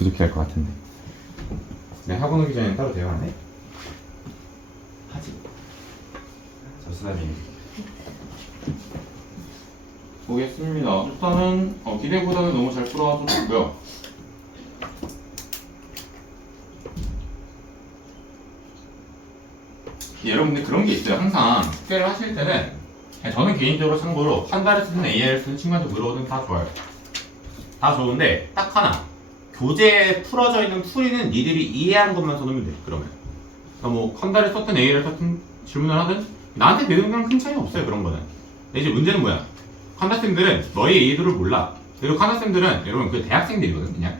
부족해할 것 같은데. 네, 학원 오기 전에 따로 대화하네? 하지. 저 사람이. 보겠습니다. 일단은 기대보다는 너무 잘 풀어와서 좋고요. 여러분들 그런 게 있어요. 항상 숙제를 하실 때는 저는 개인적으로 참고로 한 달에 쓰는 AI를 쓰는 친구한테 물어보든 다 좋아요. 다 좋은데 딱 하나, 교재에 풀어져 있는 풀이는 니들이 이해한 것만 써놓으면 돼. 그러면 뭐 한 달에 썼든 AI를 썼든 질문을 하든 나한테 배우는 건 큰 차이 없어요. 그런 거는. 근데 이제 문제는 뭐야? 칸다쌤들은 너희 의도를 몰라. 그리고 칸다쌤들은 여러분 그 대학생들이거든. 그냥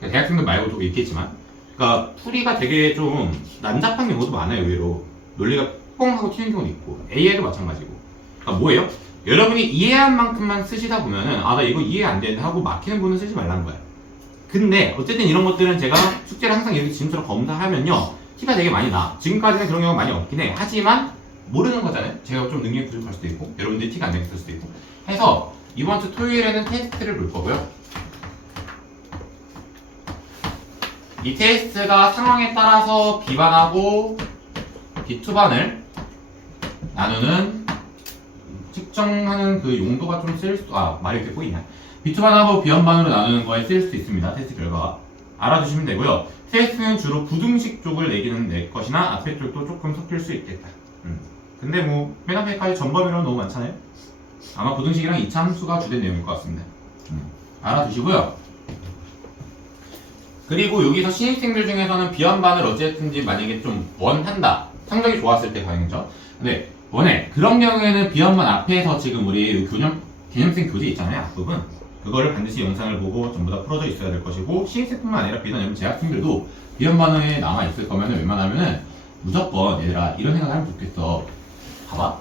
대학생들 말고도 있겠지만, 그러니까 풀이가 되게 좀 난잡한 경우도 많아요. 의외로 논리가 뻥 하고 튀는 경우도 있고, AI도 마찬가지고. 그러니까 뭐예요? 여러분이 이해한 만큼만 쓰시다 보면은 아 나 이거 이해 안 되는데 하고 막히는 분은 쓰지 말라는 거야. 근데 어쨌든 이런 것들은 제가 숙제를 항상 이렇게 지금처럼 검사하면요 티가 되게 많이 나. 지금까지는 그런 경우가 많이 없긴 해. 하지만 모르는 거잖아요. 제가 좀 능력이 부족할 수도 있고 여러분들이 티가 안 내게 쓸 수도 있고 해서 이번 주 토요일에는 테스트를 볼 거고요. 이 테스트가 상황에 따라서 B반하고 B2반을 나누는 측정하는 그 용도가 좀 쓰일 수, 말이 이렇게 보이냐. B2반하고 B반으로 나누는 거에 쓰일 수 있습니다. 테스트 결과가. 알아두시면 되고요. 테스트는 주로 부등식 쪽을 낼 것이나 앞에 쪽도 조금 섞일 수 있겠다. 근데 뭐 맨 앞에까지 전범위로는 너무 많잖아요. 아마 부등식이랑 이차 함수가 주된 내용일 것 같습니다. 알아두시고요. 그리고 여기서 신입생들 중에서는 B반을 어쨌든지 만약에 좀 원한다. 성적이 좋았을 때 가능하죠. 근데 원해. 그런 경우에는 B반 앞에서 지금 우리 개념생 교재 있잖아요. 앞부분. 그거를 반드시 영상을 보고 전부 다 풀어져 있어야 될 것이고 신입생뿐만 아니라 B반 여러분 재학생들도 B반에 남아 있을 거면 웬만하면은 무조건 얘들아 이런 생각을 하면 좋겠어. 봐봐.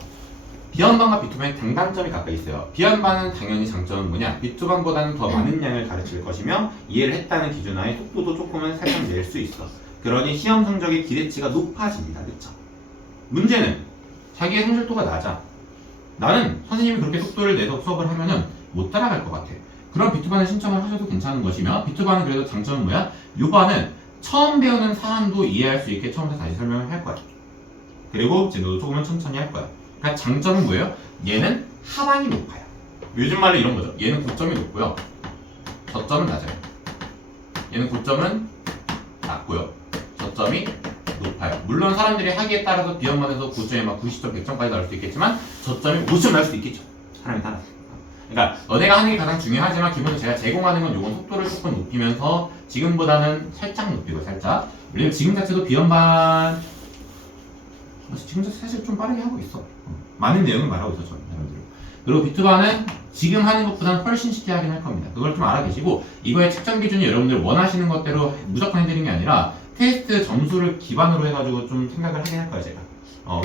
B반과 B2반의 장단점이 가까이 있어요. B반은 당연히 장점은 뭐냐? B2반보다는 더 많은 양을 가르칠 것이며 이해를 했다는 기준하에 속도도 조금은 살짝 낼 수 있어. 그러니 시험 성적의 기대치가 높아집니다. 그쵸? 문제는 자기의 성실도가 낮아. 나는 선생님이 그렇게 속도를 내서 수업을 하면은 못 따라갈 것 같아. 그럼 B2반을 신청을 하셔도 괜찮은 것이며 B2반은 그래도 장점은 뭐야? U반은 처음 배우는 사람도 이해할 수 있게 처음부터 다시 설명을 할 거야. 그리고 진도도 조금은 천천히 할 거야. 그러니까 장점은 뭐예요? 얘는 하반이 높아요. 요즘 말로 이런 거죠. 얘는 고점이 높고요. 저점은 낮아요. 얘는 고점은 낮고요. 저점이 높아요. 물론 사람들이 하기에 따라서 B반에서 고점이 막 90점, 100점까지 나올 수도 있겠지만 저점이 50점 나올 수도 있겠죠. 사람에 따라. 그러니까 너네가 하는 게 가장 중요하지만 기본적으로 제가 제공하는 건 요건 속도를 조금 높이면서 지금보다는 살짝 높이고 살짝. 왜냐면 지금 자체도 B반 지금 사실 좀 빠르게 하고 있어. 많은 내용을 말하고 있어, 저는. 그리고 B2반은 지금 하는 것보다는 훨씬 쉽게 하긴 할 겁니다. 그걸 좀 알아 계시고, 이거의 측정 기준이 여러분들 원하시는 것대로 무조건 해드리는 게 아니라, 테스트 점수를 기반으로 해가지고 좀 생각을 하긴 할 거야, 제가.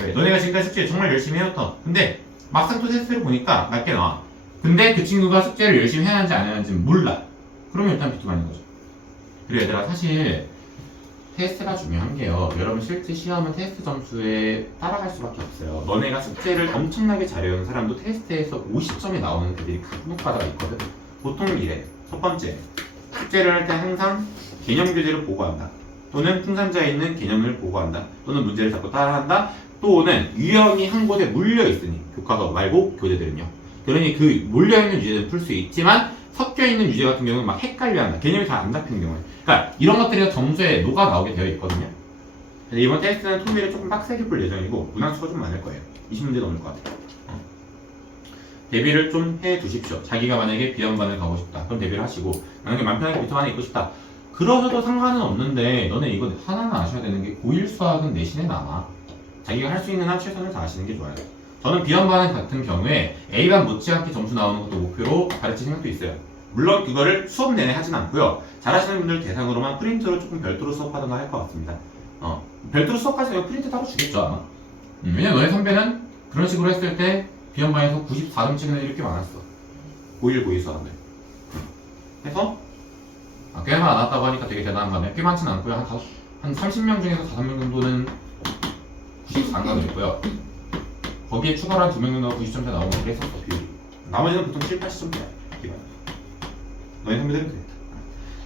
왜? 너네가 지금까지 숙제 정말 열심히 해왔어. 근데, 막상 또 테스트를 보니까 낮게 나와. 근데 그 친구가 숙제를 열심히 해야 하는지 안 해야 하는지 몰라. 그러면 일단 B2반인 거죠. 그리고 얘들아, 사실, 테스트가 중요한 게요. 여러분 실제 시험은 테스트 점수에 따라갈 수밖에 없어요. 너네가 숙제를 엄청나게 잘해온 사람도 테스트에서 50점이 나오는 애들이 간혹 가다가 있거든. 보통 이래. 첫 번째, 숙제를 할 때 항상 개념 교재를 보고한다. 또는 풍산자에 있는 개념을 보고한다. 또는 문제를 자꾸 따라한다. 또는 유형이 한 곳에 물려 있으니 교과서 말고 교재들은요. 그러니 그 몰려 있는 유제는 풀 수 있지만 섞여 있는 유제 같은 경우는 막 헷갈려한다. 개념이 잘 안 잡히는 경우에. 그러니까 이런 것들이 점수에 녹아 나오게 되어 있거든요. 그래서 이번 테스트는 토미를 조금 빡세게 풀 예정이고 문항수가 좀 많을 거예요. 20문제 넘을 것 같아요. 대비를 좀 해 두십시오. 자기가 만약에 B반을 가고 싶다. 그럼 대비를 하시고 만약에 맘 편하게 B2반에 있고 싶다. 그러셔도 상관은 없는데 너네 이거 하나는 아셔야 되는 게 고1 수학은 내신에 남아. 자기가 할 수 있는 한 최선을 다하시는 게 좋아요. 저는 B반 같은 경우에 A반 못지않게 점수 나오는 것도 목표로 가르칠 생각도 있어요. 물론 그거를 수업 내내 하진 않고요. 잘하시는 분들 대상으로만 프린트로 조금 별도로 수업하던가 할 것 같습니다. 별도로 수업까지 프린트 따로 주겠죠 아마. 왜냐면 너네 선배는 그런 식으로 했을 때 B반에서 94점 찍는 애들이 꽤 많았어. 고1, 고2 수학들. 해서 꽤나 나왔다고 하니까 되게 대단한 거네. 꽤 많진 않고요. 한 30명 중에서 5명 정도는 94가 됐고요. 거기에 추가로 한 2명 정도가 90점대 나오는 걸 했었어, 비율이. 나머지는 보통 7, 80점대야, 기반. 너희 선배들은 그랬다.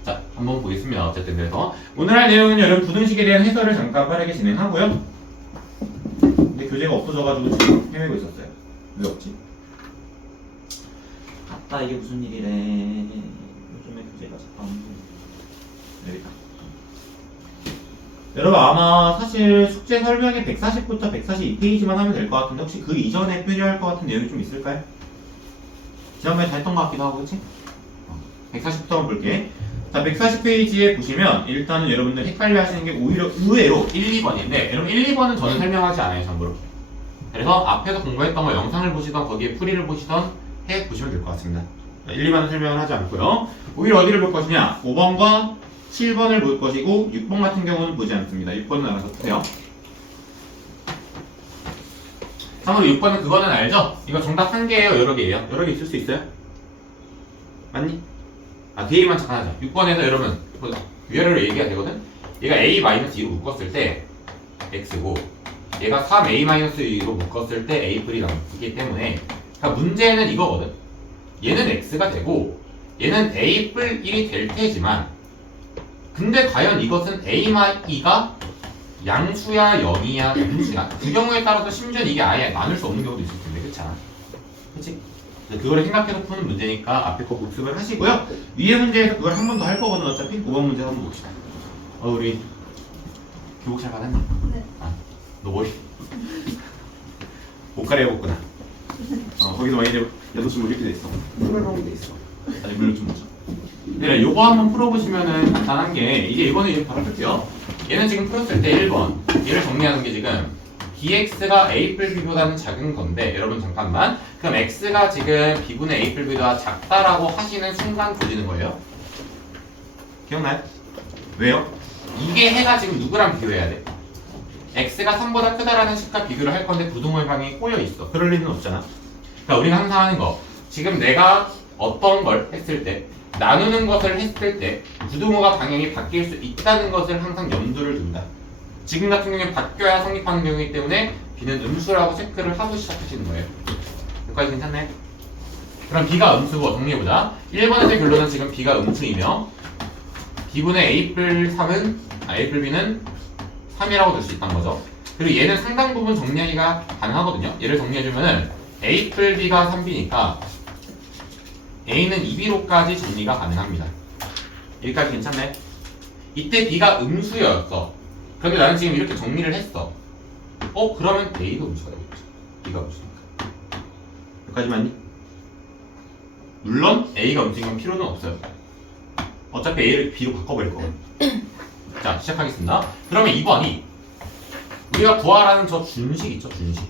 자, 한번 보겠습니다. 어쨌든 그래서 오늘 할 내용은 여러분 부등식에 대한 해설을 잠깐 빠르게 진행하고요. 근데 교재가 없어져가지고 지금 헤매고 있었어요. 왜 없지? 아따 이게 무슨 일이래. 요즘에 교재가 잠깐 여기 있다. 여러분 아마 사실 숙제 설명에 140부터 142페이지만 하면 될 것 같은데 혹시 그 이전에 필요할 것 같은 내용이 좀 있을까요? 지난번에 다 했던 것 같기도 하고 그치? 140부터 한번 볼게. 자 140페이지에 보시면 일단은 여러분들 헷갈려 하시는 게 오히려 의외로 1, 2번인데 여러분 1, 2번은 저는 설명하지 않아요 전부로. 그래서 앞에서 공부했던 거 영상을 보시던 거기에 풀이를 보시던 해 보시면 될 것 같습니다. 1, 2번은 설명을 하지 않고요. 오히려 어디를 볼 것이냐 5번과 7번을 볼 것이고 6번 같은 경우는 보지 않습니다. 6번은 알아서 푸세요. 참고로 6번은 그거는 알죠? 이거 정답 한 개예요? 여러 개예요? 여러 개 있을 수 있어요? 맞니? 아 뒤에만 잠깐 하자. 6번에서 여러분 위아래로 얘기가 되거든? 얘가 a-2로 묶었을 때 x고 얘가 3a-2로 묶었을 때 a+이 나오기 때문에 그러니까 문제는 이거거든. 얘는 x가 되고 얘는 a+1이 될 테지만 근데 과연 이것은 a-2가 양수야, 0이야, 음수야? 그 경우에 따라서 심지어 이게 아예 나눌 수 없는 경우도 있을 텐데, 그렇지 않아? 그치? 그거를 생각해서 푸는 문제니까 앞에 거 복습을 하시고요. 위에 문제에서 그걸 한 번 더 할 거거든, 어차피. 5번 문제 한번 봅시다. 우리 교복 잘 받았니? 네. 아, 너 머리 옷 갈아입었구나. 거기서 막 이제 8시 뭐 이렇게 돼 있어. 풀발방이 돼 있어. 아니, 물론 좀 보자. 네, 요거 한번 풀어보시면은 간단한 게 이게 이번에 이제 바로 풀게요. 얘는 지금 풀었을 때 1번 얘를 정리하는 게 지금 bx가 a+b보다는 작은 건데 여러분 잠깐만 그럼 x가 지금 b분의 a+b보다 작다라고 하시는 순간 조지는 거예요. 기억나요? 왜요? 이게 해가 지금 누구랑 비교해야 돼? x가 3보다 크다라는 식과 비교를 할 건데 부등호의 방향이 꼬여 있어. 그럴 리는 없잖아. 그러니까 우리가 항상 하는 거 지금 내가 어떤 걸 했을 때 나누는 것을 했을 때 부등호가 방향이 바뀔 수 있다는 것을 항상 염두를 둔다. 지금 같은 경우는 바뀌어야 성립하는 경우이기 때문에 b는 음수라고 체크를 하고 시작하시는 거예요. 여기까지 괜찮나요? 그럼 b가 음수고 정리해보자. 1번에서의 결론은 지금 b가 음수이며 b분의 a+3은 a+b는 3이라고 줄 수 있다는 거죠. 그리고 얘는 상당 부분 정리하기가 가능하거든요. 얘를 정리해주면은 a+b가 3b니까 a는 2b로까지 정리가 가능합니다. 여기까지 괜찮네? 이때 b가 음수였어. 그런데 나는 지금 이렇게 정리를 했어. 그러면 a도 음수가 되겠지. b가 음수니까. 여기까지 맞니? 물론 a가 음수인 건 필요는 없어요. 어차피 a를 b로 바꿔버릴 거거든. 자, 시작하겠습니다. 그러면 2번이 우리가 구하라는 저 준식 있죠? 준식.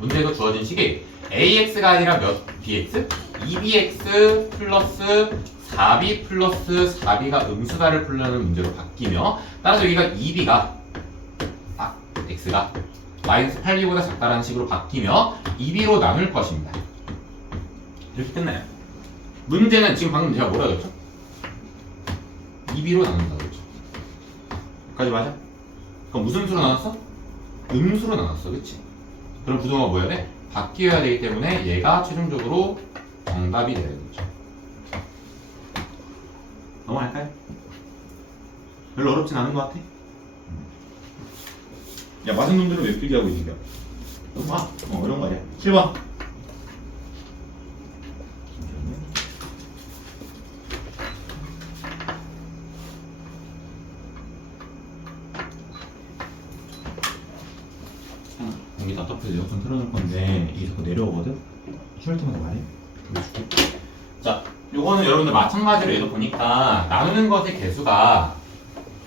문제에서 주어진 식이 ax가 아니라 몇 bx? 2bx 플러스 4b 플러스 4b가 음수다를 풀려는 문제로 바뀌며 따라서 여기가 2b가 x가 마이너스 8b보다 작다라는 식으로 바뀌며 2b로 나눌 것입니다. 이렇게 끝나요. 문제는 지금 방금 제가 뭐라고 했죠? 2b로 나눈다고 했죠. 여기까지 맞아? 그럼 무슨 수로 나눴어? 음수로 나눴어. 그치? 그럼 부등호가 뭐여야 돼? 바뀌어야 되기 때문에 얘가 최종적으로 정답이 되는 거죠. 넘어갈까요? 별로 어렵진 않은 것 같아. 야, 맞은 놈들은 왜 필기하고 있는 거야? 이런 거 아니야. 7번. 공기 답답해서 에어컨 틀어놓을 건데 이게 자꾸 내려오거든? 쉬울 때마다 말해. 보여줄게. 자, 요거는 여러분들 마찬가지로 얘도 보니까 나누는 것의 개수가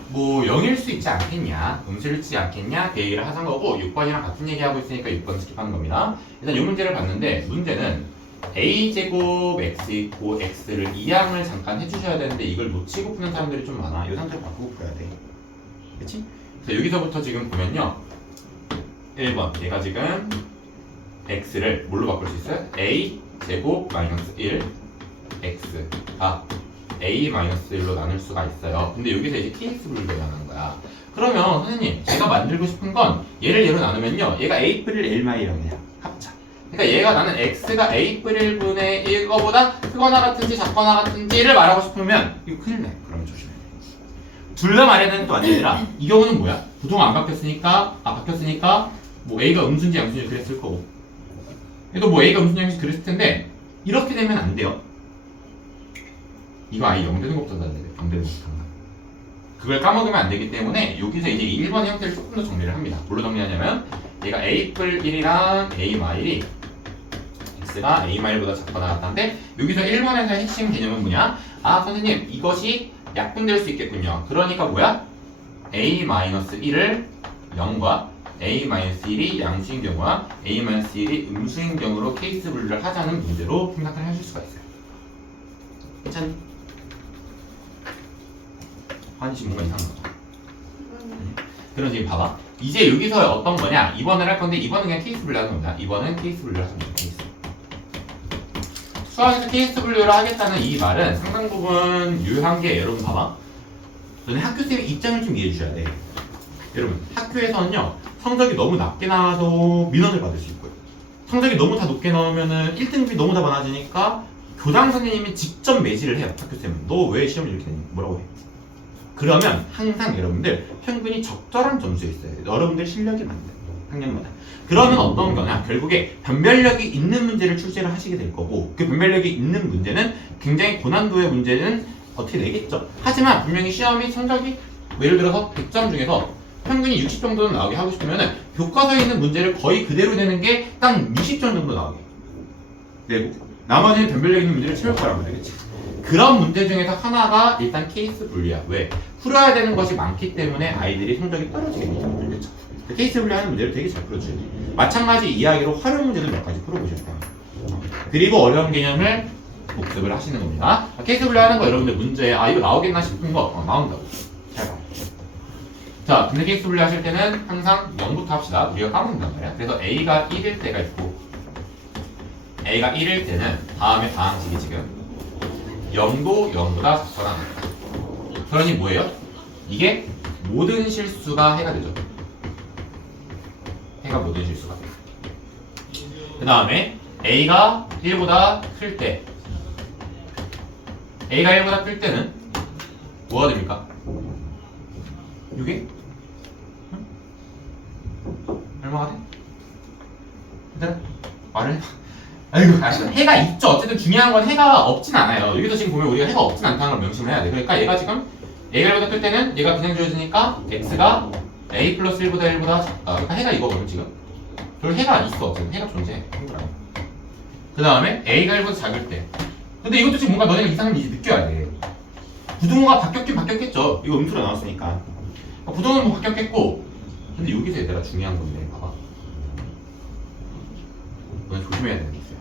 뭐 0일 수 있지 않겠냐, 음수일 수 있지 않겠냐 그 얘기를 하는 거고 6번이랑 같은 얘기하고 있으니까 6번 스킵하는 겁니다. 일단 이 문제를 봤는데 문제는 a제곱 x 있고 x를 2항을 잠깐 해주셔야 되는데 이걸 놓치고 푸는 사람들이 좀 많아. 이 상태로 바꾸고 풀어야 돼. 그치? 그래서 여기서부터 지금 보면요 1번 얘가 지금 x를 뭘로 바꿀 수 있어요? a 제곱 마이너스 1 x가 a 마이너스 1로 나눌 수가 있어요. 근데 여기서 이제 tx 분류하는 거야. 그러면 선생님 제가 만들고 싶은 건 얘를 얘로 나누면요 얘가 a+1 1-1이라고 해요. 합차. 그러니까 얘가 나는 x가 a+1분의 1거보다 큰 크거나 같은지 작거나 같은지를 말하고 싶으면 이거 큰일 나. 그러면 조심해. 둘 다 말해야 되는 게 아니라 이 경우는 뭐야? 부동화 안 바뀌었으니까 뭐 A가 음수인지 양수인지 그랬을 거고 얘도 뭐 A가 음수인지 양수인지 그랬을 텐데 이렇게 되면 안 돼요. 이거 아예 0 되는 것부터 나야 돼. 0 되는 것부터. 그걸 까먹으면 안 되기 때문에 여기서 이제 1번 형태를 조금 더 정리를 합니다. 뭘로 정리하냐면 얘가 A+1이랑 A-1이 x가 A-보다 작거나 같다는데 여기서 1번에서 핵심 개념은 뭐냐? 아 선생님 이것이 약분될 수 있겠군요. 그러니까 뭐야? A-1을 0과 A-1이 양수인 경우와 A-1이 음수인 경우로 케이스 분류를 하자는 문제로 생각을 하실 수가 있어요. 괜찮니? 한시 뭔가 이상한 거죠. 그럼 지금 봐봐. 이제 여기서 어떤 거냐? 2번을 할 건데 2번은 그냥 케이스 분류 하는 겁니다. 2번은 케이스 분류를 하시면 돼요. 케이스. 수학에서 케이스 분류를 하겠다는 이 말은 상당 부분 유효한 게 여러분 봐봐. 너네 학교생의 입장을 좀 이해해 주셔야 돼. 여러분 학교에서는요 성적이 너무 낮게 나와도 민원을 받을 수 있고요. 성적이 너무 다 높게 나오면은 1등급이 너무 다 많아지니까 교장 선생님이 직접 매질을 해요. 학교생은 너 왜 시험을 이렇게 냈니? 뭐라고 해? 그러면 항상 여러분들 평균이 적절한 점수에 있어요. 여러분들 실력이 맞는 학년마다. 그러면 어떤 거냐? 결국에 변별력이 있는 문제를 출제를 하시게 될 거고 그 변별력이 있는 문제는 굉장히 고난도의 문제는 어떻게 내겠죠. 하지만 분명히 시험이 성적이 예를 들어서 100점 중에서 평균이 60 정도는 나오게 하고 싶으면 교과서에 있는 문제를 거의 그대로 내는 게 딱 60점 정도 나오게 내고 나머지는 변별력 있는 문제를 채울 거란 말이겠지. 그런 문제 중에서 하나가 일단 케이스 분류야. 왜? 풀어야 되는 것이 많기 때문에 아이들이 성적이 떨어지게 됩니다. 그렇죠? 케이스 분류하는 문제를 되게 잘 풀어줘야 돼요. 마찬가지 이야기로 활용 문제도 몇 가지 풀어보셔야 돼요. 그리고 어려운 개념을 복습을 하시는 겁니다. 케이스 분류하는 거 여러분들 문제에 이거 나오겠나 싶은 거 나온다고. 잘 봐요. 자, 근데 케이스 분류 하실 때는 항상 0부터 합시다. 우리가 까먹는단 말이야. 그래서 A가 1일 때가 있고 A가 1일 때는 다음에 다항식이 지금 0도 0보다 작거나 같다. 그러니 뭐예요? 이게 모든 실수가 해가 되죠. 해가 모든 실수가. 그 다음에 A가 1보다 클 때 A가 1보다 클 때는 뭐가 됩니까? 이게? 얼마가 돼? 얘들아 말을 해봐. 아이고, 해가 있죠. 어쨌든 중요한 건 해가 없진 않아요. 여기서 지금 보면 우리가 해가 없진 않다는 걸 명심을 해야 돼. 그러니까 얘가 지금 A가 1보다 클 때는 얘가 그냥 주어지니까 X가 A 플러스 1보다 1보다 작다. 그러니까 해가 이거거든 지금. 그리고 해가 있어. 지금 해가 존재해. 그 다음에 A가 1보다 작을 때. 근데 이것도 지금 뭔가 너네가 이상한 이제 느껴야 돼. 부동호가 바뀌었긴 바뀌었겠죠. 이거 음수로 나왔으니까. 부동호는 뭐 바뀌었겠고. 근데 여기서 얘들아 중요한 건데 봐봐. 너네 조심해야 되는 게 있어요.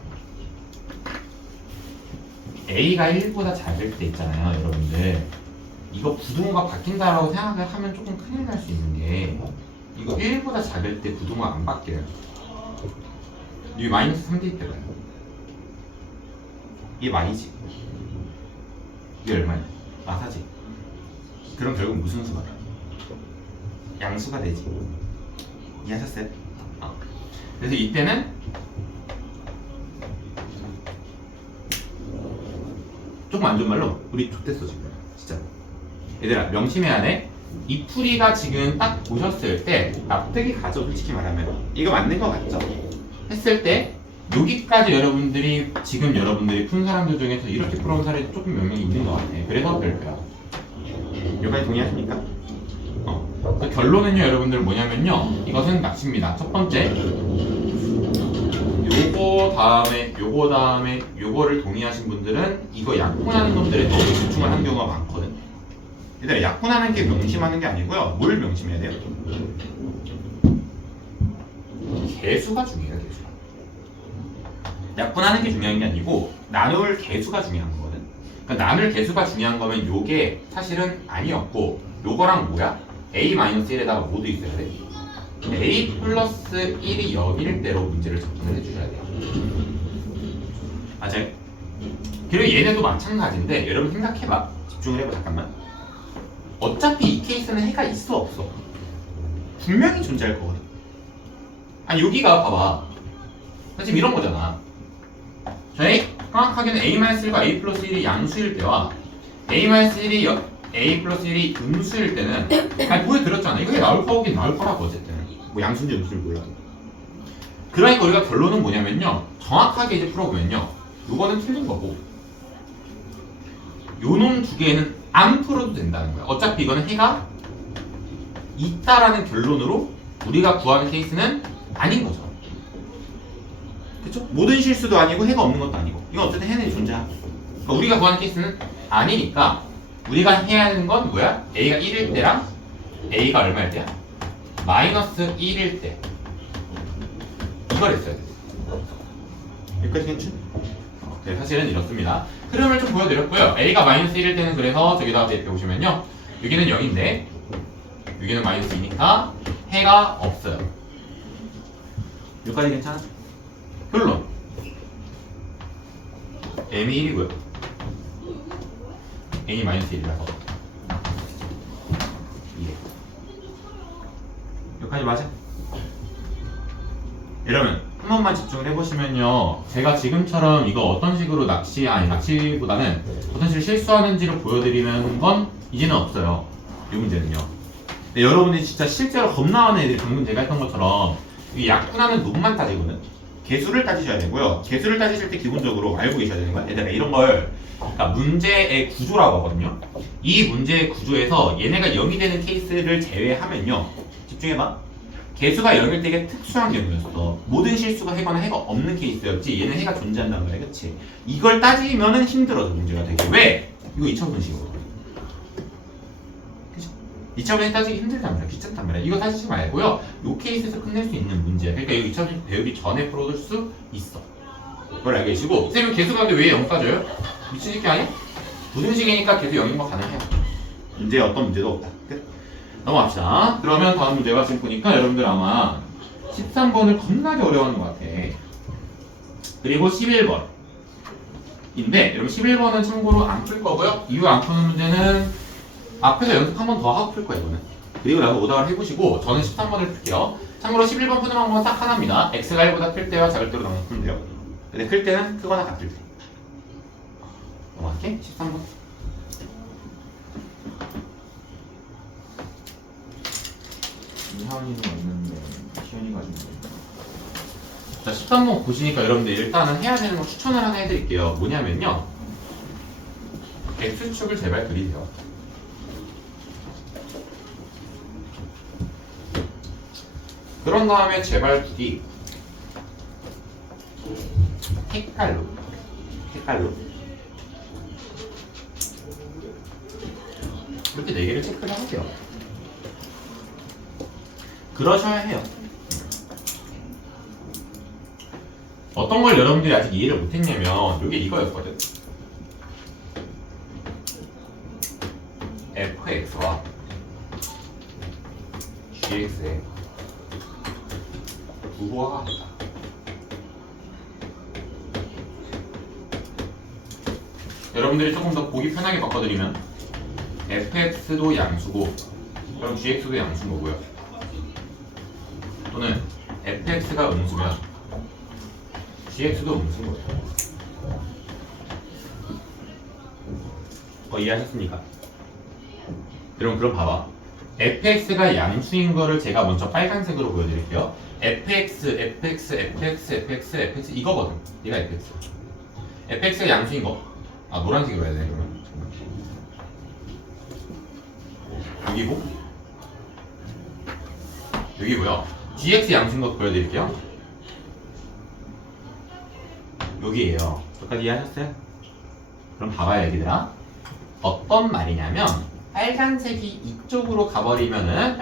A가 1보다 작을 때 있잖아요, 여러분들. 이거 부동호가 바뀐다라고 생각을 하면 조금 큰일 날 수 있는 게 이거 1보다 작을 때 부동호가 안 바뀌어요. 이게 마이너스 3대 때가요. 이게 마이지. 이게 얼마야? 마사지. 그럼 결국 무슨 수가 돼? 양수가 되지. 이해하셨어요? 그래서 이때는 조금 안 좋은 말로 우리 좋댔어 지금 진짜. 얘들아 명심해야 돼. 이 풀이가 지금 딱 보셨을 때 납득이 가죠. 솔직히 말하면 이거 맞는 거 같죠? 했을 때 여기까지 여러분들이 푼 사람들 중에서 이렇게 풀어온 사례 조금 몇 명이 있는 것 같아. 그래서 별표야. 여기까지 동의하십니까? 그 결론은요 여러분들 뭐냐면요 이것은 납치입니다. 첫 번째 요거 다음에 요거를 동의하신 분들은 이거 약분하는 놈들에 너무 집중을 한 경우가 많거든. 얘들아 약분하는 게 명심하는 게 아니고요. 뭘 명심해야 돼요? 개수가 중요해요. 개수가. 약분하는 게 중요한 게 아니고 나눌 개수가 중요한 거거든. 그러니까 나눌 개수가 중요한 거면 요게 사실은 아니었고 요거랑 뭐야? A-1에다가 모두 있어야 돼. A 플러스 1이 0일 대로 문제를 접근을 해주셔야 돼요. 맞아요? 그리고 얘네도 마찬가지인데 여러분 생각해봐. 집중을 해봐 잠깐만. 어차피 이 케이스는 해가 있어 없어? 분명히 존재할 거거든. 아니 여기가 봐봐. 지금 이런 거잖아. 저희 정확하게는 A-1과 A 플러스 1이 양수일 때와 A-1이 A 플러스 1이 음수일 때는 아니 보여드렸잖아. 이거 나올 거긴 나올 거라고 어쨌든 뭐 양수인지 음수인지 몰라도. 그러니까 우리가 결론은 뭐냐면요, 정확하게 이제 풀어보면요, 요거는 틀린 거고 요놈 두 개는 안 풀어도 된다는 거야. 어차피 이거는 해가 있다라는 결론으로 우리가 구하는 케이스는 아닌 거죠. 그쵸? 모든 실수도 아니고 해가 없는 것도 아니고 이건 어쨌든 해는 존재하고, 그러니까 우리가 구하는 케이스는 아니니까 우리가 해야 하는 건 뭐야? A가 1일 때랑 A가 얼마일 때야? 마이너스 1일 때 이걸 했어야 돼. 여기까지 괜찮? 네, 사실은 이렇습니다. 흐름을 좀 보여드렸고요. A가 마이너스 1일 때는 그래서 저기다가 대입해 보시면요, 여기는 0인데 여기는 마이너스 2니까 해가 없어요. 여기까지 괜찮아? 결론 M이 1이고요 N이 마이너스 1이라서 이해. 여기까지 맞아? 이러면 한 번만 집중을 해보시면요, 제가 지금처럼 이거 어떤 식으로 낚시보다는 어떤 식으로 실수하는지를 보여드리는 건 이제는 없어요. 이 문제는요. 근데 여러분들이 진짜 실제로 겁나는 애들이 방금 제가 했던 것처럼 이 약분하는 놈만 따지거든. 개수를 따지셔야 되고요. 개수를 따지실 때 기본적으로 알고 계셔야 되는 거야. 얘들아, 이런 걸 그러니까 문제의 구조라고 하거든요. 이 문제의 구조에서 얘네가 0이 되는 케이스를 제외하면요, 집중해봐. 개수가 0일 때 이게 특수한 경우였어. 모든 실수가 해거나 해가 없는 케이스였지. 얘는 해가 존재한단 말이야, 그치? 이걸 따지면은 힘들어져, 문제가 되게. 왜? 이거 2차분식으로. 그죠? 2차분식 따지기 힘들단 말이야, 귀찮단 말이야. 이거 따지지 말고요, 요 케이스에서 끝낼 수 있는 문제야. 그러니까 이거 2차분식 배우기 전에 풀어둘 수 있어. 그걸 알고 계시고, 쌤은 개수가 근데 왜 0 따져요? 미친 새끼 아니야? 부등식이니까 개수 0인 거 가능해요. 문제에 어떤 문제도 없다. 끝. 넘어갑시다. 그러면 다음 문제가 지금 보니까 여러분들 아마 13번을 겁나게 어려워하는 것 같아. 그리고 11번인데 여러분 11번은 참고로 안 풀 거고요. 이후 안 푸는 문제는 앞에서 연습 한 번 더 하고 풀 거예요, 이거는. 그리고 나서 오답을 해보시고 저는 13번을 풀게요. 참고로 11번 푸는 방법은 딱 하나입니다. x가 1보다 클 때와 작을 때로 나눠 풀면 돼요. 근데 클 때는 크거나 같을 때. 넘어갈게. 13번. 희연이는 없는데 희연이가 좀. 자, 13번 보시니까 여러분들 일단은 해야 되는 거 추천을 하나 해드릴게요. 뭐냐면요, x축을 제발 그리세요. 그런 다음에 제발 부디 색깔로 이렇게 4개를 체크를 하세요. 그러셔야 해요. 어떤 걸 여러분들이 아직 이해를 못했냐면 이게 이거였거든. fx와 gx의 부호가 같다. 여러분들이 조금 더 보기 편하게 바꿔드리면 fx도 양수고 그럼 gx도 양수인 거고요. 또는 fx가 음수면 gx도 음수인 거예요. 이해하셨습니까? 여러분 그럼 봐봐. fx가 양수인 거를 제가 먼저 빨간색으로 보여드릴게요. fx 이거거든. 얘가 fx. fx가 양수인 거. 아, 노란색으로 해야 되네, 그러면. 여기고, 여기고요. gx 양수인 거 보여드릴게요. 여기에요. 여기까지 이해하셨어요? 그럼 봐봐요, 얘기들아. 어떤 말이냐면 빨간색이 이쪽으로 가버리면은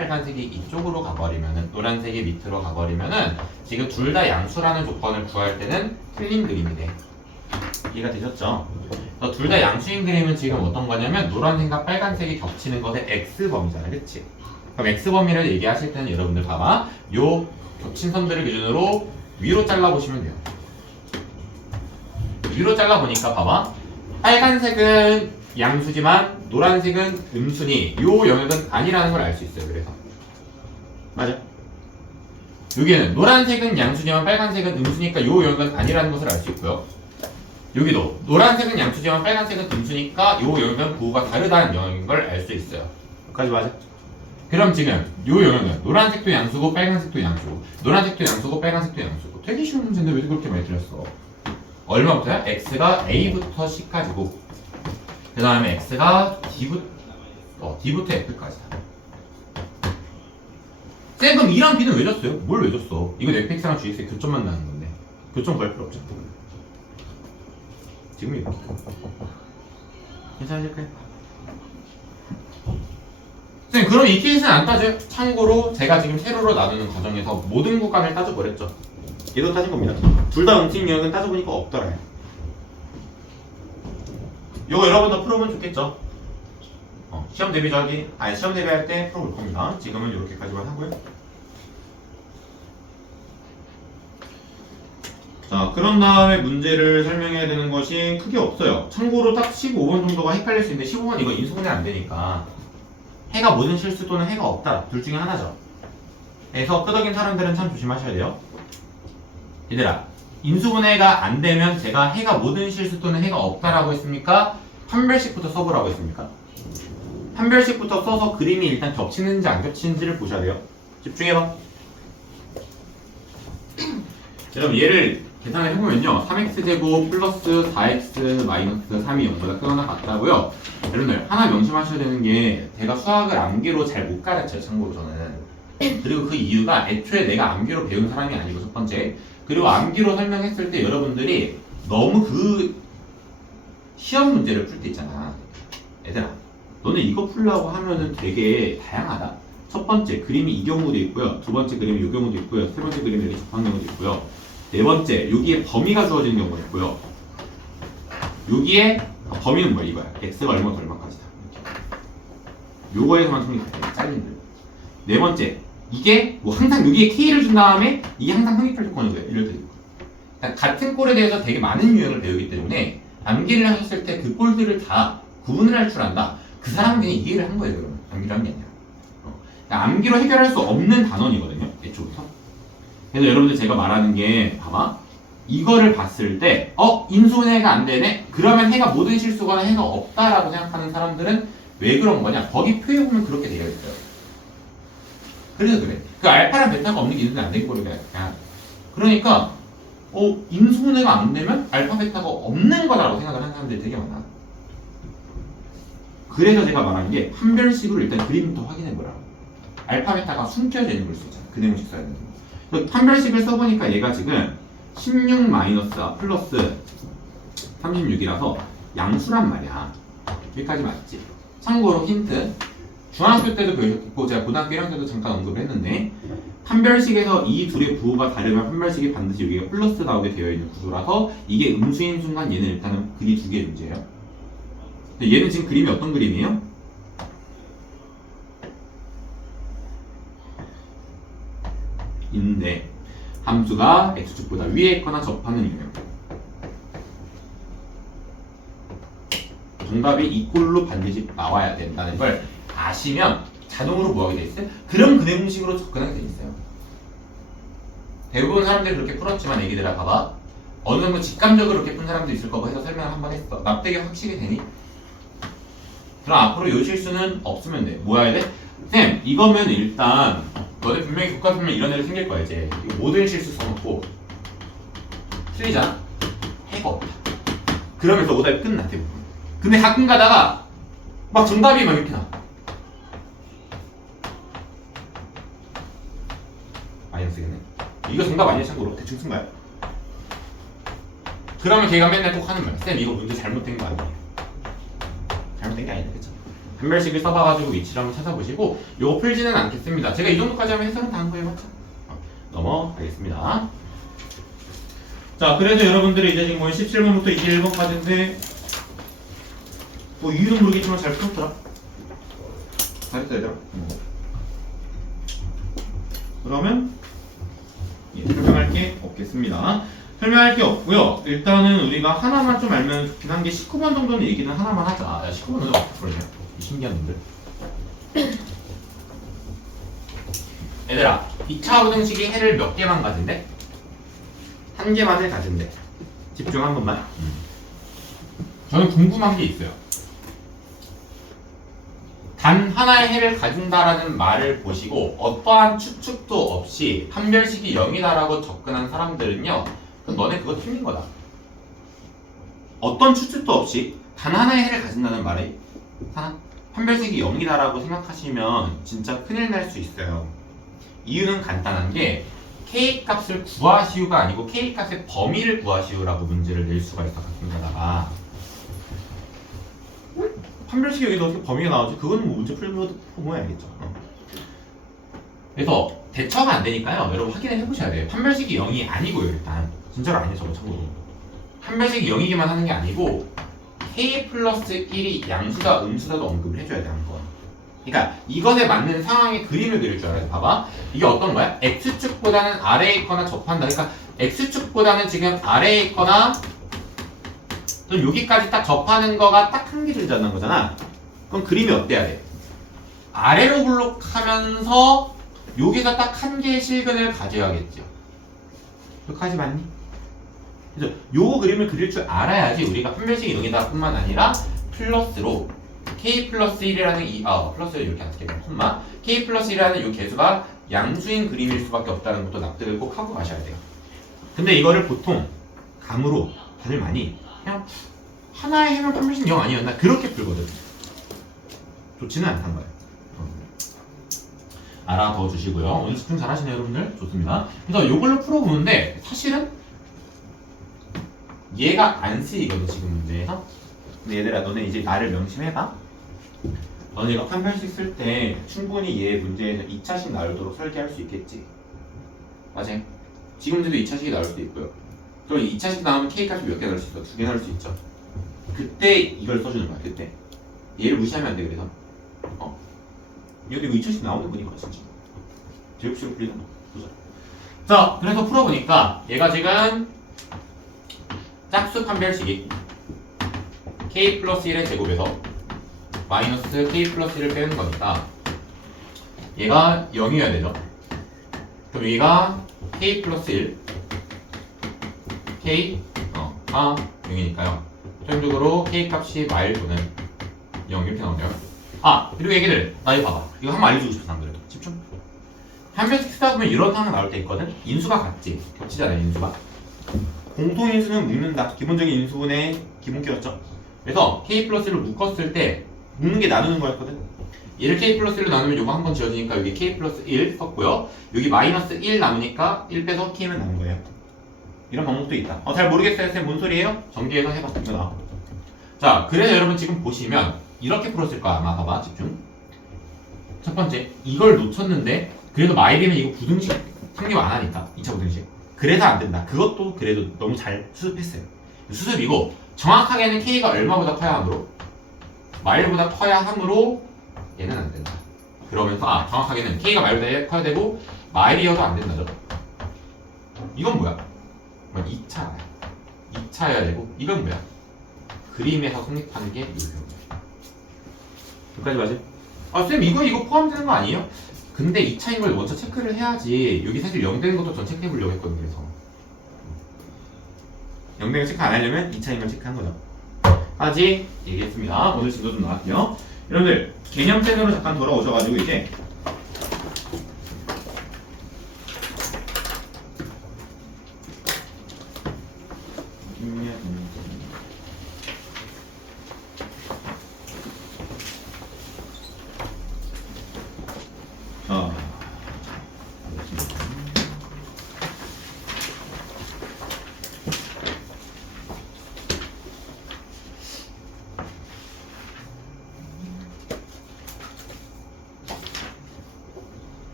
노란색이 밑으로 가버리면은 지금 둘 다 양수라는 조건을 구할 때는 틀린 그림이 돼. 이해가 되셨죠? 둘 다 양수인 그림은 지금 어떤 거냐면 노란색과 빨간색이 겹치는 것의 x범위잖아, 그치? 그럼 x범위를 얘기하실 때는 여러분들 봐봐, 요 겹친 선들을 기준으로 위로 잘라보시면 돼요. 위로 잘라보니까 봐봐, 빨간색은 양수지만 노란색은 음수니 요 영역은 아니라는 걸 알 수 있어요. 그래서 맞아. 여기는 노란색은 양수지만 빨간색은 음수니까 요 영역은 아니라는 것을 알 수 있고요. 여기도 노란색은 양수지만 빨간색은 등수니까 요 영역은 부호가 다르다는 영역인 걸 알 수 있어요. 여기까지 맞아? 그럼 지금 요 영역은 노란색도 양수고 빨간색도 양수고 노란색도 양수고 빨간색도 양수고 되게 쉬운 문제인데 왜 그렇게 많이 틀렸어? 얼마부터야? x가 a부터 c까지고 그 다음에 x가 d부터 f까지다. 쌤 그럼 2랑 b는 왜 줬어요? 뭘 왜 줬어? 이건 fx랑 gx의 교점만 나는 건데 교점 구할 필요 없죠. 지금 이렇게 괜찮으실까요? 쌤 그럼 이 케이스는 안 따져요? 참고로 제가 지금 세로로 나누는 과정에서 모든 구간을 따져버렸죠. 얘도 따진 겁니다. 둘 다 음식 영역은 따져보니까 없더라요. 이거 여러분도 풀어보면 좋겠죠? 시험 시험 대비할 때 풀어볼 겁니다. 지금은 이렇게까지만 하고요. 자, 그런 다음에 문제를 설명해야 되는 것이 크게 없어요. 참고로 딱 15번 정도가 헷갈릴 수 있는데 15번 이거 인수분해 안 되니까 해가 모든 실수 또는 해가 없다. 둘 중에 하나죠. 그래서 끄덕인 사람들은 참 조심하셔야 돼요. 얘들아, 인수분해가 안 되면 제가 해가 모든 실수 또는 해가 없다라고 했습니까? 판별식부터 써보라고 했습니까? 판별식부터 써서 그림이 일단 겹치는지 안 겹치는지를 보셔야 돼요. 집중해봐. 여러분 얘를 계산을 해보면요 3x제곱 플러스 4x 마이너스 3이 0보다 크거나 같다고요. 여러분들 하나 명심하셔야 되는 게 제가 수학을 암기로 잘 못 가르쳐요. 참고로 저는. 그리고 그 이유가 애초에 내가 암기로 배운 사람이 아니고 첫 번째, 그리고 암기로 설명했을 때 여러분들이 너무 그 시험 문제를 풀 때 있잖아. 얘들아 너네 이거 풀려고 하면은 되게 다양하다. 첫 번째 그림이 이 경우도 있고요, 두 번째 그림이 이 경우도 있고요, 세 번째 그림이 이렇게 접한 경우도 있고요, 네 번째 여기에 범위가 주어지는 경우가 있고요, 여기에 범위는 뭐야? 이거야. x가 얼마부터 얼마까지다. 요거에서만 성립할 잘린 들. 네 번째 이게 뭐 항상 여기에 k를 준 다음에 이게 항상 성립할 조건이고요. 이럴 때 같은 꼴에 대해서 되게 많은 유형을 배우기 때문에 암기를 하셨을 때 그 꼴들을 다 구분을 할 줄 안다. 그 사람은 그냥 이해를 한 거예요. 그러면 암기를 한 게 아니라. 그러니까 암기로 해결할 수 없는 단원이거든요. 애초부터. 그래서 여러분들 제가 말하는 게 봐봐. 이거를 봤을 때 인수분해가 안 되네? 그러면 해가 모든 실수거나 해가 없다라고 생각하는 사람들은 왜 그런 거냐? 거기 표에 보면 그렇게 되어 있어요. 그래서 그래. 그 알파랑 베타가 없는 게 인수분해 안 된 거를 그냥. 그러니까 인수분해가 안 되면 알파 베타가 없는 거다라고 생각을 하는 사람들이 되게 많아. 그래서 제가 말하는 게 판별식으로 일단 그림부터 확인해 보라고. 알파 베타가 숨겨져 있는 걸 수 있잖아. 그 내용식 써야 되는 거. 판별식을 써보니까 얘가 지금 16 마이너스 플러스 36이라서 양수란 말이야. 여기까지 맞지? 참고로 힌트. 중학교 때도 배우셨고 제가 고등학교 1학년 때도 잠깐 언급을 했는데 판별식에서 이 둘의 부호가 다르면 판별식이 반드시 여기가 플러스 나오게 되어 있는 구조라서 이게 음수인 순간 얘는 일단은 그리 두 개의 문제예요. 근데 얘는 지금 그림이 어떤 그림이에요? 인데 함수가 x축보다 위에 있거나 접하는 유형. 정답이 이 꼴로 반드시 나와야 된다는 걸 아시면 자동으로 뭐하게 돼 있어요? 그럼 그 내용식으로 접근하게 돼 있어요. 대부분 사람들이 그렇게 풀었지만 애기들아 봐봐. 어느 정도 직감적으로 그렇게 푼 사람도 있을 거고 해서 설명을 한번 했어. 납득이 확실히 되니? 그럼 앞으로 요 실수는 없으면 돼. 뭐 해야 돼? 쌤 이거면 일단 너네 분명히 교과서면 이런 애들 생길 거야. 이제 모든 실수 써놓고 틀리잖아? 해가 없다. 그러면서 오답이 끝나 대부분. 근데 가끔 가다가 막 정답이 막 이렇게 나. 마이너스겠네. 이거 정답 아니야 참고로. 대충 쓴 거야. 그러면 걔가 맨날 꼭 하는 말이야. 쌤 이거 문제 잘못된 거 아니에요? 잘못된 게 아니다. 그쵸? 판별식을 써봐가지고 위치를 한번 찾아보시고 요거 풀지는 않겠습니다. 제가 이 정도까지 하면 해설은 다 한 거예요. 맞죠? 넘어가겠습니다. 자, 그래서 여러분들이 이제 지금 17번부터 21번까지인데 뭐 이유는 모르겠지만 잘 풀었더라. 잘했다 얘들아. 그러면 설명할 게 없겠습니다. 설명할 게 없고요. 일단은 우리가 하나만 좀 알면 좋긴 한 게 19번 정도는 얘기는 하나만 하자. 야, 19번은 그러네. 신기한 놈들. 얘들아, 2차 항등식이 해를 몇 개만 가진대? 한 개만을 가진대. 집중 한 번만. 저는 궁금한 게 있어요. 단 하나의 해를 가진다라는 말을 보시고 어떠한 추측도 없이 판별식이 0이다라고 접근한 사람들은요, 그럼 너네 그거 틀린 거다. 어떤 추측도 없이 단 하나의 해를 가진다는 말에 판별식이 0이다라고 생각하시면 진짜 큰일 날 수 있어요. 이유는 간단한 게 K값을 구하시오가 아니고 K값의 범위를 구하시오라고 문제를 낼 수가 있어, 가끔 가다가. 판별식이 여기도 어떻게 범위가 나오지? 그건 뭐 문제 풀보면 알겠죠. 그래서 대처가 안 되니까요, 여러분 확인을 해보셔야 돼요. 판별식이 0이 아니고요, 일단. 진짜로 아니에요, 저거 참고로. 판별식이 0이기만 하는 게 아니고 K 플러스 1이 양수다 음수다도 언급을 해줘야 돼, 한번. 그러니까 이것에 맞는 상황의 그림을 그릴 줄 알아야 돼. 봐봐. 이게 어떤 거야? X축보다는 아래에 있거나 접한다. 그러니까 X축보다는 지금 아래에 있거나 또 여기까지 딱 접하는 거가 딱 한 개를 잡는 거잖아. 그럼 그림이 어때야 돼? 아래로 블록하면서 여기서 딱 한 개의 실근을 가져야겠죠. 여기까지 맞니? 그래서 요 그림을 그릴 줄 알아야지 우리가 판별식이 0이다 뿐만 아니라 플러스로 K 플러스 1이라는 플러스를 이렇게 안 쓰게 되면 콤마 K 플러스 1이라는 이 개수가 양수인 그림일 수밖에 없다는 것도 납득을 꼭 하고 가셔야 돼요. 근데 이거를 보통 감으로 다들 많이 그냥 하나의 해면 판별식 0 아니었나 그렇게 풀거든. 좋지는 않단 거예요. 알아둬 주시고요. 오늘 집중 잘하시네요, 여러분들. 좋습니다. 그래서 이걸로 풀어보는데 사실은 얘가 안 쓰이거든, 지금 문제에서. 근데 얘들아, 너네 이제 나를 명심해봐. 너네가 판별식 쓸 때 충분히 얘 문제에서 2차식 나오도록 설계할 수 있겠지. 맞아요? 지금 문제도 2차식이 나올 수도 있고요. 그럼 2차식 나오면 K값이 몇 개 나올 수 있어? 2개 나올 수 있죠. 그때 이걸 써주는 거야, 그때. 얘를 무시하면 안 돼, 그래서. 얘도 이거 2차식 나오는 거니까, 진짜. 제곱식으로 풀리잖아. 보자. 자, 그래서 풀어보니까 얘가 지금 짝수 판별식이 K 플러스 1의 제곱에서 마이너스 K 플러스 1을 빼는 거니까 얘가 0이어야 되죠. 그럼 얘가 K 플러스 1 K가 0이니까요. 최종적으로 K 값이 마일 또는 0 이렇게 나오네요. 그리고 얘기들 나 이거 봐봐. 이거 한번 알려주고 싶어서 안 그래도 집중. 판별식 쓰다 보면 이런 상황 나올 때 있거든. 인수가 같지. 겹치잖아요, 인수가. 공통인수는 묶는다. 기본적인 인수분의 기본기였죠. 그래서 K 플러스를 묶었을 때 묶는 게 나누는 거였거든. 얘를 K 플러스 1로 나누면 요거 한 번 지워지니까 여기 K 플러스 1 썼고요. 여기 마이너스 1 남으니까 1 빼서 K만 남은 거예요. 이런 방법도 있다. 잘 모르겠어요, 쌤. 뭔 소리예요? 전개해서 해봐. 이거 나와. 자, 그래서 여러분 지금 보시면 이렇게 풀었을 거야. 아마 봐봐, 집중. 첫 번째, 이걸 놓쳤는데 그래도 마이비는 이거 부등식 성립 안 하니까 2차 부등식. 그래서 안 된다. 그것도 그래도 너무 잘 수습했어요. 수습이고 정확하게는 K가 얼마보다 커야 하므로 마일보다 커야 하므로 얘는 안 된다. 그러면서 정확하게는 K가 마일보다 커야 되고 마일이어도 안 된다죠. 이건 뭐야? 2차야. 2차여야 되고 이건 뭐야? 그림에서 성립하는 게 이거예요. 여기까지 맞아요? 쌤 이거 포함되는 거 아니에요? 근데 2차인 걸 먼저 체크를 해야지. 여기 사실 0 되는 것도 전 체크해 보려고 했거든요. 그래서 0 되는 거 체크 안 하려면 2차인 걸 체크한 거죠. 까지 얘기했습니다. 오늘 진도 좀 나갈게요. 여러분들 개념센으로 잠깐 돌아오셔가지고 이제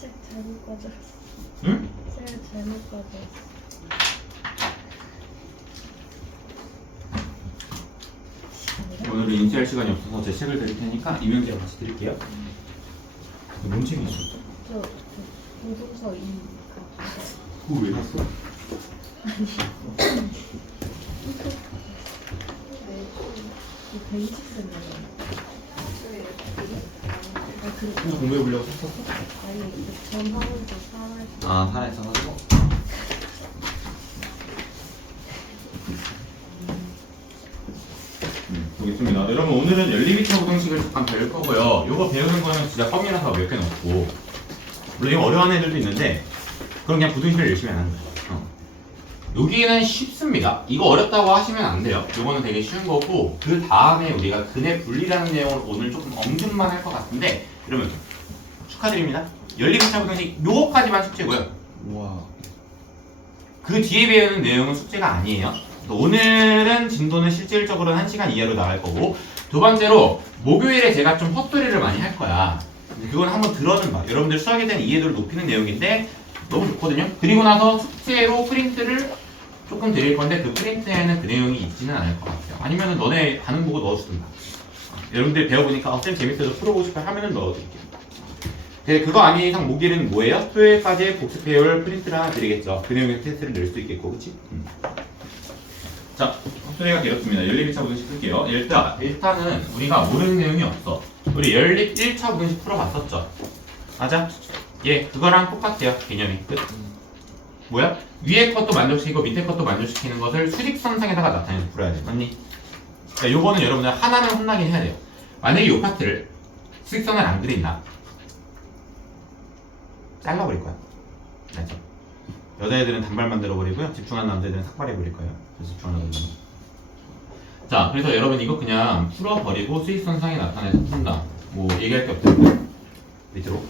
책 잘못 가져왔어. 응? 책 잘못 가져왔어. 오늘은 이명지 할 시간이 없어서 제 책을 드릴 테니까 이명지랑 같이 드릴게요. 뭔 책이 있어? 저 공동서 2. 그거 왜 샀어? 이 120cm. 혼자 공부해보려고 샀었어? 아니, 전화문서 사와서. 아, 하나에 써가지고. 보겠습니다. 여러분 오늘은 열리미터 구동식을 잠깐 배울 거고요. 이거 배우는 거는 진짜 껌이라서 몇 개는 없고 물론 이거 어려운 애들도 있는데 그럼 그냥 부등식을 열심히 안 하는 거예요. 여기는 쉽습니다. 이거 어렵다고 하시면 안 돼요. 이거는 되게 쉬운 거고 그 다음에 우리가 근의 분리라는 내용을 오늘 조금 언급만 할 것 같은데 여러분 축하드립니다. 열리미터 구동식 요거까지만 숙제고요. 우와. 그 뒤에 배우는 내용은 숙제가 아니에요. 오늘은 진도는 실질적으로는 1시간 이하로 나갈 거고 두 번째로 목요일에 제가 좀 헛소리를 많이 할 거야. 그건 한번 들어는 봐. 여러분들 수학에 대한 이해도를 높이는 내용인데 너무 좋거든요. 그리고 나서 숙제로 프린트를 조금 드릴 건데 그 프린트에는 그 내용이 있지는 않을 것 같아요. 아니면은 너네 반응 보고 넣어주든가. 여러분들 배워보니까 쌤 재밌어서 풀어보고 싶어 하면은 넣어드릴게요. 네, 그거 아닌 이상 목요일은 뭐예요? 토요일까지 복습해올 프린트를 하나 드리겠죠. 그 내용의 테스트를 낼 수 있겠고, 그치? 자, 헛소리가 길었습니다. 연립 1차 부등식 풀게요. 일단은 우리가 모르는 내용이 없어. 우리 연립 1차 부등식 풀어봤었죠? 맞아? 예, 그거랑 똑같아요. 개념이. 끝. 뭐야? 위에 것도 만족시키고 밑에 것도 만족시키는 것을 수직선상에다가 나타내서 풀어야 돼. 맞니? 자, 요거는 여러분들 하나는 혼나긴 해야 돼요. 만약에 요 파트를 수직선을 안 그린다. 잘라버릴 거야. 알죠? 여자애들은 단발 만들어버리고요. 집중하는 남자애들은 삭발해버릴 거예요. 저 집중하는 거는. 자, 그래서 여러분 이거 그냥 풀어버리고 수직선상에 나타내서 푼다. 뭐 얘기할 게 없죠. 밑으로.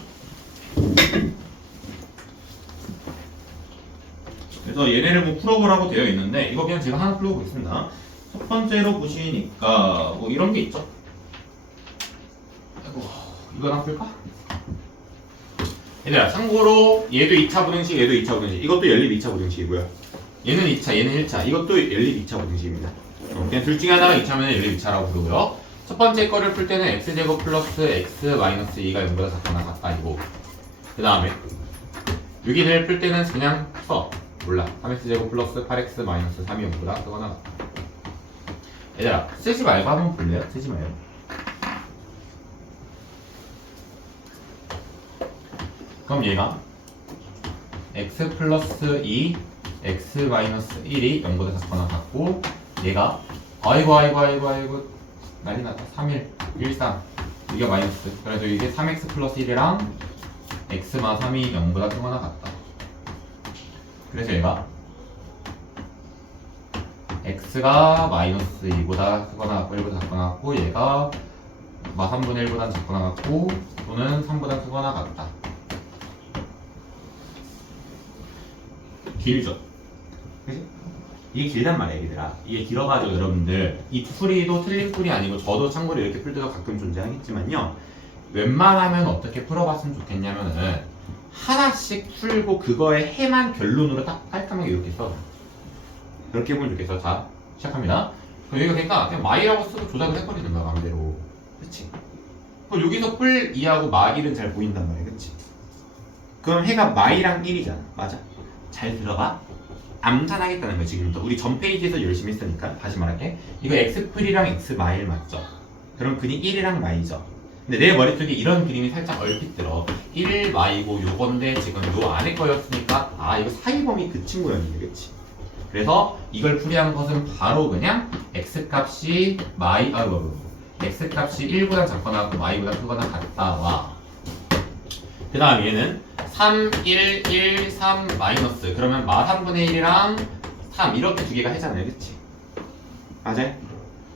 그래서 얘네를 뭐 풀어보라고 되어 있는데 이거 그냥 제가 하나 풀어보겠습니다. 첫 번째로 보시니까 뭐 이런 게 있죠. 아이고, 이거 하나 풀까? 얘들아, 참고로 얘도 2차 부등식, 얘도 2차 부등식. 이것도 연립 2차 부등식이고요. 얘는 2차, 얘는 1차. 이것도 연립 2차 부등식입니다. 그냥 둘 중에 하나가 2차면 연립 2차라고 부르고요. 첫 번째 거를 풀 때는 x제곱 플러스 x 마이너스 2가 0보다 작거나 같다 이거. 그 다음에 여기를 풀 때는 그냥 써. 몰라. 3x제곱 플러스 8x 마이너스 3이 0보다 크거나 같다. 얘들아, 쓰지 말고 한번 볼래요? 쓰지 말고. 그럼 얘가 x 플러스 2, x 마이너스 1이 0보다 작거나 같고 얘가 아이고 난리 났다. 3, 1, 1, 3 이게 마이너스. 그래서 이게 3x 플러스 1이랑 x 마 3이 0보다 크거나 같다. 그래서 얘가 x가 마이너스 2보다 크거나 같고 1보다 작거나 같고 얘가 마 3분의 1보다 작거나 같고 또는 3보다 크거나 같다. 길죠? 그치? 이게 길단 말이야 얘들아. 이게 길어가지고 여러분들 이 풀이도 틀린 풀이 아니고 저도 참고로 이렇게 풀 때도 가끔 존재하겠지만요 웬만하면 어떻게 풀어봤으면 좋겠냐면은 하나씩 풀고 그거의 해만 결론으로 딱 깔끔하게 이렇게 써. 그렇게 보면 좋겠어. 자, 시작합니다. 그럼 여기가 그러니까 그냥 마이라고 쓰고 조작을 해버리는 거야 마음대로. 그치? 그럼 여기서 뿔 2하고 마 1은 잘 보인단 말이야. 그치? 그럼 해가 마이랑 1이잖아. 맞아? 잘 들어봐. 암산하겠다는 거야 지금부터. 우리 전 페이지에서 열심히 했으니까 다시 말할게. 이거 x풀이랑 x마일 맞죠? 그럼 근이 1이랑 마이죠. 근데 내 머릿속에 이런 그림이 살짝 얼핏 들어. 1마이고 요건데 지금 요 안에 거였으니까 아 이거 사이범위 그 친구였네. 그치? 그래서 이걸 풀이한 것은 바로 그냥 x값이 x값이 1보다 작거나 같고 마이보다 크거나 같다와 그 다음 얘는 3, 1, 1, 3, 마이너스. 그러면 마 3분의 1이랑 3 이렇게 두 개가 해잖아요. 그치? 맞아요?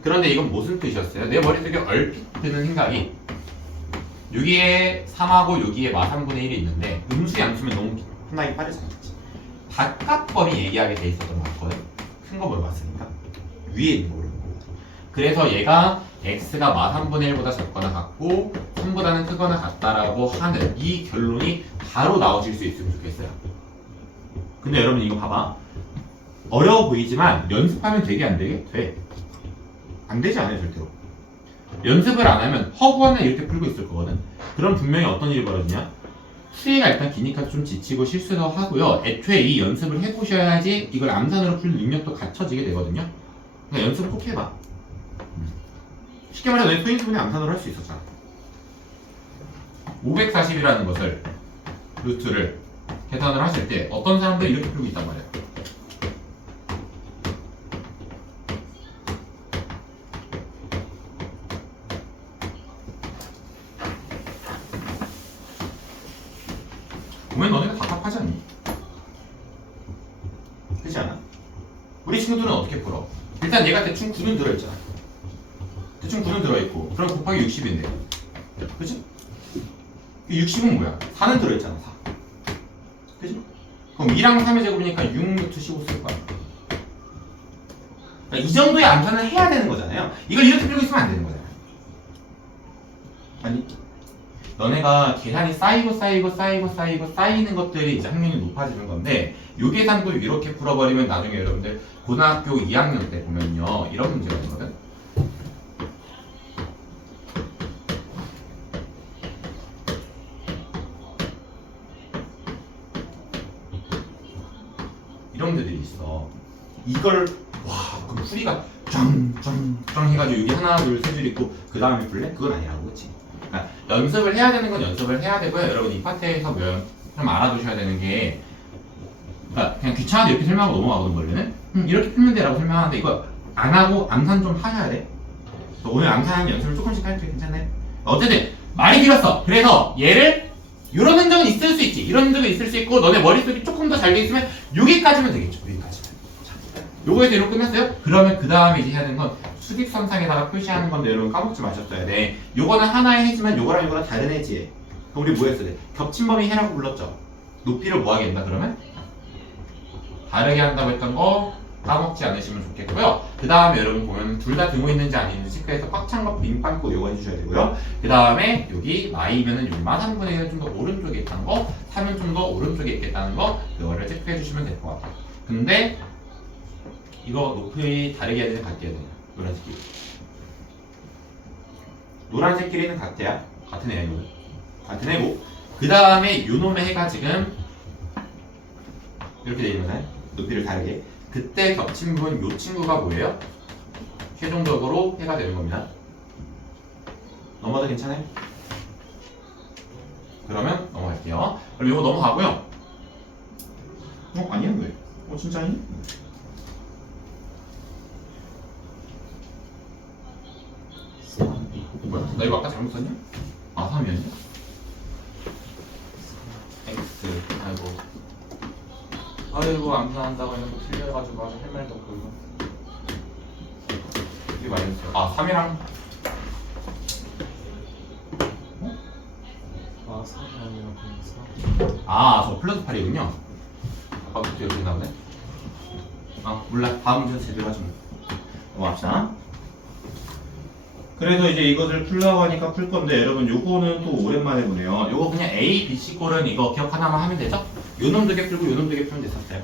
그런데 이건 무슨 뜻이었어요? 내 머릿속에 얼핏 드는 생각이 여기에 3하고 여기에 마 3분의 1이 있는데 음수 양수면 너무 혼나기 빠르잖아. 그치? 바깥범위 얘기하게 돼 있었던 것 같거든? 큰 거 물어봤으니까 위에 있는 거 물어본 거거든. 그래서 얘가 x가 마 3분의 1보다 작거나 같고 3보다는 크거나 같다라고 하는 이 결론이 바로 나오실 수 있으면 좋겠어요. 근데 여러분 이거 봐봐. 어려워 보이지만 연습하면 되게 안 되게? 돼. 안 되지 않아요 절대로. 연습을 안 하면 허구한날 이렇게 풀고 있을 거거든. 그럼 분명히 어떤 일이 벌어지냐? 수위가 일단 기니까 좀 지치고 실수도 하고요. 애초에 이 연습을 해보셔야지 이걸 암산으로 풀 능력도 갖춰지게 되거든요. 그러니까 연습을 꼭 해봐. 쉽게 말해서 내 소인수분의 암산으로 할 수 있었잖아. 540이라는 것을 루트를 계산을 하실 때 어떤 사람들이 이렇게 풀고 있단 말이야. 보면 너네가 답답하지 않니? 그렇지 않아? 우리 친구들은 어떻게 풀어? 일단 얘가 대충 9는 들어있잖아. 대충 9는 들어있고 그럼 곱하기 60인데 그치? 60은 뭐야? 4는 들어있잖아. 4 그치? 그럼 2랑 3의 제곱이니까 6루트 15 쓸 거야. 그러니까 이 정도의 암산을 해야 되는 거잖아요. 이걸 이렇게 풀고 있으면 안 되는 거잖아. 아니 너네가 계산이 쌓이는 것들이 이제 학년이 높아지는 건데 요 계산도 이렇게 풀어버리면 나중에 여러분들 고등학교 2학년 때 보면요 이런 문제가 있거든. 이런 문제들이 있어. 이걸 와 그럼 풀이가 짱 해가지고 여기 하나 둘 세 줄 있고 그 다음에 풀래? 그건 아니라고 그치? 그러니까 연습을 해야 되는 건 연습을 해야 되고요. 여러분 이 파트에서 좀 알아두셔야 되는 게 그러니까 그냥 귀찮아도 이렇게 설명하고 넘어가거든 원래는 이렇게 풀면 돼라고 설명하는데 이거 안 하고 암산 좀 하셔야 돼. 오늘 암산 연습을 조금씩 하니까 괜찮네. 어쨌든 말이 길었어. 그래서 얘를 이런 흔적은 있을 수 있지. 이런 흔적은 있을 수 있고 너네 머릿속이 조금 더 잘 돼 있으면 여기까지면 되겠죠. 여기까지면. 요거에서 이렇게 끝났어요? 그러면 그 다음에 이제 해야 되는 건 수직선상에다가 표시하는 건데 여러분 까먹지 마셨어야 돼. 요거는 하나의 해지만 요거랑 다른 해지에. 그럼 우리 뭐 했어야 돼? 겹친 범위 해라고 불렀죠. 높이를 뭐 하게 된다 그러면? 다르게 한다고 했던 거 까먹지 않으시면 좋겠고요. 그 다음에 여러분 보면 둘 다 등호 있는지 아닌지 체크해서 꽉 찬 거 빙 빵꾸 요거 해주셔야 되고요. 그 다음에 여기 마이면은 여기만 3분의 1은 좀 더 오른쪽에 있다는 거 3은 좀 더 오른쪽에 있겠다는 거 그거를 체크해 주시면 될 것 같아요. 근데 이거 높이 다르게 해야 되냐 같게 해야 되냐 노란색 길이 노란색 길이는 같아야 같은 애야 이거는 같은 애고 그 다음에 요놈의 해가 지금 이렇게 돼 있는 거잖아요. 높이를 다르게 그때 겹친 부분 요 친구가 뭐예요? 최종적으로 해가 되는 겁니다. 넘어도 괜찮아요? 그러면 넘어갈게요. 그럼 이거 넘어가고요. 아니야 왜? 진짜 아니야? 뭐야? 나 이거 아까 잘못 썼냐? 아 3이었냐? X 아이고 암산한다고 해놓고 틀려가지고 아주 할 말도 없고 이거 이게 말했어요. 아 3이랑 아, 4이 아니라 그냥 4. 아저 플러스 8이군요. 아까부터 이렇게 나오네. 아 몰라 다음 문제 제대로 하지 뭐. 넘어갑시다. 그래서 이제 이것을 풀라고 하니까 풀 건데 여러분 요거는 또 오랜만에 보네요. 요거 그냥 A, B, C 꼴은 이거 기억 하나만 하면 되죠? 요놈 2개 풀고 요놈 2개 풀면 됐었어요.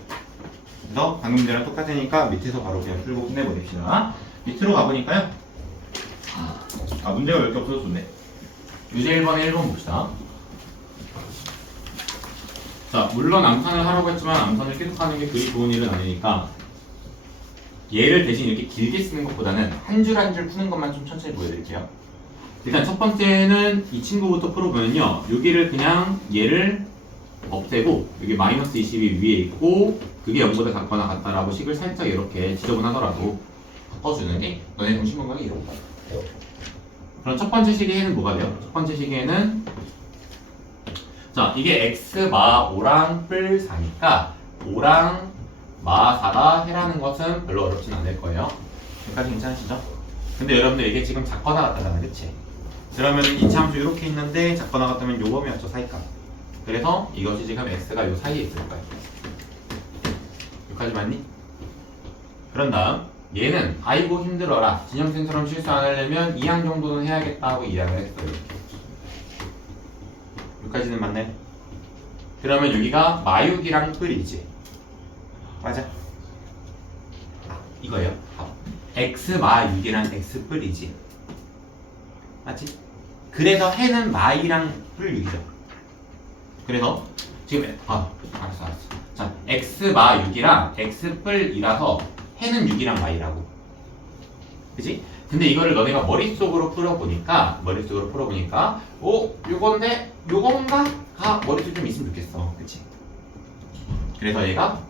그래서 방금 전이랑 똑같으니까 밑에서 바로 그냥 풀고 끝내버립시다. 밑으로 가보니까요. 아 문제가 몇 개 없어서 좋네. 유제 1번에 1번 봅시다. 자 물론 암산을 하라고 했지만 암산을 계속 하는 게 그리 좋은 일은 아니니까 얘를 대신 이렇게 길게 쓰는 것보다는 한 줄 한 줄 푸는 것만 좀 천천히 보여드릴게요. 일단 첫 번째는 이 친구부터 풀어보면요. 여기를 그냥 얘를 없애고 여기 마이너스 20이 위에 있고 그게 0보다 작거나 같다라고 식을 살짝 이렇게 지저분하더라도 바꿔주는 게 너네 정신건강에 이런 거야. 그럼 첫 번째 시기에는 뭐가 돼요? 첫 번째 시기에는 자 이게 x 마 5랑 뿔 4니까 5랑 마 4가 해라는 것은 별로 어렵진 않을 거예요. 여기까지 괜찮으시죠? 근데 여러분들 이게 지금 작거나 같다잖아 그치? 그러면 이차함수 이렇게 있는데 작거나 같다면 요 범위였죠 사이값. 그래서 이것이 지금 x가 요 사이에 있을 거야. 여기까지 맞니? 그런 다음 얘는 아이고 힘들어라 진영쌤처럼 실수 안 하려면 2항 정도는 해야겠다 하고 2항을 했어요. 여기까지는 맞나요? 그러면 여기가 마육이랑 뿔이지 맞아? 아 이거예요. x 마 6이랑 x 뿔이지 맞지? 그래서 해는 마이랑 뿔 6이죠. 그래서 지금 알았어. 자, x 마 6이랑 x 뿔 2라서 해는 6이랑 마이라고. 그치? 근데 이거를 너네가 머릿속으로 풀어보니까 요건데 요건가? 가 머릿속에 좀 있으면 좋겠어. 그치? 그래서 얘가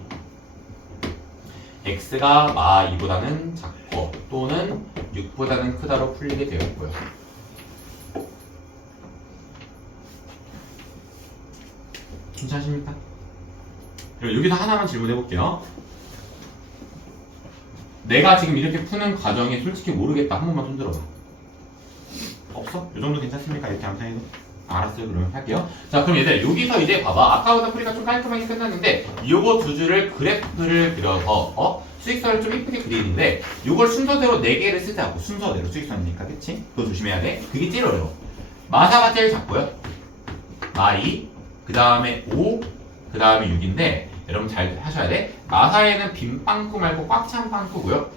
x가 마 2보다는 작고 또는 6보다는 크다로 풀리게 되었고요. 괜찮으십니까? 그리고 여기서 하나만 질문해 볼게요. 내가 지금 이렇게 푸는 과정이 솔직히 모르겠다. 한 번만 손 들어봐. 없어? 이 정도 괜찮습니까? 이렇게 암산해도? 알았어요. 그러면 할게요. 자, 그럼 얘들 여기서 이제 봐봐. 아까보다 풀이가 좀 깔끔하게 끝났는데 요거 두 줄을 그래프를 그려서 수익선을 좀 이쁘게 그리는데 요걸 순서대로 4개를 쓰자고. 순서대로 수익선이니까. 그치? 그거 조심해야 돼. 그게 제일 어려워. 마사가 제일 작고요. 마이, 그 다음에 5, 그 다음에 6인데 여러분 잘 하셔야 돼. 마사에는 빈 빵꾸 말고 꽉 찬 빵꾸고요.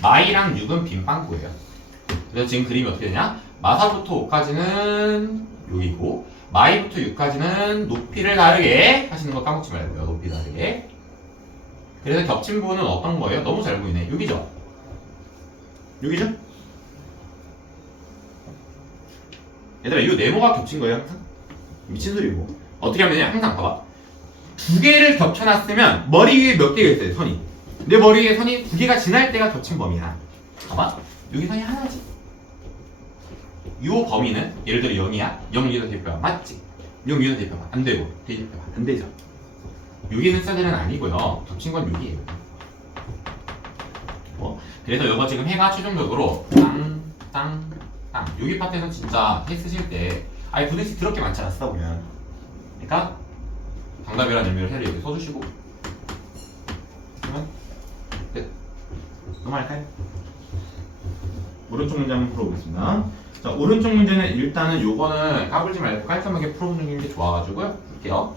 마이랑 6은 빈 빵꾸예요. 그래서 지금 그림이 어떻게 되냐? 마사부터 5까지는 여기고 마이부터 6까지는 높이를 다르게 하시는 거 까먹지 말고요. 높이 다르게. 그래서 겹친 부분은 어떤 거예요? 너무 잘 보이네. 여기죠? 여기죠? 얘들아 이 네모가 겹친 거예요 항상? 미친 소리고. 어떻게 하면 되냐? 항상 봐봐. 2개를 겹쳐놨으면 머리 위에 몇 개가 있어요 선이. 내 머리 위에 선이 2개가 지날 때가 겹친 범위야. 봐봐. 여기 선이 하나지. 이 범위는 예를 들어 0이야. 0 위에서 대표가 맞지? 0 위에서 대표가 안 되고 대표가 안 되죠. 여기는 사들은 아니고요. 겹친 건 여기예요. 그래서 이거 지금 해가 최종적으로 땅 여기 파트에서 진짜 해 쓰실 때 아예 부대씩 더럽게 많지 않아 쓰다 보면. 그러니까 정답이라는 의미를 해를 여기 써주시고 그러면 끝. 넘어갈까요? 오른쪽 문제 한번 풀어보겠습니다. 자, 오른쪽 문제는 일단은 요거는 까불지 말고 깔끔하게 풀어보는 게 좋아가지고요. 볼게요.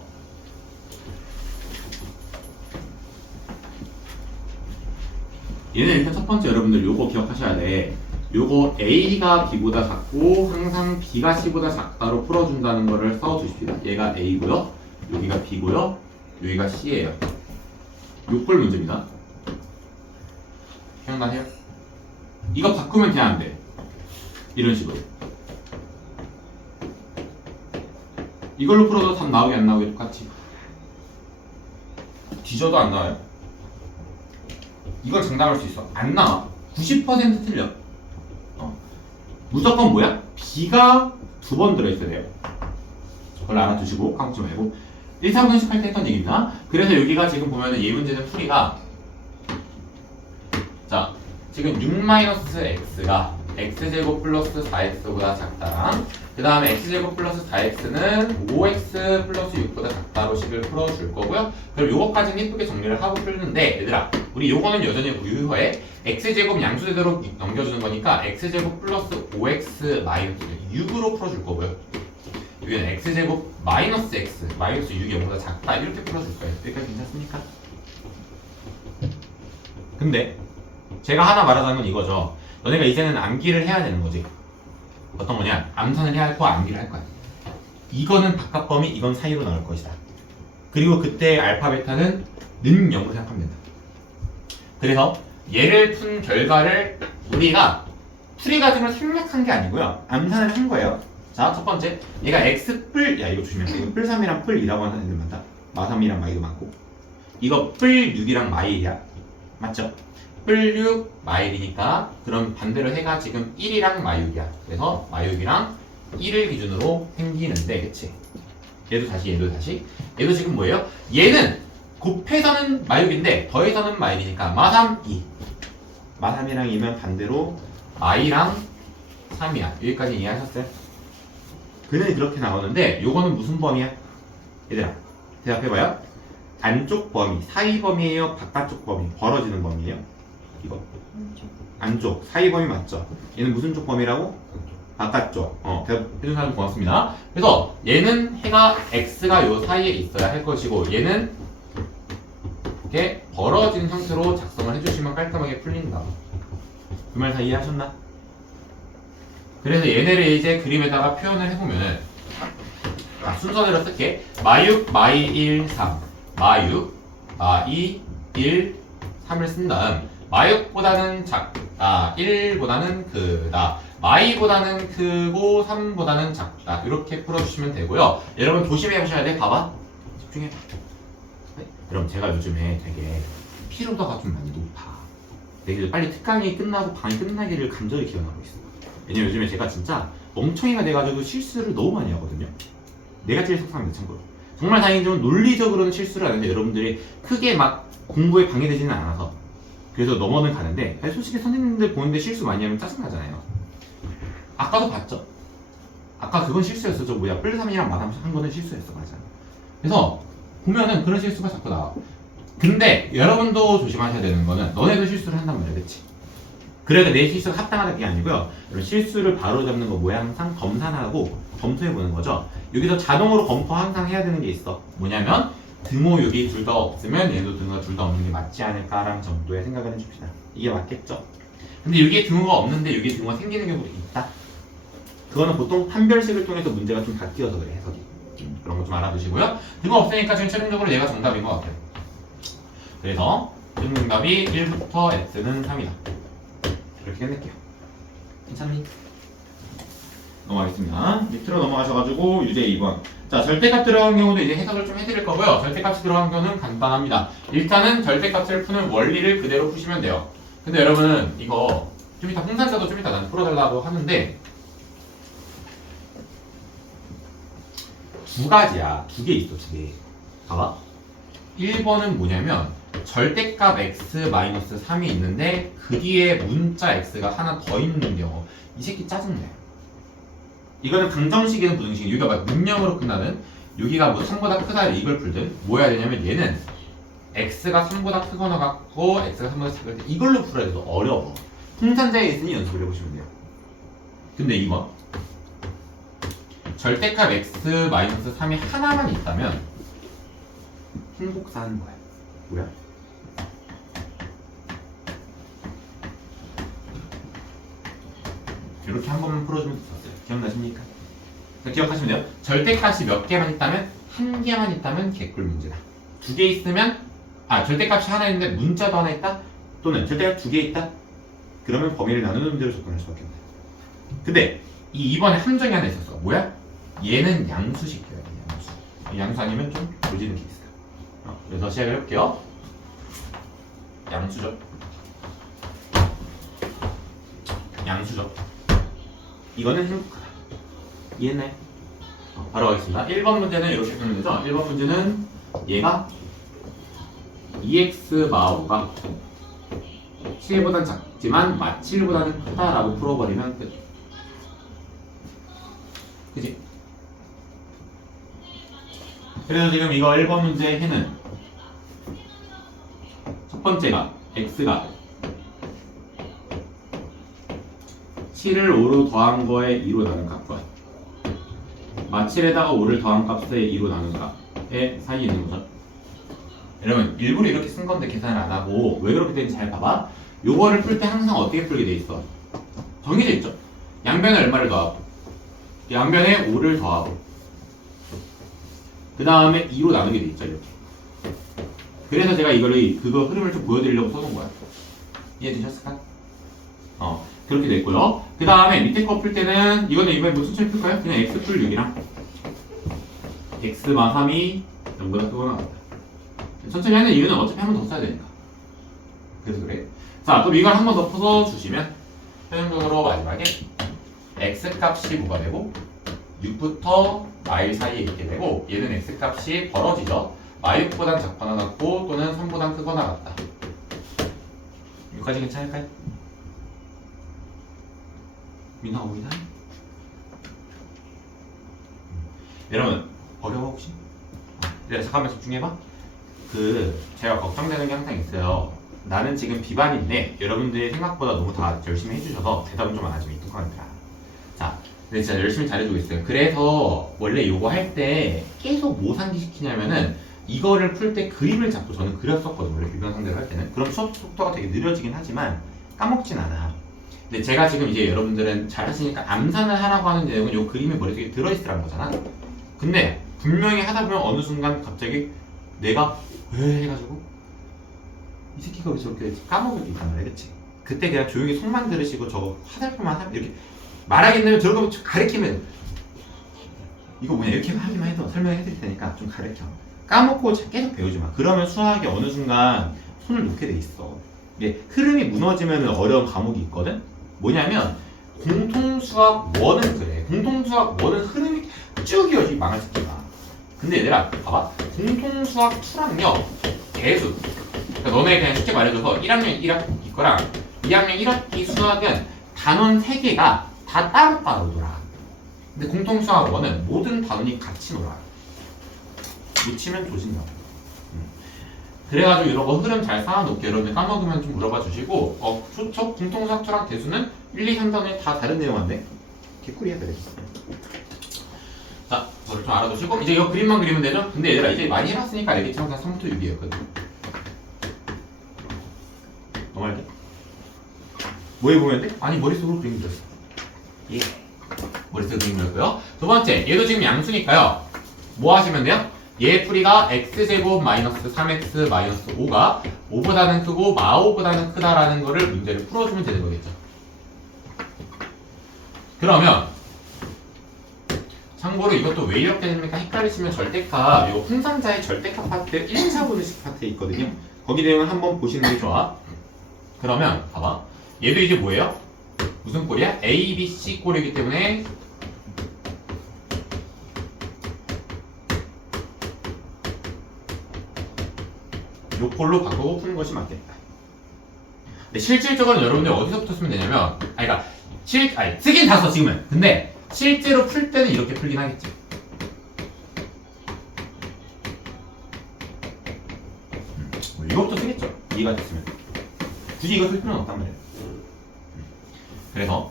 얘는 일단 첫 번째 여러분들 요거 기억하셔야 돼. 요거 A가 B보다 작고 항상 B가 C보다 작다로 풀어준다는 거를 써주십시다. 얘가 A고요. 여기가 B고요. 여기가 C예요. 요꼴 문제입니다. 기억나세요? 이거 바꾸면 그냥 안 돼. 이런 식으로. 이걸로 풀어도 답 나오게 안 나오게 똑같이. 뒤져도 안 나와요. 이걸 정답할 수 있어. 안 나와. 90% 틀려. 무조건 뭐야? B가 2번 들어있어야 돼요. 그걸 알아두시고 까먹지 말고 1, 4분식 할 때 했던 얘기입니다. 그래서 여기가 지금 보면은 얘 문제는 풀이가 자 지금 6-x가 x제곱 플러스 4x보다 작다랑 그 다음에 x제곱 플러스 4x는 5x 플러스 6보다 작다로 식을 풀어줄 거고요. 그럼 요거까지는 예쁘게 정리를 하고 풀는데 얘들아 우리 요거는 여전히 유효해. x제곱 양수대대로 넘겨주는 거니까 x제곱 플러스 5x 마이너스 6으로 풀어줄 거고요. 여기는 x제곱 마이너스 x 마이너스 6이 0보다 작다 이렇게 풀어줄 거예요. 여기까지 괜찮습니까? 근데 제가 하나 말하자는 건 이거죠. 너네가 이제는 암기를 해야 되는 거지. 어떤 거냐? 암산을 해야 할 거야, 암기를 할 거야. 이거는 바깥범위, 이건 사이로 나올 것이다. 그리고 그때 알파, 베타는 는 0으로 생각하면 된다. 그래서 얘를 푼 결과를 우리가 풀이 과정을 생략한 게 아니고요. 암산을 한 거예요. 자, 첫 번째. 얘가 x뿔, 야 이거 조심해. 이거 뿔 3이랑 뿔 2라고 하는 애들 많다. 마 3이랑 마이도 많고. 이거 뿔 6이랑 마일이야. 맞죠? 뿔 6 마일이니까 그럼 반대로 해가 지금 1이랑 마육이야. 그래서 마육이랑 1을 기준으로 생기는데 그치? 얘도 다시 얘도 지금 뭐예요? 얘는 곱해서는 마육인데 더해서는 마일이니까 마3 2 마3이랑 2면 반대로 마이랑 3이야. 여기까지 이해하셨어요? 그는 그렇게 나오는데 요거는 무슨 범위야? 얘들아 대답해봐요. 안쪽 범위, 사이 범위예요? 바깥쪽 범위, 벌어지는 범위예요? 이거 안쪽, 사이 범위 맞죠? 얘는 무슨 쪽 범위라고? 바깥쪽. 대답해준 사람 고맙습니다. 그래서 얘는 해가 x가 요 사이에 있어야 할 것이고 얘는 이렇게 벌어진 형태로 작성을 해주시면 깔끔하게 풀린다. 그 말 다 이해하셨나? 그래서 얘네를 이제 그림에다가 표현을 해보면은 순서대로 쓸게. 마육, 마이 1, 3 마육, 마이 1, 3을 쓴 다음 마육보다는 작다 1보다는 크다 마이보다는 크고 3보다는 작다 이렇게 풀어주시면 되고요. 여러분 조심해 보셔야 돼. 봐봐. 집중해. 네? 여러분 제가 요즘에 되게 피로도가 좀 많이 높아. 되게 빨리 특강이 끝나고 방이 끝나기를 간절히 기원하고 있어. 왜냐면 요즘에 제가 진짜 멍청이가 돼가지고 실수를 너무 많이 하거든요. 내가 제일 속상합니다. 참고로. 정말 다행이지만 논리적으로는 실수를 안 해서 여러분들이 크게 막 공부에 방해되지는 않아서 그래서 넘어는 가는데 솔직히 선생님들 보는데 실수 많이 하면 짜증나잖아요. 아까도 봤죠? 아까 그건 실수였어. 저 뭐야 뿔3이랑 마담 한 거는 실수였어. 맞아. 그래서 보면은 그런 실수가 자꾸 나와. 근데 여러분도 조심하셔야 되는 거는 너네도 실수를 한단 말이야. 그치? 그래도 내 실수가 합당하다는 게 아니고요. 실수를 바로잡는 거 뭐야 항상 검산하고 검토해보는 거죠. 여기서 자동으로 검토 항상 해야 되는 게 있어. 뭐냐면 등호 여기 둘 다 없으면 얘도 등호가 둘 다 없는 게 맞지 않을까라는 정도의 생각을 해줍시다. 이게 맞겠죠? 근데 여기에 등호가 없는데 여기에 등호가 생기는 경우도 있다. 그거는 보통 판별식을 통해서 문제가 좀 바뀌어서 그래. 해석이. 그런 거 좀 알아두시고요. 등호 없으니까 지금 최종적으로 얘가 정답인 것 같아요. 그래서 최종 정답이 1부터 x는 3이다. 이렇게 끝낼게요. 괜찮니? 넘어가겠습니다. 밑으로 넘어가셔가지고 유제 2번. 자, 절대값 들어간 경우도 이제 해석을 좀 해드릴 거고요. 절대값이 들어간 경우는 간단합니다. 일단은 절대값을 푸는 원리를 그대로 푸시면 돼요. 근데 여러분은 이거 좀 이따 홍산자도 좀 이따 난 풀어달라고 하는데 두 가지야. 두 개 있어, 두 개. 봐봐. 1번은 뭐냐면 절대값 x-3이 있는데 그 뒤에 문자 x가 하나 더 있는 경우. 이 새끼 짜증나요. 이거는 방정식이든 부등식, 여기가 막 문명으로 끝나는 여기가 뭐 3보다 크다 이걸 풀든 뭐 해야 되냐면 얘는 x가 3보다 크거나 같고 x가 3보다 작을 때 이걸로 풀어야 돼서 어려워. 통산자에 있으니 연습을 해보시면 돼요. 근데 2번 절대값 x-3이 하나만 있다면 행복사하는 거야. 뭐야? 이렇게 한 번만 풀어주면 됐었어요. 기억나십니까? 기억하시면 돼요. 절대값이 몇 개만 있다면 한 개만 있다면 개꿀 문제다. 두 개 있으면 절대값이 하나 있는데 문자도 하나 있다? 또는 절대값 두 개 있다? 그러면 범위를 나누는 문제로 접근할 수밖에 없다. 근데 이 2번에 함정이 하나 있었어. 뭐야? 얘는 양수시켜야 돼. 양수. 양수 아니면 좀 조지는 케이스다. 그래서 시작을 해볼게요. 양수죠. 양수죠. 이거는 행복하다. 이해했나요? 바로 가겠습니다. 1번 문제는 이렇게 푸는 거죠. 1번 문제는 얘가 2x 마오가 7보단 작지만 7보다는 크다라고 풀어버리면 끝. 그치? 그래서 지금 이거 1번 문제의 해는 첫 번째가 x가 7을 5로 더한 거에 2로 나눈 값과 마7에다가 5를 더한 값에 2로 나눈 값의 사이에 있는 거죠. 여러분 일부러 이렇게 쓴 건데 계산을 안 하고 왜 그렇게 되는지 잘 봐봐. 요거를 풀 때 항상 어떻게 풀게 돼 있어? 정해져 있죠. 양변에 얼마를 더하고 양변에 5를 더하고 그 다음에 2로 나누게 돼 있죠. 이렇게. 그래서 제가 이거를 그거 흐름을 좀 보여드리려고 써놓은 거야. 이해되셨을까? 그렇게 됐고요. 그 다음에 밑에 거 풀 때는 이거는 이번에 무슨 천천히 풀까요? 그냥 x 풀 6이랑 x 마 3이 0보다 크거나 같다. 천천히 하는 이유는 어차피 한 번 더 써야 되니까. 그래서 그래. 자, 그럼 이걸 한 번 더 풀어주시면 최종적으로 마지막에 x 값이 뭐가 되고 6부터 마일 사이에 있게 되고 얘는 x 값이 벌어지죠. 마6보단 작거나 같고 또는 3보단 크거나 같다. 여기까지 괜찮을까요? 민아 오이나? 여러분 어려워 혹시? 잠깐만 집중해봐. 제가 걱정되는 게 항상 있어요. 나는 지금 비반인데 여러분들이 생각보다 너무 다 열심히 해주셔서 대답은 좀 안 하지만 뚝하니까. 자, 근데 진짜 열심히 잘해주고 있어요. 그래서 원래 요거 할 때 계속 뭐 상기시키냐면은 이거를 풀 때 그림을 자꾸 저는 그렸었거든요. 원래 비반 상대를 할 때는. 그럼 수업 속도가 되게 느려지긴 하지만 까먹진 않아. 근데 제가 지금 이제 여러분들은 잘 하시니까 암산을 하라고 하는 내용은 요 그림이 머릿속에 들어있으라는 거잖아. 근데 분명히 하다 보면 어느 순간 갑자기 내가 왜 해가지고 이 새끼가 왜 저렇게 했지? 까먹을 게 있단 말이야, 그치? 그때 그냥 조용히 속만 들으시고 저거 화살표만 하면 이렇게 말하겠는데 저런 거 가르치면 이거 뭐냐 이렇게 하기만 해도 설명해 드릴 테니까 좀 가르쳐. 까먹고 계속 배우지 마. 그러면 수학에 어느 순간 손을 놓게 돼 있어. 이게 흐름이 무너지면 어려운 과목이 있거든? 뭐냐면 공통수학 1은 그래. 공통수학 1은 흐름이 쭉 이어지 망할 새끼가. 근데 얘들아 봐봐. 공통수학 2랑요 계수. 그러니까 너네 그냥 쉽게 말해줘서 1학년 1학기 거랑 2학년 1학기 수학은 단원 3개가 다 따로따로 놀아. 근데 공통수학 1은 모든 단원이 같이 놀아. 놓치면 조진다고. 그래가지고 이런 거 흐름 잘 쌓아놓게 여러분들 까먹으면 좀 물어봐 주시고 좋죠? 공통수학 2랑 대수는 1, 2, 3, 4는 다 다른 내용인데 개꿀이야 그래. 자, 그걸 좀 알아두시고 이제 이 그림만 그리면 되죠? 근데 얘들아 이제 많이 해봤으니까 알겠지만 그냥 3부터 6이었거든. 넘어갈게. 뭐 해보면 돼? 아니 머릿속으로 그림 그렸어. 예. 머릿속으로 그림 그렸고요. 두 번째, 얘도 지금 양수니까요. 뭐 하시면 돼요? 얘 풀이가 x제곱 마이너스 3x 마이너스 5가 5보다는 크고 마5보다는 크다라는 거를 문제를 풀어주면 되는 거겠죠. 그러면 참고로 이것도 왜 이렇게 됩니까? 헷갈리시면 절대값, 이거 풍산자의 절대값 파트 1차분의식 파트에 있거든요. 거기 내용을 한번 보시는 게 좋아. 그러면 봐봐. 얘도 이제 뭐예요? 무슨 꼴이야? A, B, C 꼴이기 때문에 요 꼴로 바꾸고 푸는 것이 맞겠다. 근데 실질적으로 여러분들 어디서부터 쓰면 되냐면 그러니까 쓰긴 다 써 지금은. 근데 실제로 풀 때는 이렇게 풀긴 하겠지. 이것도 쓰겠죠. 이해가 됐으면. 굳이 이거 쓸 필요는 없단 말이에요. 그래서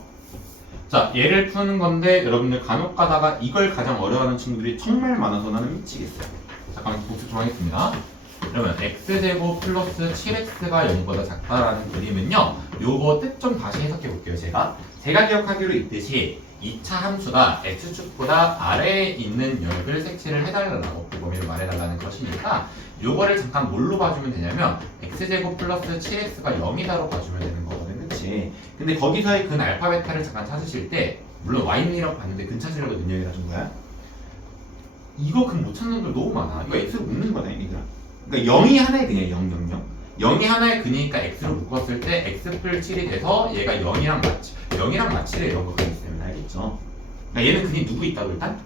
자 얘를 푸는 건데 여러분들 간혹 가다가 이걸 가장 어려워하는 친구들이 정말 많아서 나는 미치겠어요. 잠깐 복습 좀 하겠습니다. 그러면 x제곱 플러스 7x가 0보다 작다라는 그림은요 요거 뜻 좀 다시 해석해 볼게요. 제가 기억하기로 있듯이 2차 함수가 x축보다 아래에 있는 역을 색칠을 해달라고 범위를 말해달라는 것이니까 요거를 잠깐 뭘로 봐주면 되냐면 x제곱 플러스 7x가 0이다로 봐주면 되는 거거든. 그치? 근데 거기서의 근 알파 베타를 잠깐 찾으실 때 물론 y는이라고 봤는데 근 찾으려고 능력이라 준 거야. 이거 근 못 찾는 걸 너무 많아. 이거 x로 묶는 거다 얘들아. 그러니까 0이 하나의 근이에요. 0, 0, 0. 0이 하나의 근이니까 x로 묶었을 때 x 풀 7이 돼서 얘가 0이랑 마치 7에 이런 거 근이 있으면 알겠죠? 그러니까 얘는 근이 누구 있다고 일단?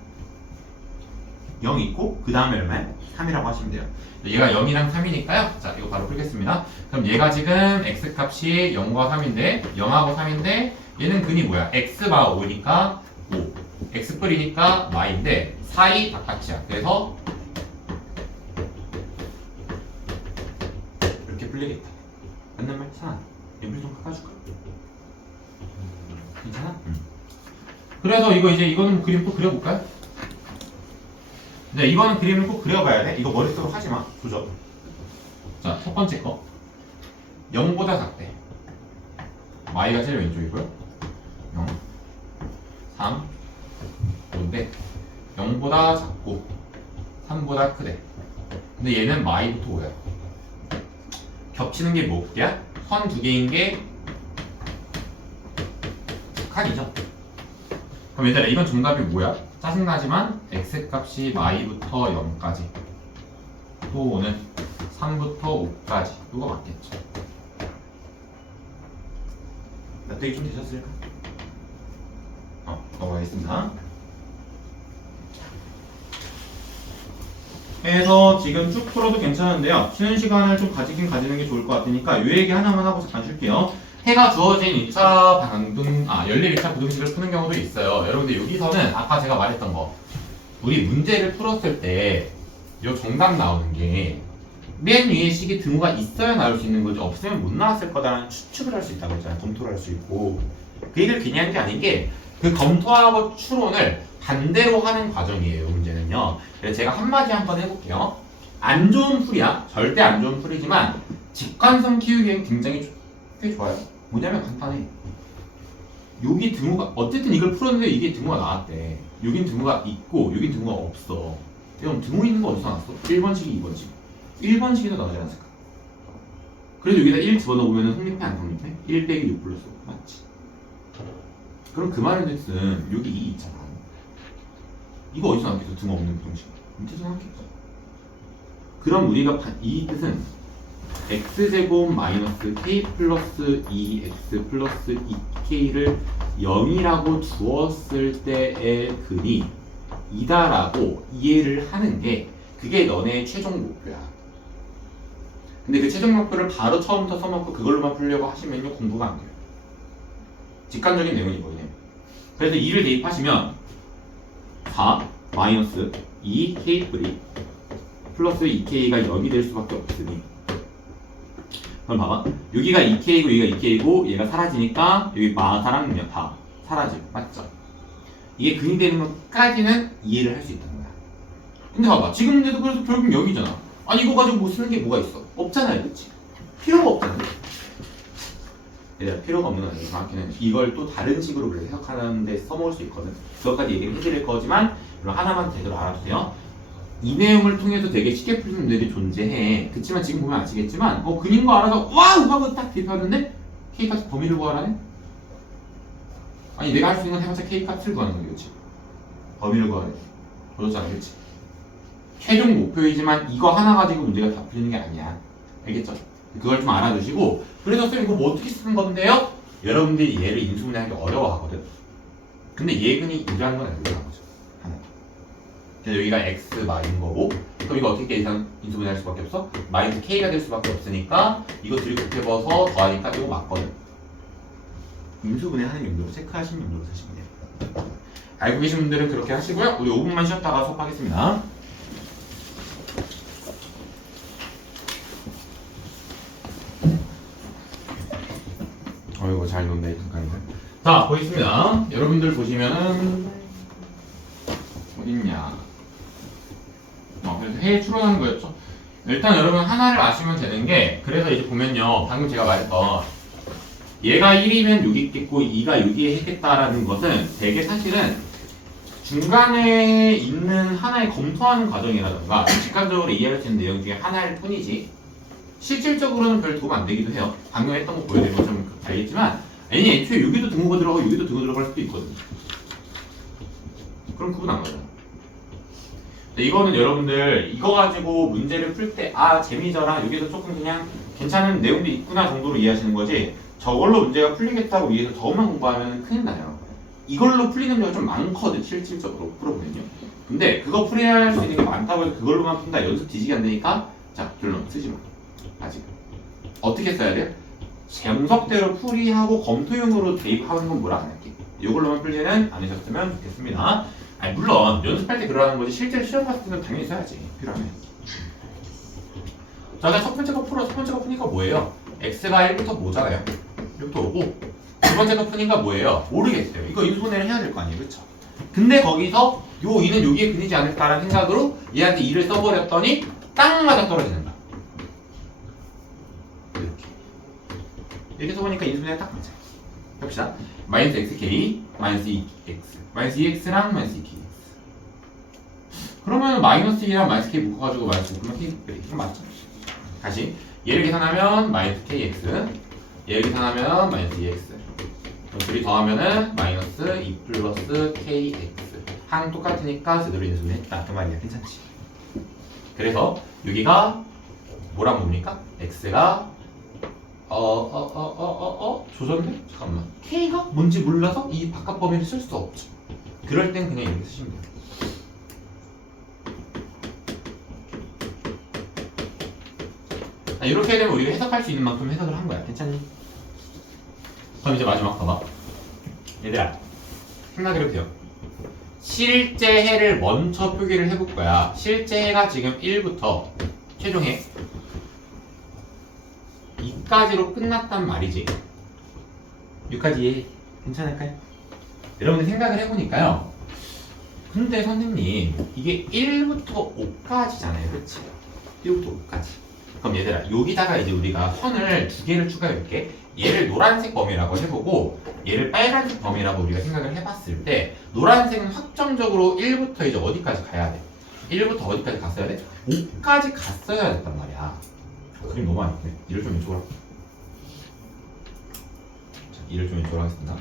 0 있고 그 다음에 얼마야? 3이라고 하시면 돼요. 얘가 0이랑 3이니까요. 자 이거 바로 풀겠습니다. 그럼 얘가 지금 x값이 0과 3인데 0하고 3인데 얘는 근이 뭐야? x가 5니까 5 x뿔이니까 y인데 사이 바깥이야. 그래서 이렇게 풀리겠다. 맞는 말? 사 연필 좀 깎아줄까? 괜찮아? 그래서 이거는 뭐 그림 또 그려볼까요? 네, 이거는 그림을 꼭 그려봐야 돼. 이거 머릿속으로 하지마. 조져. 자, 첫 번째 거. 0보다 작대. y가 제일 왼쪽이고요. 0, 3, 5인데 0보다 작고 3보다 크대. 근데 얘는 y부터 5야. 겹치는 게 뭐야? 선 두 개인 게 칸이죠. 그럼 얘들아 이건 정답이 뭐야? 짜증나지만 x값이 y부터 0까지 또 5는 3부터 5까지 이거 맞겠죠. 납득이 좀 되셨을까? 넘어가겠습니다. 그래서 지금 쭉 풀어도 괜찮은데요. 쉬는 시간을 좀 가지는 게 좋을 것 같으니까 이 얘기 하나만 하고 잠깐 쉴게요. 해가 주어진 2차 연립 2차 부등식을 푸는 경우도 있어요. 여러분들 여기서는 아까 제가 말했던 거 우리 문제를 풀었을 때 이 정답 나오는 게 맨 위에 식이 등호가 있어야 나올 수 있는 거지 없으면 못 나왔을 거다라는 추측을 할 수 있다고 했잖아요. 검토를 할 수 있고 그 얘기를 괜히 하는 게 아닌 게 그 검토하고 추론을 반대로 하는 과정이에요. 문제는요. 그래서 제가 한마디 한번 해볼게요. 안 좋은 풀이야. 절대 안 좋은 풀이지만 직관성 키우기엔 굉장히 꽤 좋아요. 뭐냐면 간단해. 여기 등호가 어쨌든 이걸 풀었는데 이게 등호가 나왔대. 여긴 등호가 있고 여긴 등호가 없어. 그럼 등호 있는 거 어디서 나왔어? 1번식이 2번식. 1번식에서 나오지 않았을까? 그래서 여기다 1 집어넣으면 성립해 안 성립해? 1 빼기 6 플러스 5 맞지? 그럼 그 말은 즉슨 여기 2 있잖아. 이거 어디서 나왔겠어? 등호 없는 부등식. 밑에서 나왔겠죠. 그럼 우리가 이 뜻은 x제곱 마이너스 k 플러스 2x 플러스 2k를 0이라고 두었을 때의 근이 이다라고 이해를 하는 게 그게 너네의 최종 목표야. 근데 그 최종 목표를 바로 처음부터 써먹고 그걸로만 풀려고 하시면요 공부가 안 돼요. 직관적인 내용이 이거예요. 그래서 2를 대입하시면 4 마이너스 2k 뿌리 플러스 2k가 0이 될 수밖에 없으니 그럼 봐봐 여기가 2k고 여기가 2k고 얘가 사라지니까 여기 마사랑 다 사라지고 맞죠? 이게 근이 되는 것까지는 이해를 할 수 있다는 거야. 근데 봐봐 지금 문제도 그래서 결국 0이잖아. 아니 이거 가지고 뭐 쓰는 게 뭐가 있어? 없잖아요 그치? 필요가 없잖아. 얘들아 필요가 없는 건 아니고 정확히는 이걸 또 다른 식으로 그래서 해석하는 데 써먹을 수 있거든. 그것까지 얘기를 해드릴 거지만 그럼 하나만 제대로 알아두세요. 이 내용을 통해서 되게 쉽게 풀리는 문제들이 존재해. 그치만 지금 보면 아시겠지만 근인 거 알아서 와우 하고 딱 대입하는데 K값 범위를 구하라네? 아니 내가 할 수 있는 건 해봤자 K값을 구하는 거지 그치? 범위를 구하래. 어렵지 않겠지? 최종 목표이지만 이거 하나 가지고 문제가 다 풀리는 게 아니야. 알겠죠? 그걸 좀 알아두시고 그래서 쌤 이거 뭐 어떻게 쓰는 건데요? 여러분들이 얘를 인수분해하기 어려워하거든. 근데 예근이 이러한 건 알고 있는 거죠. 하나. 그래서 여기가 x 마인 거고 그럼 이거 어떻게 인수분해할 수밖에 없어? 마이너스 k가 될 수밖에 없으니까 이거 둘이 곱해봐서 더하니까 이거 맞거든. 인수분해하는 용도로 체크하시는 용도로 쓰시면 돼요. 알고 계신 분들은 그렇게 하시고요. 우리 5분만 쉬었다가 수업하겠습니다. 어이구 잘 논다 이 잠깐이요. 자 보겠습니다. 여러분들 보시면은 어딨냐? 그래서 해에 추론하는 거였죠. 일단 여러분 하나를 아시면 되는 게 그래서 이제 보면요 방금 제가 말했던 얘가 1이면 6이 있겠고 2가 6이 했겠다라는 것은 되게 사실은 중간에 있는 하나의 검토하는 과정이라던가 직관적으로 이해할 수 있는 내용 중에 하나일 뿐이지 실질적으로는 별 도움 안 되기도 해요. 방금 했던 거 보여드리면 좀 알겠지만 아니 애초에 여기도 등호가 들어가고 여기도 등호 들어갈 수도 있거든. 그럼 구분 안 가잖아. 이거는 여러분들 이거 가지고 문제를 풀 때 아 재미져라 여기서 조금 그냥 괜찮은 내용도 있구나 정도로 이해하시는 거지 저걸로 문제가 풀리겠다고 위해서 저것만 공부하면 큰일 나요. 이걸로 풀리는 경우가 좀 많거든 실질적으로 풀어보면요. 근데 그거 풀이할 수 있는 게 많다고 해서 그걸로만 푼다 연습 뒤지게 안 되니까 자 결론 쓰지 마. 아직 어떻게 써야 돼? 정석대로 풀이하고 검토용으로 대입하는 건 뭐라 안 할게. 이걸로만 풀지는 않으셨으면 좋겠습니다. 아니 물론 연습할 때 그러는 거지 실제로 시험 봤을 때는 당연히 써야지 필요하면. 자, 첫 번째 거 풀어. 첫 번째 거 푸니까 뭐예요? x가 1부터 뭐잖아요. 1부터 5고 두 번째 거 푸니까 뭐예요? 모르겠어요. 이거 인수분해를 해야 될 거 아니에요, 그렇죠? 근데 거기서 요 2는 여기에 근이지 않을까라는 생각으로 얘한테 2를 써버렸더니 딱 맞아 떨어지는 거야. 이렇게 써보니까 인수분해가 딱 맞아요. 봅시다. 마이너스 xk, 마이너스 2x, 마이너스 2x랑 마이너스 2kx. 그러면 마이너스 2랑 마이너스 k 묶어가지고 마이너스 5 그러면 k 빼기. 이거 맞죠? 다시 얘를 계산하면 마이너스 kx, 얘를 계산하면 마이너스 2x. 그럼 둘이 더하면은 마이너스 2 플러스 kx. 항 똑같으니까 제대로 인수분해했다. 그 말이야. 괜찮지? 그래서 여기가 뭐랑 뭡니까? x가 조졌네? 잠깐만. K가 뭔지 몰라서 이 바깥 범위를 쓸 수 없죠. 그럴 땐 그냥 이렇게 쓰시면 돼요. 이렇게 되면 우리가 해석할 수 있는 만큼 해석을 한 거야. 괜찮니? 그럼 이제 마지막 봐봐. 얘들아, 생각해보세요. 실제 해를 먼저 표기를 해볼 거야. 실제 해가 지금 1부터 최종 해 2까지로 끝났단 말이지. 6까지 괜찮을까요? 여러분들 생각을 해보니까요. 근데 선생님 이게 1부터 5까지잖아요. 그치? 1부터 5까지. 그럼 얘들아 여기다가 이제 우리가 선을 두 개를 추가해볼게. 얘를 노란색 범위라고 해보고 얘를 빨간색 범위라고 우리가 생각을 해봤을 때 노란색은 확정적으로 1부터 이제 어디까지 가야 돼? 1부터 어디까지 갔어야 돼? 5까지 갔어야 됐단 말이야. 그림 너무 많이 있네. 이를 좀 왼쪽으로 할게. 자, 이를 좀 왼쪽으로 하겠습니다.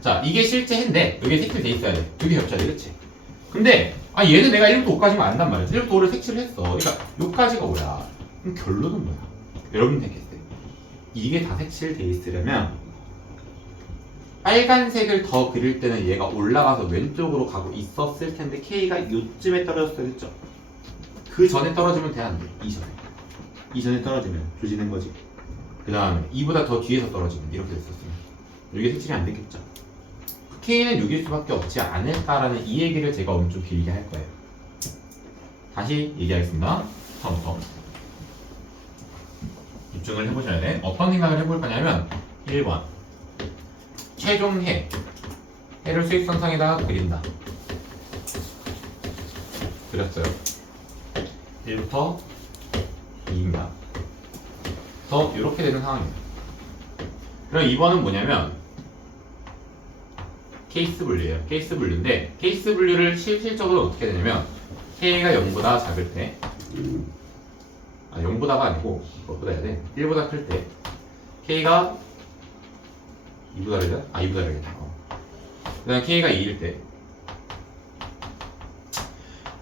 자, 이게 실제 해인데 여기에 색칠 돼 있어야 돼. 두 개 겹쳐야 돼, 그치? 근데 얘는 내가 1부터 5까지만 안단 말이야. 1부터 5를 색칠을 했어. 그러니까 여기까지가 뭐야? 그럼 결론은 뭐야? 여러분 생각했을 때 이게 다 색칠돼 있으려면 빨간색을 더 그릴 때는 얘가 올라가서 왼쪽으로 가고 있었을 텐데 K가 요쯤에 떨어졌어야 됐죠? 그 전에 떨어지면 돼, 안 돼? 이전에 떨어지면 조지는 거지. 그 다음에 이보다 더 뒤에서 떨어지면 이렇게 됐었으면 이게 색칠이 안 됐겠죠? K는 6일 수밖에 없지 않을까라는 이 얘기를 제가 오늘 좀 길게 할 거예요. 다시 얘기하겠습니다. 처음부터 집중을 해보셔야 돼. 어떤 생각을 해볼 거냐면 1번 최종 해를 수익선상에다가 그린다. 그렸어요. 1부터 2입니다. 그래서 이렇게 되는 상황입니다. 그럼 2번은 뭐냐면 케이스 분류예요. 케이스 분류인데 케이스 분류를 실질적으로 어떻게 되냐면 K가 0보다 작을 때 0보다가 아니고 그것보다 해야 돼. 1보다 클 때 K가 2보다 되자? 2보다 되겠다. 그 다음 K가 2일 때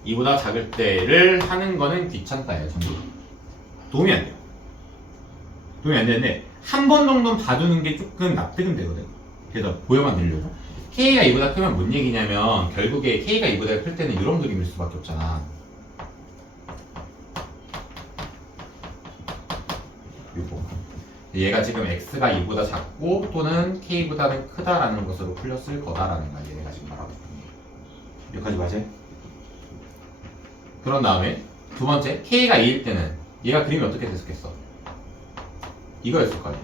2보다 작을 때를 하는 거는 귀찮다예요. 전부 도움이 안 돼요. 도움이 안 되는데 한 번 정도는 봐두는 게 조금 납득은 되거든. 그래서 보여만 드리려고. K가 2보다 크면 뭔 얘기냐면 결국에 K가 2보다 클 때는 이런 그림일 수밖에 없잖아. 이거 얘가 지금 X가 2보다 작고 또는 K보다는 크다라는 것으로 풀렸을 거다라는 걸 얘가 지금 말하고 있는 거예요. 여기까지 맞아요? 그런 다음에 두 번째 K가 2일 때는 얘가 그림이 어떻게 됐었겠어? 이거였을 거 아니야.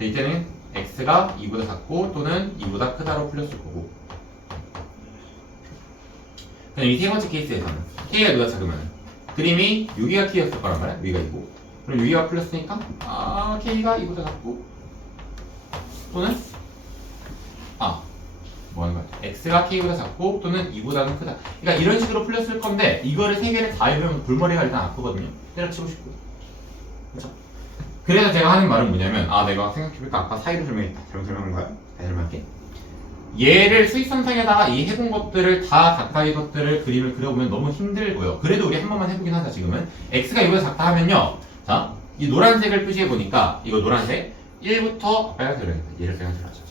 이때는 X가 2보다 작고 또는 2보다 크다로 풀렸을 거고. 그냥 이 세 번째 케이스에서는 K가 2보다 작으면 그림이 6기가 K였을 거란 말이야. 위가 2고. 그럼 6기가 풀렸으니까 K가 2보다 작고 또는 뭐 하는 거야? X가 K보다 작고 또는 2보다는 크다. 그러니까 이런 식으로 풀렸을 건데 이거를 세 개를 다 해보면 골머리가 일단 아프거든요. 때려치고 싶고. 그렇죠? 그래서 제가 하는 말은 뭐냐면 내가 생각해보니까 아까 사이로 설명했다. 잘못 설명한 거야? 다시 설명할게. 얘를 수익선상에다가 이 해본 것들을 다 가까이 것들을 그림을 그려보면 너무 힘들고요. 그래도 우리 한 번만 해보긴 하자. 지금은 X가 2보다 작다 하면요. 자, 이 노란색을 표시해보니까 이거 노란색 1부터 빨간색으로 해야겠다. 얘를 빨간색으로 하자.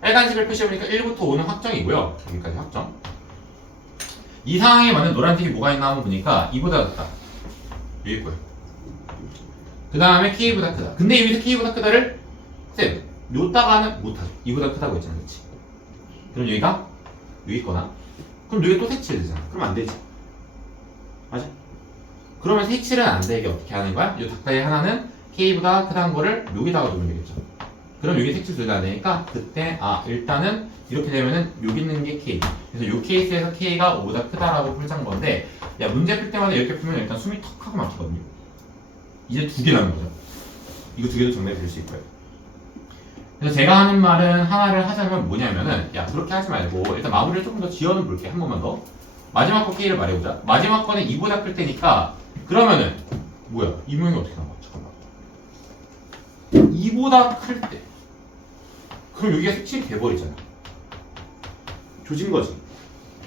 빨간색을 표시해보니까 1부터 5는 확정이고요. 여기까지 확정. 이 상황에 맞는 노란색이 뭐가 있나 한번 보니까 2보다 작다. 여기 있고요. 그 다음에 K보다 크다. 근데 여기서 K보다 크다를 쌤 요따가는 못하죠. 2보다 크다고 했잖아. 그치? 그럼 여기가 여기 있거나 그럼 여기 또 색칠해야 되잖아. 그럼 안 되지. 맞아? 그러면 색칠은 안 되게 어떻게 하는 거야? 이 닭다리 하나는 K보다 크다는 거를 여기다가 두면 되겠죠. 그럼 여기 색칠 둘 다 안 되니까 그때 일단은 이렇게 되면은 여기 있는 게 K. 그래서 이 케이스에서 K가 5보다 크다라고 풀자는 건데 야 문제 풀 때마다 이렇게 풀면 일단 숨이 턱 하고 막히거든요. 이제 두 개 남은 거죠. 이거 두 개도 정리해 드릴 수 있고요. 그래서 제가 하는 말은 하나를 하자면 뭐냐면은 야 그렇게 하지 말고 일단 마무리를 조금 더 지어는 볼게. 한 번만 더. 마지막 거 K를 말해보자. 마지막 거는 2보다 클 때니까 그러면은 뭐야 이 모양이 어떻게 나와? 잠깐만. 2보다 클 때. 그럼 여기가 색칠이 돼버리잖아. 조진 거지.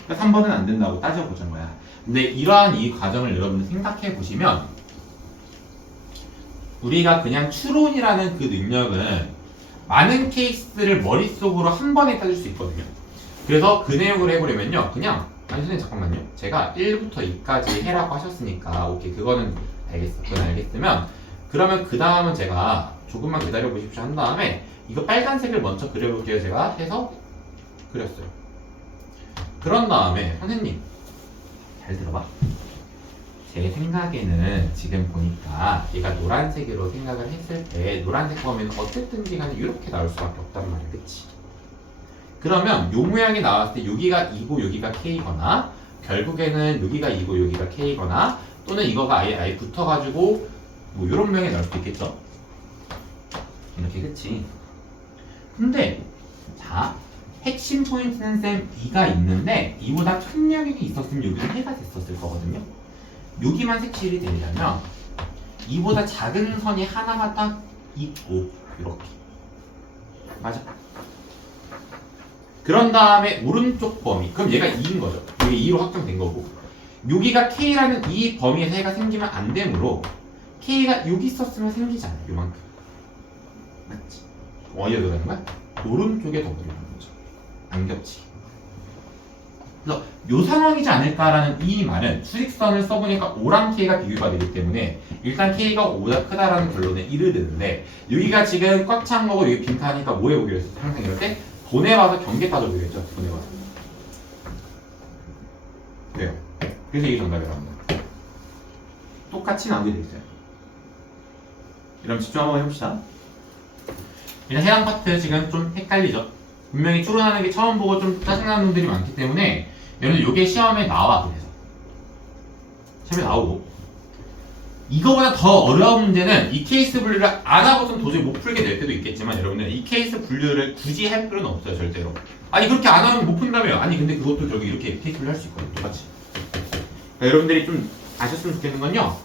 그러니까 3번은 안 된다고 따져보자는 거야. 근데 이러한 이 과정을 여러분들 생각해 보시면 우리가 그냥 추론이라는 그 능력은 많은 케이스를 머릿속으로 한 번에 따질 수 있거든요. 그래서 그 내용을 해보려면요. 그냥 선생님 잠깐만요. 제가 1부터 2까지 해라고 하셨으니까 오케이 그거는 알겠어. 그건 알겠으면 그러면 그 다음은 제가 조금만 기다려 보십시오 한 다음에 이거 빨간색을 먼저 그려볼게요. 제가 해서 그렸어요. 그런 다음에 선생님 잘 들어봐. 제 생각에는 지금 보니까 얘가 노란색으로 생각을 했을 때 노란색 범위는 어쨌든지 간에 이렇게 나올 수밖에 없단 말이야. 그치? 그러면 요 모양이 나왔을 때 여기가 2고 여기가 K거나 결국에는 여기가 2고 여기가 K거나 또는 이거가 아예 붙어가지고 뭐 이런 모양이 나올 수도 있겠죠. 이렇게 그치. 근데 자 핵심 포인트는 쌤 B가 있는데 이보다 큰 영역이 있었으면 여기도 해가 됐었을 거거든요. 여기만 색칠이 되려면 이보다 작은 선이 하나가 딱 있고 이렇게 맞아. 그런 다음에 오른쪽 범위 그럼 얘가 2인 거죠. 이게 2로 확정된 거고 여기가 K라는 이 범위에서 해가 생기면 안 되므로 K가 여기 있었으면 생기잖아. 요만큼 맞지? 어디에 들어가는 거야? 오른쪽에 더 그리는 거죠. 안 겹치게. 그래서 요 상황이지 않을까라는 이 말은 수직선을 써보니까 5랑 K가 비교가 되기 때문에 일단 K가 5보다 크다라는 결론에 이르는데 여기가 지금 꽉 찬 거고 여기 빈칸이니까 뭐 해보기로 했어? 항상 이럴 때 보내봐서 경계 따져보기로 했죠. 보내봐서. 왜요? 그래서 이게 정답이라는 거예요. 똑같이 나오게 돼 있어요. 그럼 집중 한번 해봅시다. 일단 해당 파트 지금 좀 헷갈리죠? 분명히 추론하는 게 처음 보고 좀 짜증나는 분들이 많기 때문에 여러분들 이게 시험에 나와. 그래서 시험에 나오고 이거보다 더 어려운 문제는 이 케이스 분류를 안 하고선 도저히 못 풀게 될 때도 있겠지만 여러분들 이 케이스 분류를 굳이 할 필요는 없어요. 절대로. 아니 그렇게 안 하면 못 푼다며요. 아니 근데 그것도 결국 이렇게 케이스 분류 할 수 있거든요. 똑같이. 그러니까 여러분들이 좀 아셨으면 좋겠는 건요,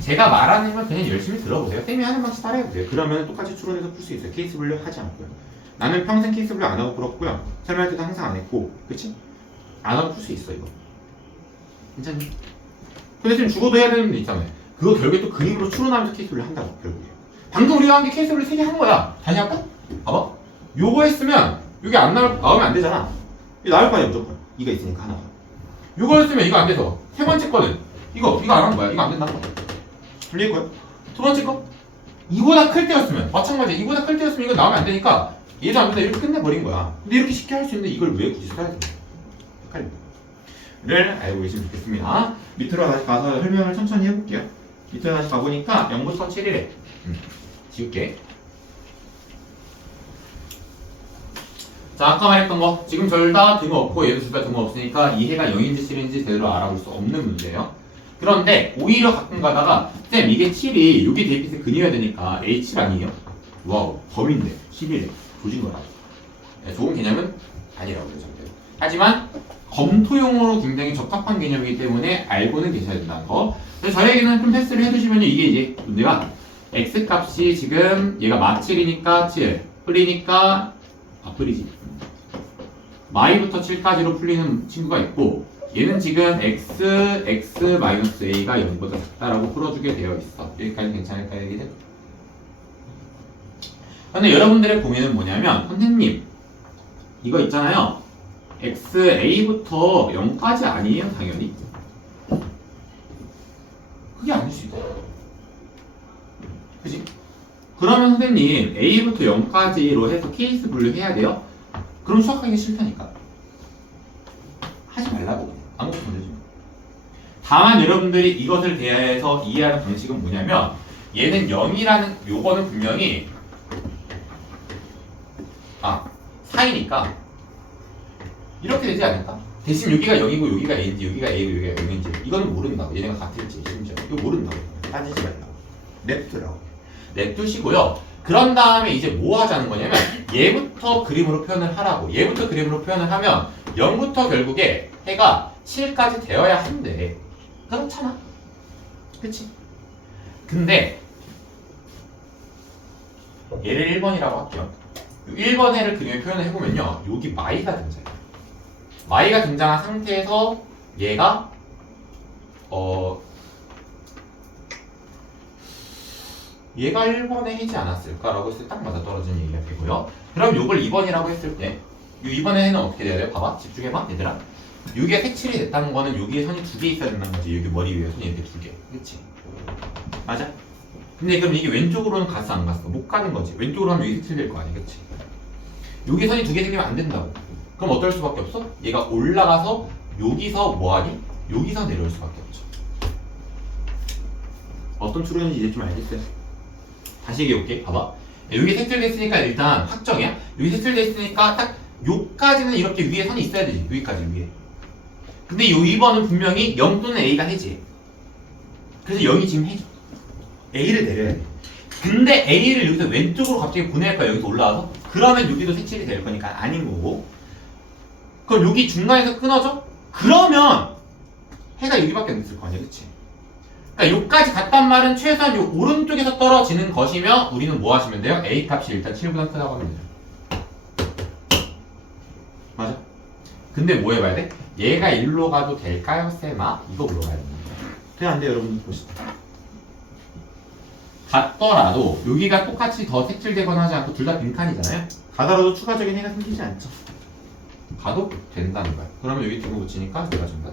제가 말하는 건 그냥 열심히 들어보세요. 쌤이 하는 방식 따라해보세요. 그러면 똑같이 추론해서 풀 수 있어요. 케이스 분류 하지 않고요. 나는 평생 케이스 분류 안 하고 풀었고요. 설명할 때도 항상 안 했고, 그치? 안 하고 풀 수 있어 이거. 괜찮니? 근데 지금 죽어도 해야 되는 데 있잖아요. 그거 결국에 또 그림으로 추론하면서 케이스 분류 한다고 결국에. 방금 우리가 한 게 케이스 분류 3개 한 거야. 다시 할까? 봐봐. 요거 했으면 여기 안 나오면 안 되잖아. 이거 나올 거 아니야 무조건. 이가 있으니까 하나가. 요거 했으면 이거 안 돼서 세 번째 거는 이거 안 한 거야. 이거 안 된다는 거야. 불릴 거야. 두 번째 거 이보다 클 때였으면 마찬가지. 이보다 클 때였으면 이거 나오면 안 되니까 얘도 안 된다. 이렇게 끝내버린 거야. 근데 이렇게 쉽게 할 수 있는데 이걸 왜 굳이 써야 되냐? 헷갈립니다.를 알고 계시면 좋겠습니다. 밑으로 다시 가서 설명을 천천히 해볼게요. 밑으로 다시 가보니까 0부터 7이래. 지울게. 자, 아까 말했던 거 지금 둘 다 등호 없고 얘도 둘 다 등호 없으니까 이 해가 0인지 7인지 제대로 알아볼 수 없는 문제예요. 그런데 오히려 가끔 가다가 쌤 이게 7이 여기 대입해서 근이어야 되니까 A7 아니에요? 와우 범인데 7이래. 조진 거라. 네, 좋은 개념은 아니라고요. 절대로. 하지만 검토용으로 굉장히 적합한 개념이기 때문에 알고는 계셔야 된다는 거. 그래서 저에게는 좀 패스를 해두시면 이게 이제 문제가 x 값이 지금 얘가 마7이니까 7 풀리니까 풀리지 마이부터 7까지로 풀리는 친구가 있고 얘는 지금 x-a가 0보다 작다라고 풀어주게 되어 있어. 여기까지 괜찮을까요, 얘기들? 근데 여러분들의 고민은 뭐냐면 선생님 이거 있잖아요. xa 부터 0까지 아니에요, 당연히. 그게 아닐 수 있다. 그치? 그러면 선생님 a부터 0까지로 해서 케이스 분류해야 돼요? 그럼 수학하기 싫다니까. 하지 말라고 그냥. 아무것도 안 되지. 다만 여러분들이 이것을 대해서 이해하는 방식은 뭐냐면 얘는 0이라는 요거는 분명히 4이니까 이렇게 되지 않을까? 대신 여기가 0이고 여기가 a인지 여기가 a고 여기가 0인지 이거는 모른다고. 얘네가 같을지 심지어 이거 모른다고. 따지지 말라고. 냅두라고. 냅두시고요. 그런 다음에 이제 뭐 하자는 거냐면 얘부터 그림으로 표현을 하라고. 얘부터 그림으로 표현을 하면 0부터 결국에 해가 7까지 되어야 한대. 그렇잖아. 그치? 근데 얘를 1번이라고 할게요. 1번 해를 그림에 표현을 해보면요. 여기 마이가 등장해요. 마이가 등장한 상태에서 얘가 얘가 1번에 해지 않았을까라고 했을 때 딱 맞아떨어지는 얘기가 되고요. 그럼 요걸 2번이라고 했을 때 이 2번의 해는 어떻게 돼야 돼요? 봐봐. 집중해봐 얘들아. 여기가 색칠이 됐다는 거는 여기에 선이 2개 있어야 된다는 거지. 여기 머리 위에 선이 이렇게 2개. 그치? 맞아? 근데 그럼 이게 왼쪽으로는 갔어 안 갔어? 못 가는 거지. 왼쪽으로 하면 여기 색칠될 거 아니야. 그치? 여기 선이 2개 생기면 안 된다고. 그럼 어떨 수밖에 없어? 얘가 올라가서 여기서 뭐하니? 여기서 내려올 수밖에 없죠. 어떤 추론인지 이제 좀 알겠어요? 다시 얘기해볼게. 봐봐. 여기 색칠됐으니까 일단 확정이야. 여기 색칠됐으니까 딱 요까지는 이렇게 위에 선이 있어야 되지. 여기까지 위에. 근데 요 2번은 분명히 0 또는 A가 해지. 그래서 여기 지금 해줘. A를 내려야 돼. 근데 A를 여기서 왼쪽으로 갑자기 보낼까 여기서 올라와서? 그러면 여기도 색칠이 될 거니까 아닌 거고. 그럼 여기 중간에서 끊어져? 그러면 해가 여기밖에 안 있을 거 아니야, 그치? 그러니까 여기까지 갔단 말은 최소한 요 오른쪽에서 떨어지는 것이면 우리는 뭐 하시면 돼요? A 값이 일단 7보다 크다고 하면 되죠. 맞아? 근데 뭐 해봐야 돼? 얘가 1로 가도 될까요, 쌤아? 이거 물어봐야 됩니다. 그래 안 돼요, 여러분 보시죠. 같더라도 여기가 똑같이 더 색칠되거나 하지 않고 둘 다 빈칸이잖아요. 가더라도 추가적인 해가 생기지 않죠. 가도 된다는 거야. 그러면 여기 등호 붙이니까 내가 준다.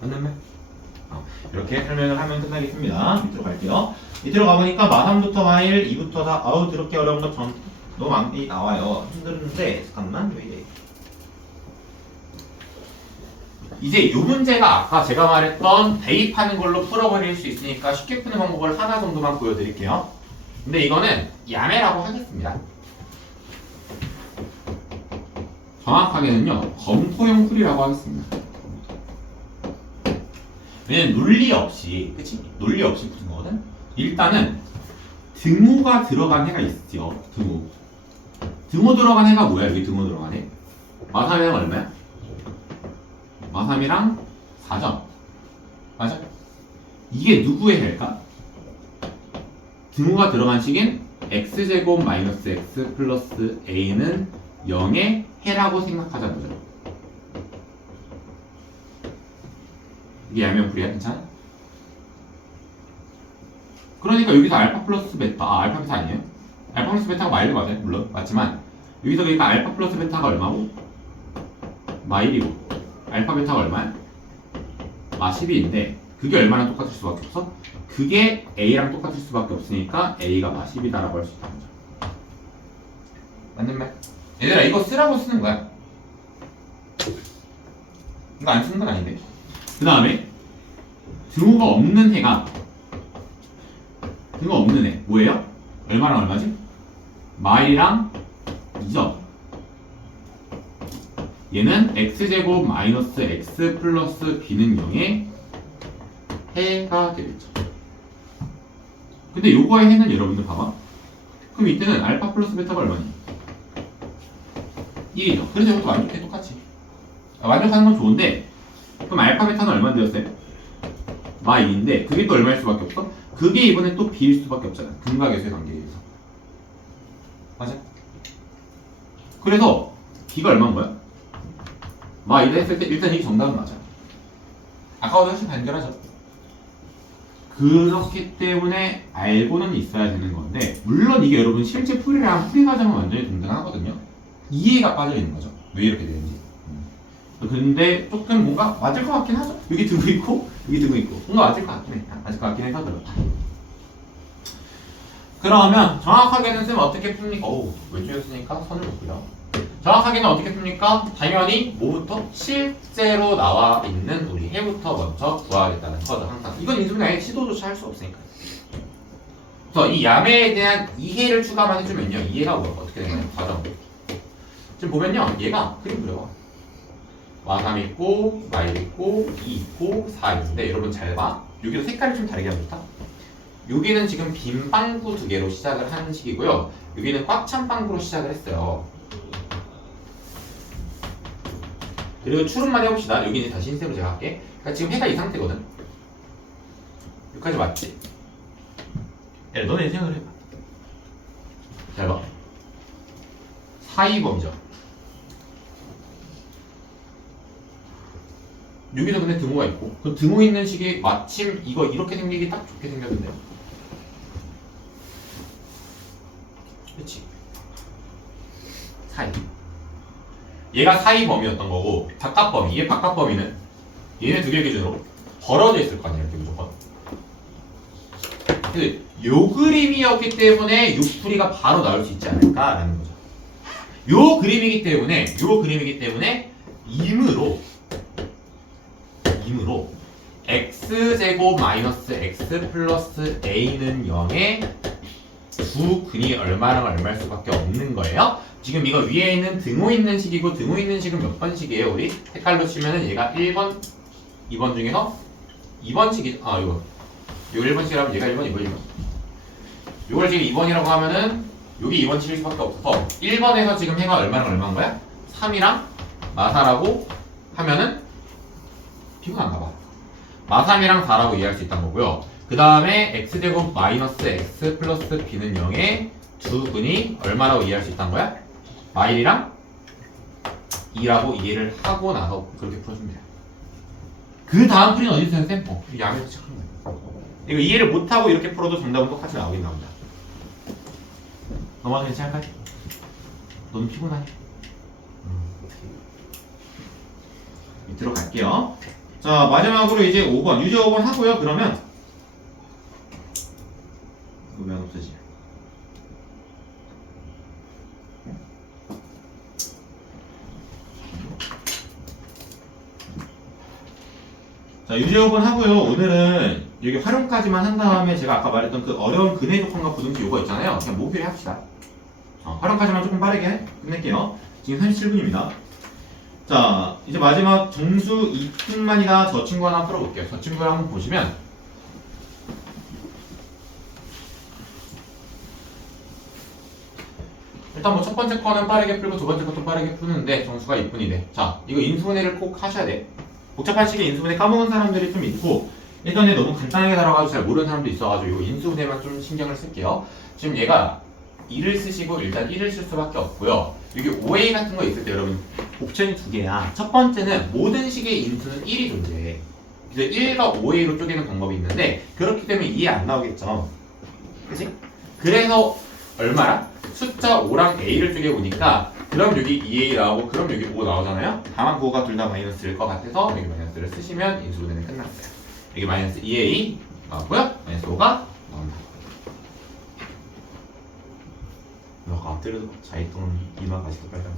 맞는 말? 이렇게 설명을 하면 끝나겠습니다. 밑으로 갈게요. 밑으로 가보니까 마3부터 마1, 2부터 4. 아우 더럽게 어려운 거 너무 많이 나와요. 힘드는데 잠깐만 왜 이래. 이제 이 문제가 아까 제가 말했던 대입하는 걸로 풀어버릴 수 있으니까 쉽게 푸는 방법을 하나 정도만 보여드릴게요. 근데 이거는 야매라고 하겠습니다. 정확하게는요 검토용 풀이라고 하겠습니다. 왜냐면 논리 없이, 그치? 논리 없이 푸는 거거든? 일단은 등호가 들어간 해가 있죠. 등호 들어간 해가 뭐야? 여기 등호 들어간 해. 마3이랑 얼마야? 마3이랑 4점. 맞아? 이게 누구의 해일까? 등호가 들어간 식인 x제곱 마이너스 x 플러스 a는 0의 해라고 생각하자는 거죠. 이게 야매풀이야, 괜찮아? 그러니까 여기서 알파 플러스 베타, 알파 베타 아니에요? 알파 플러스 베타가 마일도 맞아요, 물론 맞지만 여기서 그러니까 알파 플러스 베타가 얼마고? 마1이고 알파 베타가 얼마야? 마12인데 그게 얼마나 똑같을 수밖에 없어? 그게 A랑 똑같을 수밖에 없으니까 A가 마12다라고 할 수 있다는 거죠. 맞는 말? 얘들아 이거 쓰라고 쓰는 거야. 이거 안 쓰는 건 아닌데. 그 다음에 등호가 없는 해가 등호 없는 해 뭐예요? 얼마랑 얼마지? 마일이랑 2점. 얘는 x제곱 마이너스 x 플러스 b는 0의 해가 되겠죠. 근데 요거의 해는 여러분들 봐봐. 그럼 이때는 알파 플러스 베타가 얼마니? 1이죠. 그래서 이것도 완벽해 똑같이. 완벽하는 건 좋은데 그럼 알파 베타는 얼마 되었어요? 마 2인데 그게 또 얼마일 수밖에 없어? 그게 이번에 또 b일 수밖에 없잖아. 근각에서의 관계에 의해서. 맞아? 그래서 b가 얼마인 거야? 마 2다 했을 때 일단 이게 정답은 맞아. 아까보다 훨씬 간결하죠. 그렇기 때문에 알고는 있어야 되는 건데 물론 이게 여러분 실제 풀이랑 풀이 과정은 완전히 동등하거든요. 이해가 빠져 있는 거죠. 왜 이렇게 되는지. 근데 조금 뭔가 맞을 것 같긴 하죠. 여기 등호 있고 여기 등호 있고 뭔가 맞을 것 같긴 해. 맞을 것 같긴 해서 그렇다. 그러면 정확하게는 쌤 어떻게 풉니까? 어우 왼쪽에 쓰니까 선을 놓고요. 정확하게는 어떻게 풉니까? 당연히 뭐부터? 실제로 나와 있는 우리 해부터 먼저 구하겠다는 거죠. 항상 이건 인수분해 아예 시도조차 할 수 없으니까. 그래서 이 야매에 대한 이해를 추가만 해주면요. 이해가 뭐 어떻게 되냐면 과정. 지금 보면요. 얘가 그림 그려봐. 마3 있고 마1 있고 2 있고 4 있는데 여러분 잘 봐. 여기도 색깔이 좀 다르게 합니다. 여기는 지금 빈 빵구 2개로 시작을 하는 식이고요. 여기는 꽉 찬 빵구로 시작을 했어요. 그리고 추론만 해봅시다. 여기는 다시 흰색으로 제가 할게. 그러니까 지금 해가 이 상태거든. 여기까지 맞지? 야, 너네 생각을 해봐. 잘 봐. 사이범위죠. 여기서 근데 등호가 있고 그 등호 있는 식이 마침 이거 이렇게 생기기 딱 좋게 생겼는데 그치? 사이 얘가 사이 범위였던 거고 바깥 범위 얘 바깥 범위는 얘네 두 개 기준으로 벌어져 있을 거 아니야 이렇게 무조건. 근데 요 그림이었기 때문에 육풀이가 바로 나올 수 있지 않을까라는 거죠. 요 그림이기 때문에 임으로 x제곱 마이너스 x 플러스 a는 0의 두 근이 얼마랑 얼마일 수밖에 없는 거예요. 지금 이거 위에 있는 등호 있는 식이고 등호 있는 식은 몇 번식이에요 우리? 색깔로 치면은 얘가 1번, 2번 중에서 2번식이 이거 1번식이라면 얘가 1번 이거 1번. 이걸 지금 2번이라고 하면은 여기 2번식일 수밖에 없어서 1번에서 지금 해가 얼마랑 얼마인 거야? 3이랑 마4라고 하면은 피곤한가 봐. 마3이랑 4라고 이해할 수 있다는 거고요. 그 다음에 x제곱 마이너스 x 플러스 b는 0의 두 근이 얼마라고 이해할 수 있다는 거야? 마1이랑 2라고 이해를 하고 나서 그렇게 풀어주면 돼요. 그 다음 풀이는 어디 있어요, 쌤? 양에서 시작하는 거예요. 이거 이해를 못하고 이렇게 풀어도 정답은 똑같이 나오긴 나옵니다. 넘어가서 괜찮을까요? 너는 피곤하니? 밑으로 갈게요. 자, 마지막으로 이제 5번, 유제 5번 하고요. 그러면 이거 왜 안 없어지? 자, 유제 5번 하고요. 오늘은 여기 활용까지만 한 다음에 제가 아까 말했던 그 어려운 근해 조건과 부등식 요거 있잖아요. 그냥 모듈 합시다. 활용까지만 조금 빠르게 끝낼게요. 지금 37분입니다. 자, 이제 마지막 정수 2푼만이다. 저 친구 하나 풀어볼게요. 저 친구를 한번 보시면 일단 뭐 첫 번째 거는 빠르게 풀고 두 번째 것도 빠르게 푸는데 정수가 2푼이래. 자, 이거 인수분해를 꼭 하셔야 돼. 복잡한 식의 인수분해 까먹은 사람들이 좀 있고 예전에 너무 간단하게 달아가지고 잘 모르는 사람도 있어가지고 이거 인수분해만 좀 신경을 쓸게요. 지금 얘가 2를 쓰시고 일단 1을 쓸 수밖에 없고요. 여기 OA 같은 거 있을 때 여러분 옵션이 두 개야. 첫 번째는 모든 식의 인수는 1이 존재해. 그래서 1과 OA로 쪼개는 방법이 있는데 그렇기 때문에 2에 안 나오겠죠. 그치? 그래서 얼마라? 숫자 5랑 A를 쪼개보니까 그럼 여기 2A 나오고 그럼 여기 5 나오잖아요. 다만 그거가 둘 다 마이너스일 것 같아서 여기 마이너스를 쓰시면 인수분해는 끝났어요. 여기 마이너스 2A 나왔고요. 마이너스 5가 나온다. 너가 앞뒤로도 자있던 이마가 아직도 빨간.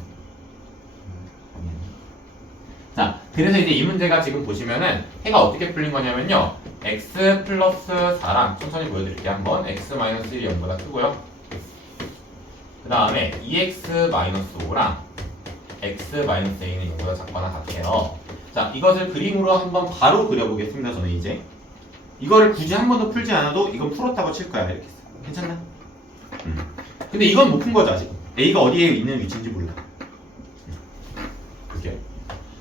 자, 그래서 이제 이 문제가 지금 보시면은 해가 어떻게 풀린 거냐면요. x 플러스 4랑 천천히 보여드릴게요. 한번 x 마이너스 1이 0보다 크고요. 그 다음에 2x 마이너스 5랑 x 마이너스 a는 0보다 작거나 같아요. 자, 이것을 그림으로 한번 바로 그려보겠습니다. 저는 이제 이거를 굳이 한 번도 풀지 않아도 이건 풀었다고 칠 거야. 이렇게 괜찮나? 근데 이건 못 푼 거죠 아직. a가 어디에 있는 위치인지 몰라. 그게.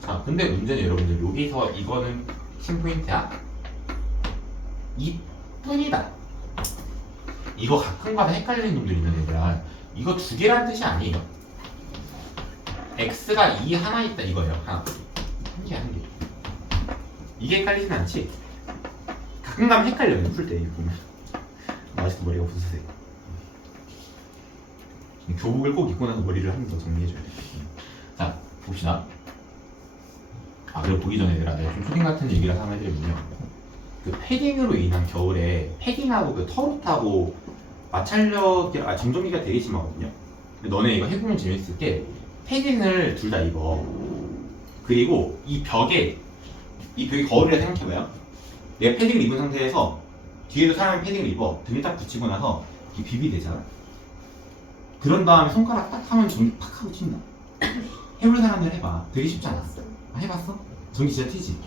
자, 근데 문제는 여러분들 여기서 이거는 신포인트야. 2뿐이다. 이거 가끔가다 헷갈리는 놈들 있는 애들아. 이거 두 개란 뜻이 아니에요. x가 2 하나 있다 이거예요. 하나. 한 개. 이게 헷갈리진 않지? 가끔 가면 헷갈려요. 풀 때 보면. 아직도 머리가 부스세요. 교복을 꼭 입고 나서 머리를 한 번 더 정리해줘야 돼. 자, 봅시다. 그리고 보기 전에 내가 좀 초딩 같은 얘기를 한번 해드리면요. 그 패딩으로 인한 겨울에 패딩하고 그 털옷하고 마찰력이 정전기가 되게 심하거든요. 근데 너네 이거 해보면 재밌을 게 패딩을 둘 다 입어. 그리고 이 벽에 거울이라 생각해봐요. 내가 패딩을 입은 상태에서 뒤에도 사람이 패딩을 입어. 등에 딱 붙이고 나서 이게 비비 되잖아. 그런 다음에 손가락 딱 하면 전기 팍 하고 튄다. 해볼 사람들 해봐. 되게 쉽지 않아? 해봤어? 전기 진짜 튀지?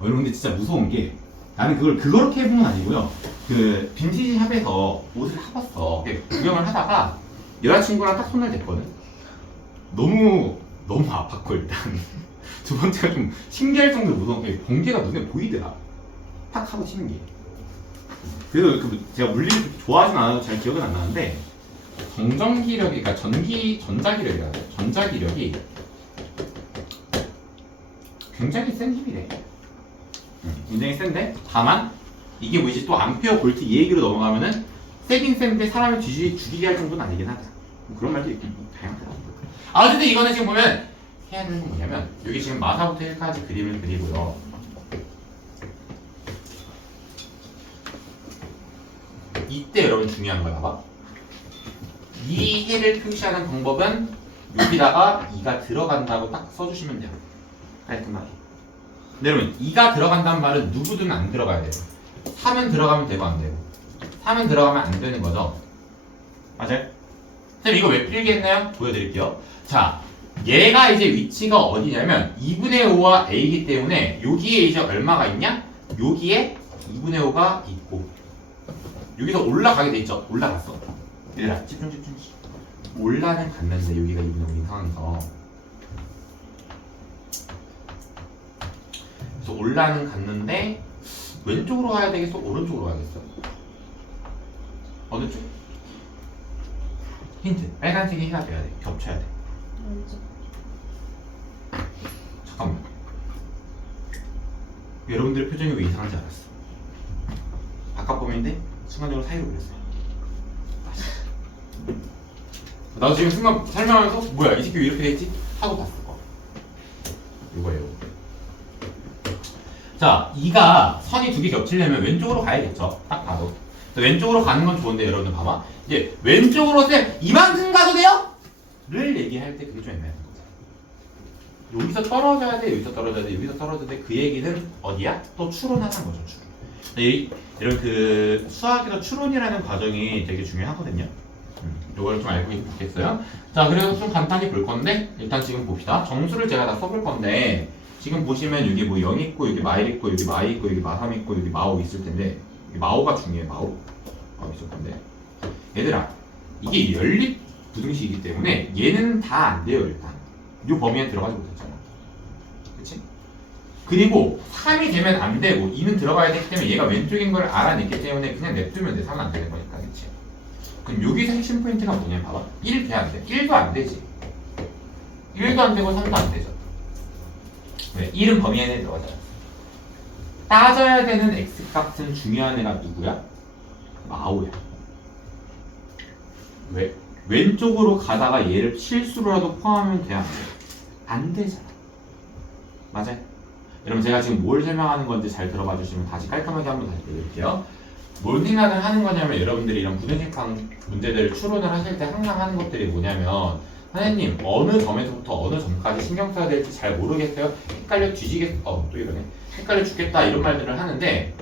여러분 근데 진짜 무서운 게 나는 그렇게 해본 건 아니고요. 그 빈티지 샵에서 옷을 사봤어. 구경을 하다가 여자친구랑 딱 손을 댔거든. 너무 아팠고 일단 두 번째가 좀 신기할 정도로 무서운 게 번개가 눈에 보이더라. 탁 하고 튀는 게. 그래서 제가 물리를 좋아하진 않아도 잘 기억은 안 나는데 정전기력이, 그러니까 전자기력이라 해요. 전자기력이 굉장히 센 힘이래. 굉장히 센데 다만 이게 뭐지 또 암페어 볼트 이 얘기로 넘어가면은 세긴 센데 사람을 죽이게 할 정도는 아니긴 하다. 뭐 그런 말도 있고 다양하더라고요. 어쨌든 이거는 지금 보면 해야 되는 건 뭐냐면 여기 지금 마사부터 1까지 그림을 그리고요. 이때 여러분 중요한 거야. 봐봐. 이 해를 표시하는 방법은 여기다가 2가 들어간다고 딱 써주시면 돼요. 깔끔하게. 근데 여러분 2가 들어간다는 말은 누구든 안 들어가야 돼요. 3은 들어가면 되고 안 되고 3은 들어가면 안 되는 거죠. 맞아요? 선생님 이거 왜 필기했나요? 보여드릴게요. 자, 얘가 이제 위치가 어디냐면 2분의 5와 a이기 때문에 여기에 이제 얼마가 있냐? 여기에 2분의 5가 있고 여기서 올라가게 돼 있죠. 올라갔어. 얘들아 집중. 올라는 갔는데 여기가 2분의 5인 상황에서 그래서 올라는 갔는데 왼쪽으로 가야 되겠어? 오른쪽으로 가야겠어? 어느 쪽? 힌트. 빨간색이 해야 돼야 돼. 겹쳐야 돼. 왼쪽. 잠깐만. 여러분들의 표정이 왜 이상한지 알았어. 바깥범인데 순간적으로 사이로 그렸어요. 나도 지금 순간 설명하면서 뭐야 이 새끼 왜 이렇게 됐지? 하고 봤어. 이거예요. 자, 2가 선이 두 개 겹치려면 왼쪽으로 가야겠죠. 딱 봐도. 왼쪽으로 가는 건 좋은데 여러분들 봐봐. 이제 왼쪽으로 쌤 이만큼 가도 돼요? 를 얘기할 때 그게 좀 애매한 거죠. 여기서 떨어져야 돼, 여기서 떨어져야 돼, 여기서 떨어져야 돼. 그 얘기는 어디야? 또 추론하는 거죠, 추론. 이런 그 수학에서 추론이라는 과정이 되게 중요하거든요. 이걸 좀 알고 있으면 좋겠어요. 자, 그래서 좀 간단히 볼 건데 일단 지금 봅시다. 정수를 제가 다 써볼 건데 지금 보시면 여기 뭐 0 있고 여기 마일 있고 여기 마이 있고 여기 마3 있고 여기 마오 있을 텐데 마오가 중요해. 마오 있을 건데 얘들아 이게 연립 부등식이기 때문에 얘는 다 안 돼요. 일단 이 범위에 들어가지 못했잖아. 그치? 그리고 3이 되면 안 되고 2는 들어가야 되기 때문에 얘가 왼쪽인 걸 알아냈기 때문에 그냥 냅두면 돼. 3은 안 되는 거니까. 그치? 그럼 여기서 핵심 포인트가 뭐냐면 봐봐. 1 돼 안 돼? 1도 안 되지. 1도 안 되고 3도 안 되죠. 왜? 1은 범위 안에 들어가잖아. 따져야 되는 x값은 중요한 애가 누구야? 마오야. 왜? 왼쪽으로 가다가 얘를 실수로라도 포함하면 돼? 안 돼? 안 되잖아. 맞아요? 여러분 제가 지금 뭘 설명하는 건지 잘 들어봐 주시면 다시 깔끔하게 한번 다시 보여드릴게요. 뭘 생각을 하는 거냐면 여러분들이 이런 부등식상 문제들을 추론을 하실 때 항상 하는 것들이 뭐냐면 선생님 어느 점에서부터 어느 점까지 신경 써야 될지 잘 모르겠어요. 헷갈려 뒤지겠 또 이러네. 헷갈려 죽겠다 이런 말들을 하는데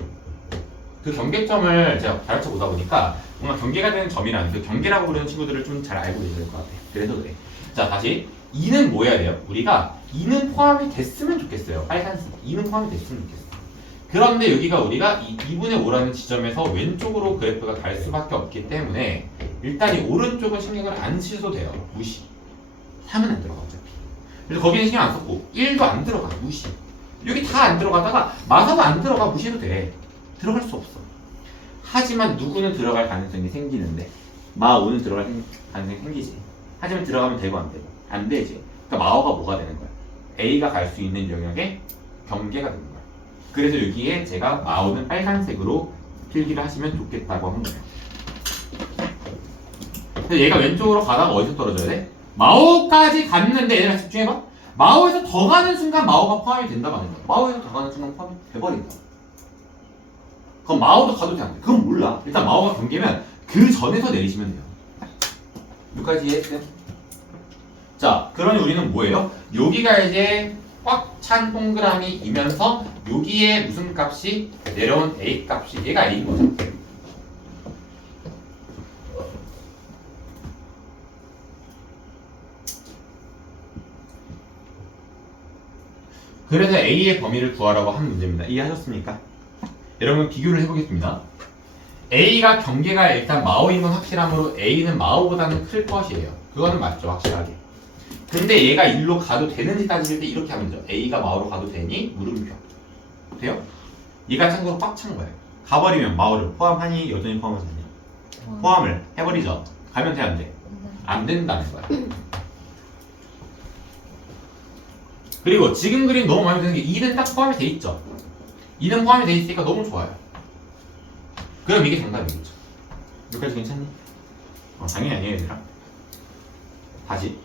그 경계점을 제가 가르쳐 보다 보니까 뭔가 경계가 되는 점이라는 그 경계라고 부르는 친구들을 좀 잘 알고 계셔야 될 것 같아요. 그래서 그래. 자 다시 2는 뭐 해야 돼요? 우리가 2는 포함이 됐으면 좋겠어요. 빨간색 2는 포함이 됐으면 좋겠어요. 그런데 여기가 우리가 2분의 5라는 지점에서 왼쪽으로 그래프가 갈 수밖에 없기 때문에 일단 이 오른쪽은 신경을 안 쓰셔도 돼요. 무시. 3은 안 들어가 어차피. 그래서 거기는 신경 안 썼고 1도 안 들어가. 무시. 여기 다 안 들어가다가 마사도 안 들어가. 무시해도 돼. 들어갈 수 없어. 하지만 누구는 들어갈 가능성이 생기는데 마5는 들어갈 가능성이 생기지. 하지만 들어가면 되고 안 되고 안 되지. 그러니까 마오가 뭐가 되는 거야? A가 갈 수 있는 영역의 경계가 되는 거야. 그래서 여기에 제가 마오는 빨간색으로 필기를 하시면 좋겠다고 한 거예요. 근데 얘가 왼쪽으로 가다가 어디서 떨어져야 돼? 마오까지 갔는데 얘들아 집중해봐. 마오에서 더 가는 순간 마오가 포함이 된다고 하는 거야. 마오에서 더 가는 순간 포함이 돼버린다. 그럼 마오도 가도 돼 안 돼? 그건 몰라. 일단 마오가 경계면 그 전에서 내리시면 돼요. 여기까지 이해했어요? 자, 그러니 우리는 뭐예요? 여기가 이제 꽉 찬 동그라미이면서 여기에 무슨 값이 내려온 A 값이 얘가 A인 거죠. 그래서 A의 범위를 구하라고 한 문제입니다. 이해하셨습니까? 여러분 비교를 해보겠습니다. A가 경계가 일단 마오인 건 확실하므로 A는 마오보다는 클 것이에요. 그거는 맞죠, 확실하게. 근데 얘가 일로 가도 되는지 따질 때 이렇게 하면 되죠. A가 마오로 가도 되니? 물음표. 돼요? 얘가 참고로 꽉 찬 거예요. 가버리면 마오를 포함하니? 여전히 포함하지 않냐? 포함을 해버리죠. 가면 돼, 안 돼? 안 된다는 거야. 그리고 지금 그림 너무 마음에 드는 게 2는 딱 포함이 돼 있죠. 2는 포함이 돼 있으니까 너무 좋아요. 그럼 이게 정답이겠죠. 여기까지 괜찮니? 당연히 아니에요, 얘들아. 다시.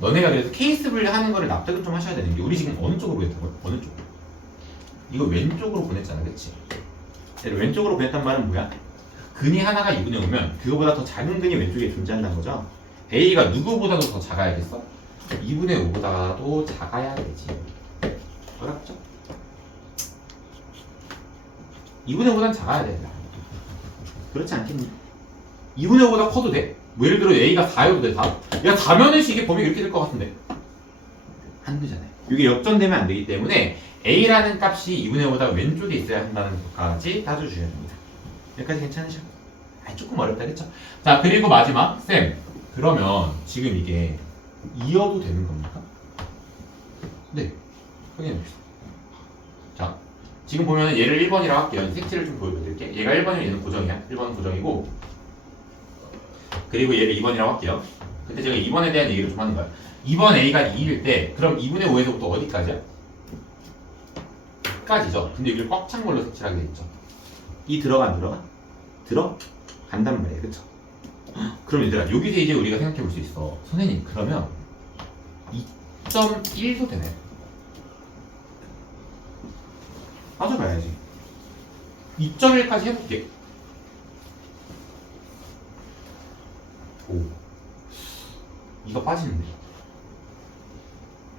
너네가 그래서 케이스 분류하는 거를 납득을 좀 하셔야 되는 게 우리 지금 어느 쪽으로 보냈던 거야? 어느 쪽으로? 이거 왼쪽으로 보냈잖아, 그치? 왼쪽으로 보냈단 말은 뭐야? 근이 하나가 2분의 5면 그거보다 더 작은 근이 왼쪽에 존재한다는 거죠? A가 누구보다도 더 작아야겠어? 2분의 5보다도 작아야 되지. 어렵죠? 2분의 5보다는 작아야 돼. 그렇지 않겠니? 2분의 5보다 커도 돼. 뭐 예를 들어 A가 4여도 돼, 4. 야, 다면은 이게 범위가 이렇게 될 것 같은데. 안 되잖아요. 이게 역전되면 안 되기 때문에 a라는 값이 2분의 5보다 왼쪽에 있어야 한다는 것까지 따져주셔야 됩니다. 여기까지 괜찮으셔? 조금 어렵다 그쵸? 자 그리고 마지막 쌤 그러면 지금 이게 이어도 되는 겁니까? 네 확인해 봅시다. 자 지금 보면 얘를 1번이라고 할게요. 색칠을 좀 보여드릴게. 얘가 1번이면 얘는 고정이야. 1번은 고정이고 그리고 얘를 2번이라고 할게요. 근데 제가 2번에 대한 얘기를 좀 하는 거야. 2번 A가 2일 때 그럼 2분의 5에서부터 어디까지야? 까지죠. 근데 여기를 꽉 찬 걸로 색칠하게 됐죠. 이 들어가 안 들어가? 들어간단 말이에요. 그쵸? 그럼 얘들아 여기서 이제 우리가 생각해 볼 수 있어. 선생님 그러면 2.1도 되나요? 빠져봐야지. 2.1까지 해볼게. 오. 이가 빠지는데.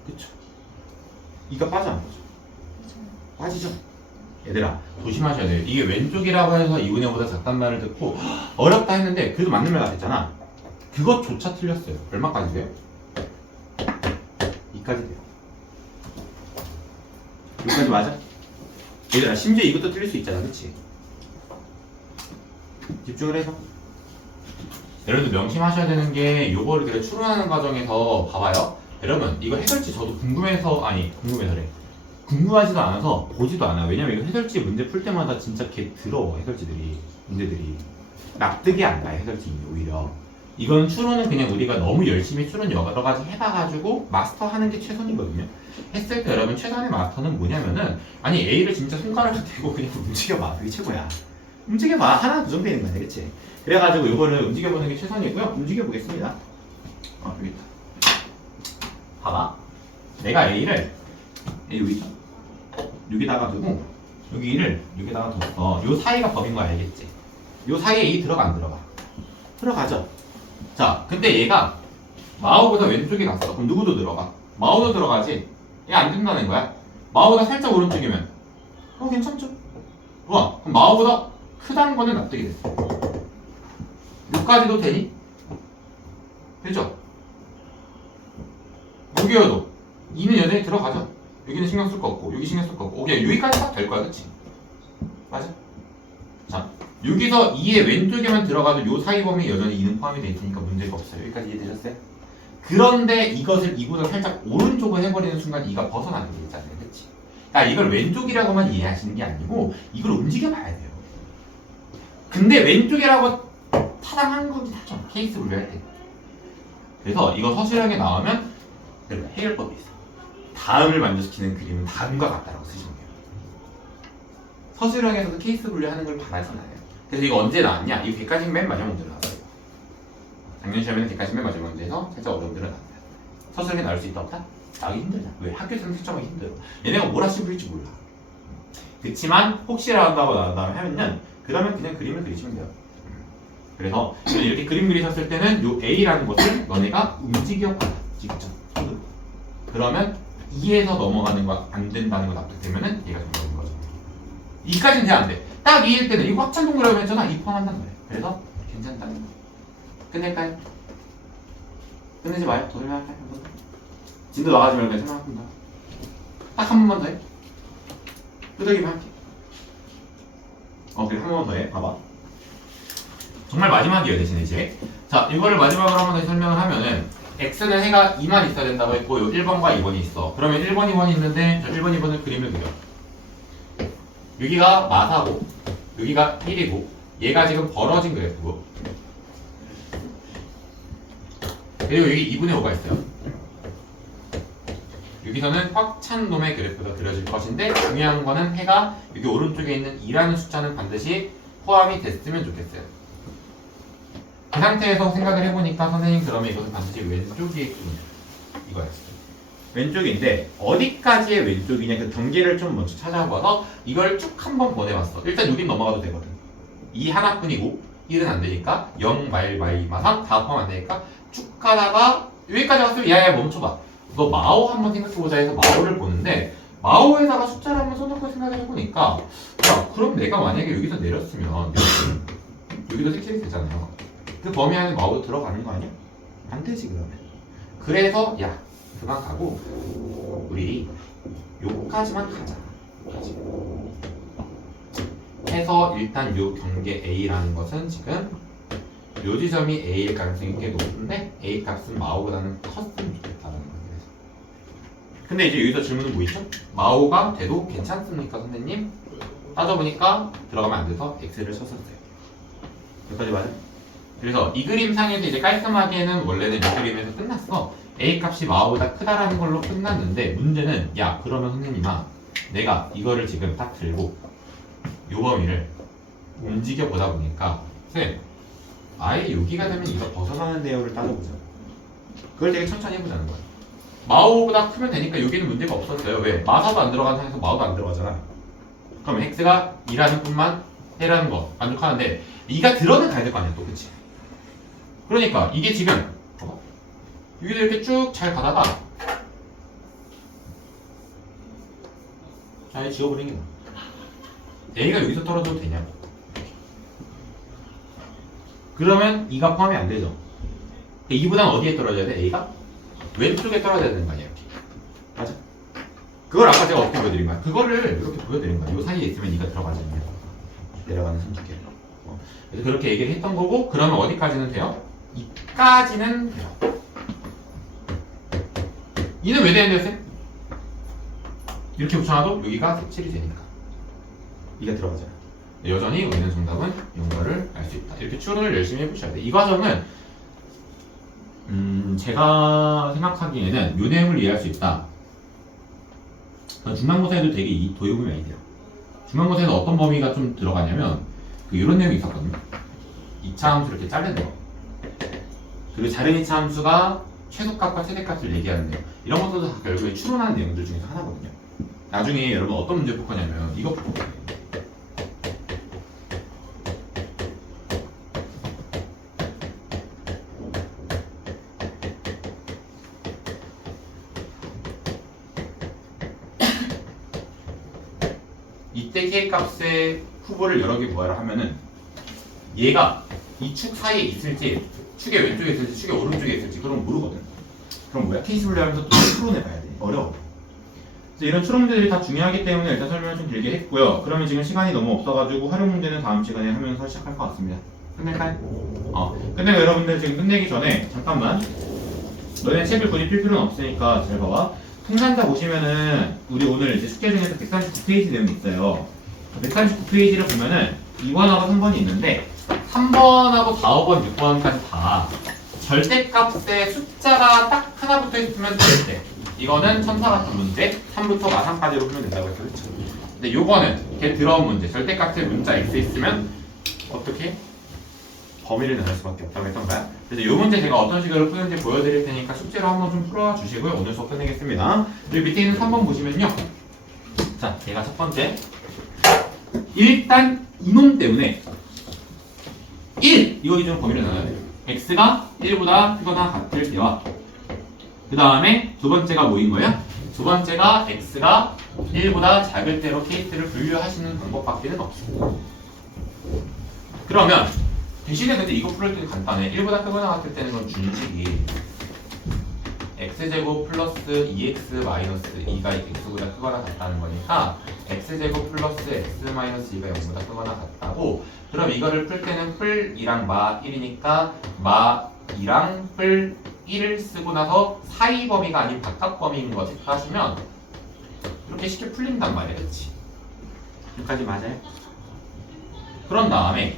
그쵸? 이가 빠져 안 빠져? 빠지죠? 얘들아 조심하셔야 돼요. 이게 왼쪽이라고 해서 2분의 5보다 작단 말을 듣고 어렵다 했는데 그래도 맞는 말 같았잖아. 그것조차 틀렸어요. 얼마까지 돼요? 2까지 돼요. 여기까지 맞아? 얘들아 심지어 이것도 틀릴 수 있잖아. 그치? 집중을 해서 여러분들 명심하셔야 되는 게 요거를 그래 추론하는 과정에서 봐봐요. 여러분 이거 해설지 저도 궁금해서래. 궁금하지도 않아서 보지도 않아. 왜냐면 이거 해설지 문제 풀 때마다 진짜 개 더러워. 해설지들이 문제들이 납득이 안 가. 해설지 오히려 이건 추론은 그냥 우리가 너무 열심히 추론 여러 가지 해봐가지고 마스터하는 게 최선이거든요. 했을 때 여러분 최선의 마스터는 뭐냐면은 아니 A를 진짜 손가락을 대고 그냥 움직여봐. 그게 최고야. 움직여봐. 하나 고정되는 거야. 그치? 그래가지고 이거를 움직여보는 게 최선이고요. 움직여보겠습니다. 여기 있다. 봐봐. 내가 A를 여기 있죠? 여기다가 두고 여기를 여기다가 뒀어. 요 사이가 범인 거 알겠지? 요 사이에 A 들어가 안 들어가? 들어가죠? 자, 근데 얘가 마오보다 왼쪽에 갔어. 그럼 누구도 들어가? 마오도 들어가지? 얘 안 된다는 거야. 마오보다 살짝 오른쪽이면 괜찮죠? 좋아. 그럼 마오보다 크다는 거는 납득이 됐어. 여기까지도 되니? 되죠? 여기여도 2는 여전히 들어가죠? 여기는 신경 쓸 거 없고 여기 신경 쓸 거 없고 오케이 여기까지 딱 될 거야. 그치? 맞아? 자 여기서 2의 왼쪽에만 들어가도 요 사이 범위에 여전히 2는 포함이 되어 있으니까 문제가 없어요. 여기까지 이해되셨어요? 그런데 이것을 2보다 살짝 오른쪽으로 해버리는 순간 2가 벗어나게 되잖아요. 그치? 그러니까 이걸 왼쪽이라고만 이해하시는 게 아니고 이걸 움직여 봐야 돼요. 근데 왼쪽이라고 타당한 거긴 하죠. 케이스 분류할 때. 그래서 이거 서술형에 나오면 해결법이 있어. 다음을 만족시키는 그림은 다음과 같다라고 쓰시면 돼요. 서술형에서도 케이스 분류하는 걸 바라진 않아요. 그래서 이거 언제 나왔냐? 이 100가지 맨 마지막 문제로 나왔어요. 작년 시험에는 100가지 맨 마지막 문제에서 살짝 어려운 문제로 나왔어요. 서술형에 나올 수 있다 없다? 나오기 힘들다. 왜? 학교에서는 특정하기 힘들어. 얘네가 뭘 할지 부릴지 몰라. 그치만 혹시라도 나온 다음에 하면은 그러면 그냥 그림을 그리시면 돼요. 그래서 이렇게 그림 그리셨을 때는 요 A라는 것을 너네가 움직여 봐라. 직접 손으로. 그러면 2에서 넘어가는 거 안 된다는 거 납득되면은 얘가 정답인 거죠. 2까지는 돼 안 돼. 딱 2일 때는 이거 확장 동그라미 했잖아. 2 포함한단 말이야. 그래서 괜찮다는 거. 끝낼까요? 끝내지 마요. 더 설명할까요? 한 번 더. 진도 나가지 말고 설명합니다. 딱 한 번만 더 해. 끄덕이만 할게. 그래 한 번만 더 해. 봐봐. 정말 마지막이에요 대신에 이제. 자 이거를 마지막으로 한 번 더 설명을 하면은 x는 해가 2만 있어야 된다고 했고 요 1번과 2번이 있어. 그러면 1번, 2번이 있는데 저 1번, 2번을 그림을 그려. 여기가 마사고 여기가 1이고 얘가 지금 벌어진 그래프고 그리고 여기 2분의 5가 있어요. 여기서는 꽉 찬 놈의 그래프가 그려질 것인데 중요한 거는 해가 여기 오른쪽에 있는 2라는 숫자는 반드시 포함이 됐으면 좋겠어요. 그 상태에서 생각을 해보니까 선생님 그러면 이것은 반드시 왼쪽이 이거였어요. 왼쪽인데 어디까지의 왼쪽이냐 그 경계를 좀 먼저 찾아봐서 이걸 쭉 한번 보내봤어. 일단 여긴 넘어가도 되거든. 2 하나뿐이고 1은 안 되니까 0 마일 마상 다 포함 안 되니까 쭉 가다가 여기까지 왔으면 야야 멈춰봐. 너 마오 한번 생각해보자 해서 마오를 보는데 마오에다가 숫자를 한번 써놓고 생각을 해보니까 야 그럼 내가 만약에 여기서 내렸으면 여기도 색칠이 되잖아요. 그 범위 안에 마오도 들어가는 거 아니야? 안 되지 그러면. 그래서 야 그만 가고 우리 요까지만 가자. 여기까지. 해서 일단 요 경계 A라는 것은 지금 요 지점이 A일 가능성이 꽤 높은데 A 값은 마오보다는 컸으면 좋겠다는 거예요. 근데 이제 여기서 질문은 뭐 있죠? 마오가 돼도 괜찮습니까 선생님? 따져보니까 들어가면 안 돼서 X를 쳤었어요. 여기까지 맞아요? 그래서 이 그림상에서 이제 깔끔하게는 원래는 이 그림에서 끝났어. A 값이 마오보다 크다라는 걸로 끝났는데 문제는 야 그러면 선생님아 내가 이거를 지금 딱 들고 요 범위를 움직여 보다 보니까 쌤 아예 여기가 되면 이거 벗어나는데요를 따져보자. 그걸 되게 천천히 해보자는 거야. 마오보다 크면 되니까 여기는 문제가 없었어요. 왜? 마사도 안 들어간 상황에서 마오도 안 들어가잖아. 그럼 x가 2라는 뿐만 해라는 거 만족하는데 2가 들어는 가야 될 거 아니야 또 그치? 그러니까 이게 지금 여기도 이렇게 쭉 잘 가다가 잘 지워버리는 게 나아. a가 여기서 떨어져도 되냐고. 그러면 2가 포함이 안 되죠. 2보다는 어디에 떨어져야 돼? a가? 왼쪽에 떨어져야 되는 거 아니야 이렇게. 맞아? 그걸 아까 제가 어떻게 보여드린 거야? 그거를 이렇게 보여드린 거야. 요 사이에 있으면 2가 들어가지 않냐. 내려가는 선택해. 그래서 그렇게 얘기를 했던 거고 그러면 어디까지는 돼요? 2까지는 돼요. 2는 왜 되는데요 쌤? 이렇게 붙여놔도 여기가 색칠이 되니까 2가 들어가잖아. 여전히 우리는 정답은 이거를 알 수 있다. 이렇게 추론을 열심히 해보셔야 돼. 이 과정은 제가 생각하기에는 이 내용을 이해할 수 있다. 중간고사에도 되게 도움이 많이 돼요. 중간고사에는 어떤 범위가 좀 들어가냐면 이런 내용이 있었거든요. 2차 함수를 이렇게 자르는 거. 그리고 자른 2차 함수가 최소값과 최대값을 얘기하는데요. 이런 것도 다 결국에 추론하는 내용들 중에서 하나거든요. 나중에 여러분 어떤 문제 풀 거냐면 이거 풀 거예요. 이때 K값의 후보를 여러 개 구하라 하면은 얘가 이 축 사이에 있을지 축의 왼쪽에 있을지 축의 오른쪽에 있을지 그런 거 모르거든. 그럼 뭐야? 케이스 분류하면서 또 추론해봐야 돼. 어려워. 그래서 이런 추론 문제들이 다 중요하기 때문에 일단 설명을 좀 길게 했고요. 그러면 지금 시간이 너무 없어가지고 활용 문제는 다음 시간에 하면서 시작할 것 같습니다. 끝낼까요? 끝내고 여러분들 지금 끝내기 전에 잠깐만 너네 책을 굳이 필 필요는 없으니까 잘 봐봐. 생산자 보시면은 우리 오늘 이제 숙제 중에서 139페이지 내용이 있어요. 139페이지를 보면은 2번하고 3번이 있는데 3번하고 4, 5번, 6번까지 다 절대값의 숫자가 딱 하나 붙어 있으면 절대. 이거는 천사 같은 문제 3부터 마상까지로 풀면 된다고 했죠. 그렇죠? 근데 요거는 이렇게 들어온 문제 절대값의 문자 x 있으면 어떻게? 범위를 나눌 수밖에 없다고 했던 거야. 그래서 이 문제 제가 어떤 식으로 푸는지 보여드릴 테니까 숙제로 한번 좀 풀어주시고요. 오늘 수업 끝내겠습니다. 여기 밑에 있는 3번 보시면요. 자, 얘가 첫 번째. 일단 이놈 때문에 1! 이거 기준으로 범위를 나눠야 돼요. x가 1보다 크거나 같을 때와 그 다음에 두 번째가 뭐인 거야? 두 번째가 x가 1보다 작을 때로 케이스를 분류하시는 방법밖에는 없습니다. 그러면 대신에 근데 이거 풀을 때는 간단해. 1보다 크거나 같을 때는 건 준식이 x제곱 플러스 2x 마이너스 2가 x보다 크거나 같다는 거니까 x제곱 플러스 x 마이너스 2가 0보다 크거나 같다고. 그럼 이거를 풀 때는 풀 2랑 마 1이니까 마 2랑 풀 1을 쓰고 나서 사이 범위가 아닌 바깥 범위인 거 체크하시면 이렇게 쉽게 풀린단 말이야. 그렇지? 여기까지 맞아요? 그런 다음에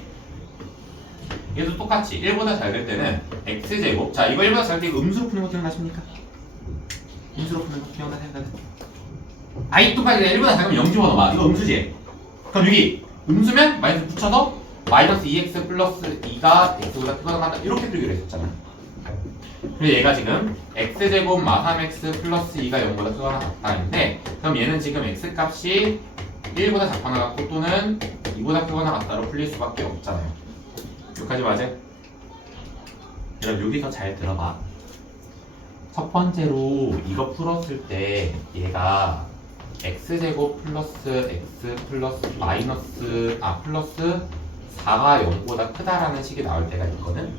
얘도 똑같이 1보다 작을 때는 x제곱. 자, 이거 1보다 작을 때 이거 음수로 푸는 거 기억나십니까? 음수로 푸는 거 기억나세요? 아이 똑같이 1보다 작으면 0 집어넣어봐. 이거 음수지? 그럼 여기 음수면 마이너스 붙여서 마이너스 2x 플러스 2가 x보다 크거나 같다 이렇게 풀기로 했었잖아. 그리고 얘가 지금 x제곱 마 3x 플러스 2가 0보다 크거나 같다인데 그럼 얘는 지금 x값이 1보다 작거나 같고 또는 2보다 크거나 같다로 풀릴 수밖에 없잖아요. 여기까지 맞아요? 여러분 여기서 잘 들어봐. 첫 번째로 이거 풀었을 때 얘가 x제곱 플러스 x 플러스 마이너스 플러스 4가 0보다 크다라는 식이 나올 때가 있거든.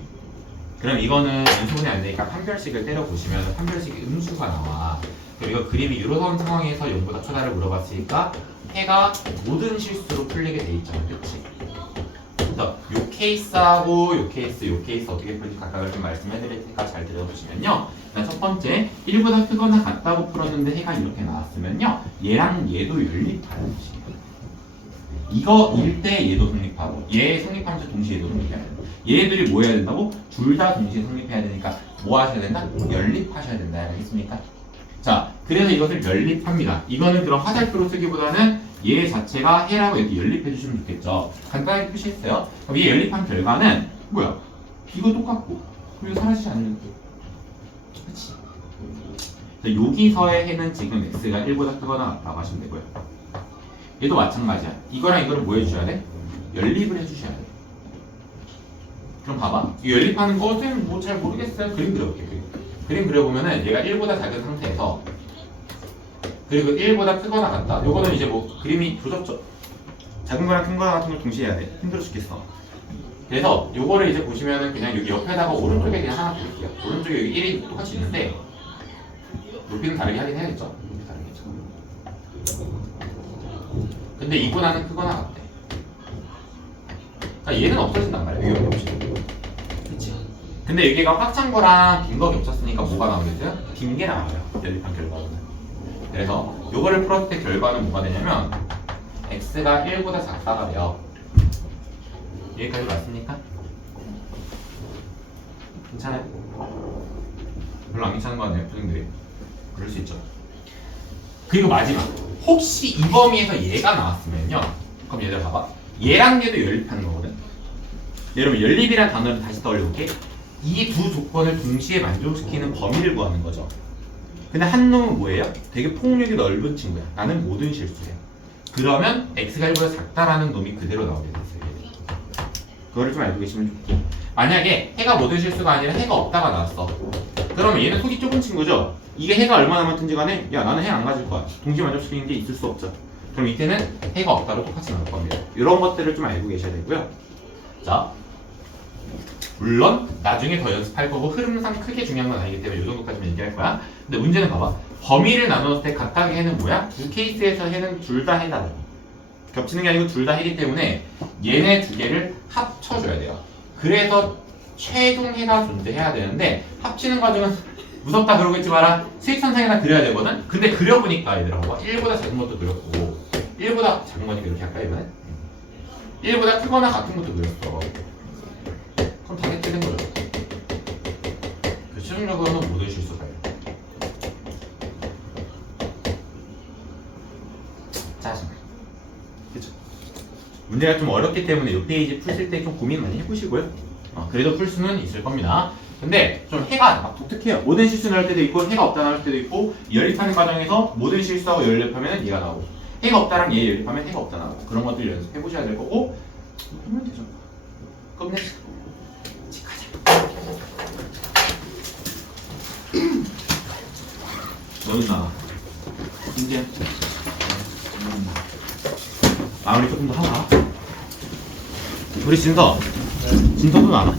그럼 이거는 인수분해 안 되니까 판별식을 때려보시면 판별식의 음수가 나와. 그리고 이거 그림이 유로선 상황에서 0보다 초다를 물어봤으니까 해가 모든 실수로 풀리게 돼 있잖아. 그렇지? 그래서 요 케이스하고 요 케이스 어떻게 풀지 각각을 좀 말씀해 드릴 테니까 잘 들어보시면요. 일단 첫 번째 1보다 크거나 같다고 풀었는데 해가 이렇게 나왔으면요. 얘랑 얘도 연립하라는 뜻이에요. 이거 일 때 얘도 성립하고 얘 성립하면서 동시에 얘도 성립해야 된다. 얘들이 뭐 해야 된다고? 둘 다 동시에 성립해야 되니까 뭐 하셔야 된다? 연립하셔야 된다. 알겠습니까? 자, 그래서 이것을 연립합니다. 이거는 그런 화살표로 쓰기보다는 얘 자체가 해라고 이렇게 연립해 주시면 좋겠죠. 간단하게 표시했어요. 그럼 얘 연립한 결과는 뭐야? 이거 똑같고 그리고 사라지지 않는 거. 그렇지? 여기서의 해는 지금 x가 1보다 크거나 같다고 하시면 되고요. 얘도 마찬가지야. 이거랑 이거를 뭐 해주셔야 돼? 연립을 해주셔야 돼. 그럼 봐봐. 이 연립하는 거 쌤 뭐 잘 모르겠어요. 그림 그려볼게. 그림 그려보면은 얘가 1보다 작은 상태에서 그리고 1보다 크거나 같다. 요거는 이제 뭐 그림이 조졌죠. 작은 거랑 큰 거랑 같은 걸 동시에 해야 돼. 힘들어 죽겠어. 그래서 요거를 이제 보시면은 그냥 여기 옆에다가 오른쪽에 그냥 하나 볼게요. 오른쪽에 여기 1이 똑같이 있는데 높이는 다르게 하긴 해야겠죠. 높이 다르겠죠. 근데 이보다는 크거나 같대. 그러니까 얘는 없어진단 말이야. 여기 없이. 그치? 근데 여기가 확찬 거랑 빈 거 겹쳤으니까 뭐가 나오겠어요? 빈 게 나와요. 연립한 결과는. 그래서 요거를 풀었을 때 결과는 뭐가 되냐면 x가 1보다 작다가 돼요. 여기까지 맞습니까? 괜찮아요? 별로 안 괜찮은 거 같네요. 표정들이. 그럴 수 있죠. 그리고 마지막. 혹시 이 범위에서 얘가 나왔으면요. 그럼 얘들 봐봐. 얘랑 얘도 연립하는 거거든. 여러분 연립이란 단어를 다시 떠올려볼게. 이 두 조건을 동시에 만족시키는 범위를 구하는 거죠. 근데 한 놈은 뭐예요? 되게 폭력이 넓은 친구야. 나는 모든 실수야. 그러면 x가 1보다 작다라는 놈이 그대로 나오게 됐어요. 그거를 좀 알고 계시면 좋고. 만약에 해가 모든 실수가 아니라 해가 없다가 나왔어. 그러면 얘는 속이 좁은 친구죠. 이게 해가 얼마나 많든지 간에 야 나는 해 안 가질 거야. 동시에 만족시키는 게 있을 수 없죠. 그럼 이때는 해가 없다로 똑같이 나올 겁니다. 이런 것들을 좀 알고 계셔야 되고요. 자, 물론 나중에 더 연습할 거고 흐름상 크게 중요한 건 아니기 때문에 이 정도까지만 얘기할 거야. 근데 문제는 봐봐. 범위를 나눴을 때 각각의 해는 뭐야? 두 케이스에서 해는 둘 다 해다. 겹치는 게 아니고 둘 다 해기 때문에 얘네 두 개를 합쳐줘야 돼요. 그래서 최종 해가 존재해야 되는데 합치는 과정은 무섭다 그러겠지 마라. 수익선상에다 그려야 되거든? 근데 그려보니까 얘들아 1보다 작은 것도 그렸고 1보다 작은 거니까 이렇게 할까 이번에? 1보다 크거나 같은 것도 그렸어. 그럼 다 객체된 거죠. 그 최종적으로는 모든 실수가 돼요. 짜증나. 그쵸? 문제가 좀 어렵기 때문에 이 페이지 푸실 때 좀 고민 많이 해보시고요. 그래도 풀 수는 있을 겁니다. 근데 좀 해가 막 독특해요. 모든 실수 나올 때도 있고 해가 없다 나올 때도 있고 연립하는 과정에서 모든 실수하고 연립하면 얘가 나오고 해가 없다랑 얘 연립하면 해가 없다 나오고 그런 것들 연습해 보셔야 될 거고 그러면 되죠. 끝내자. 가자. 너는 나와. 이제 마무리 조금 더 하나. 우리 진서. 진서도 나와.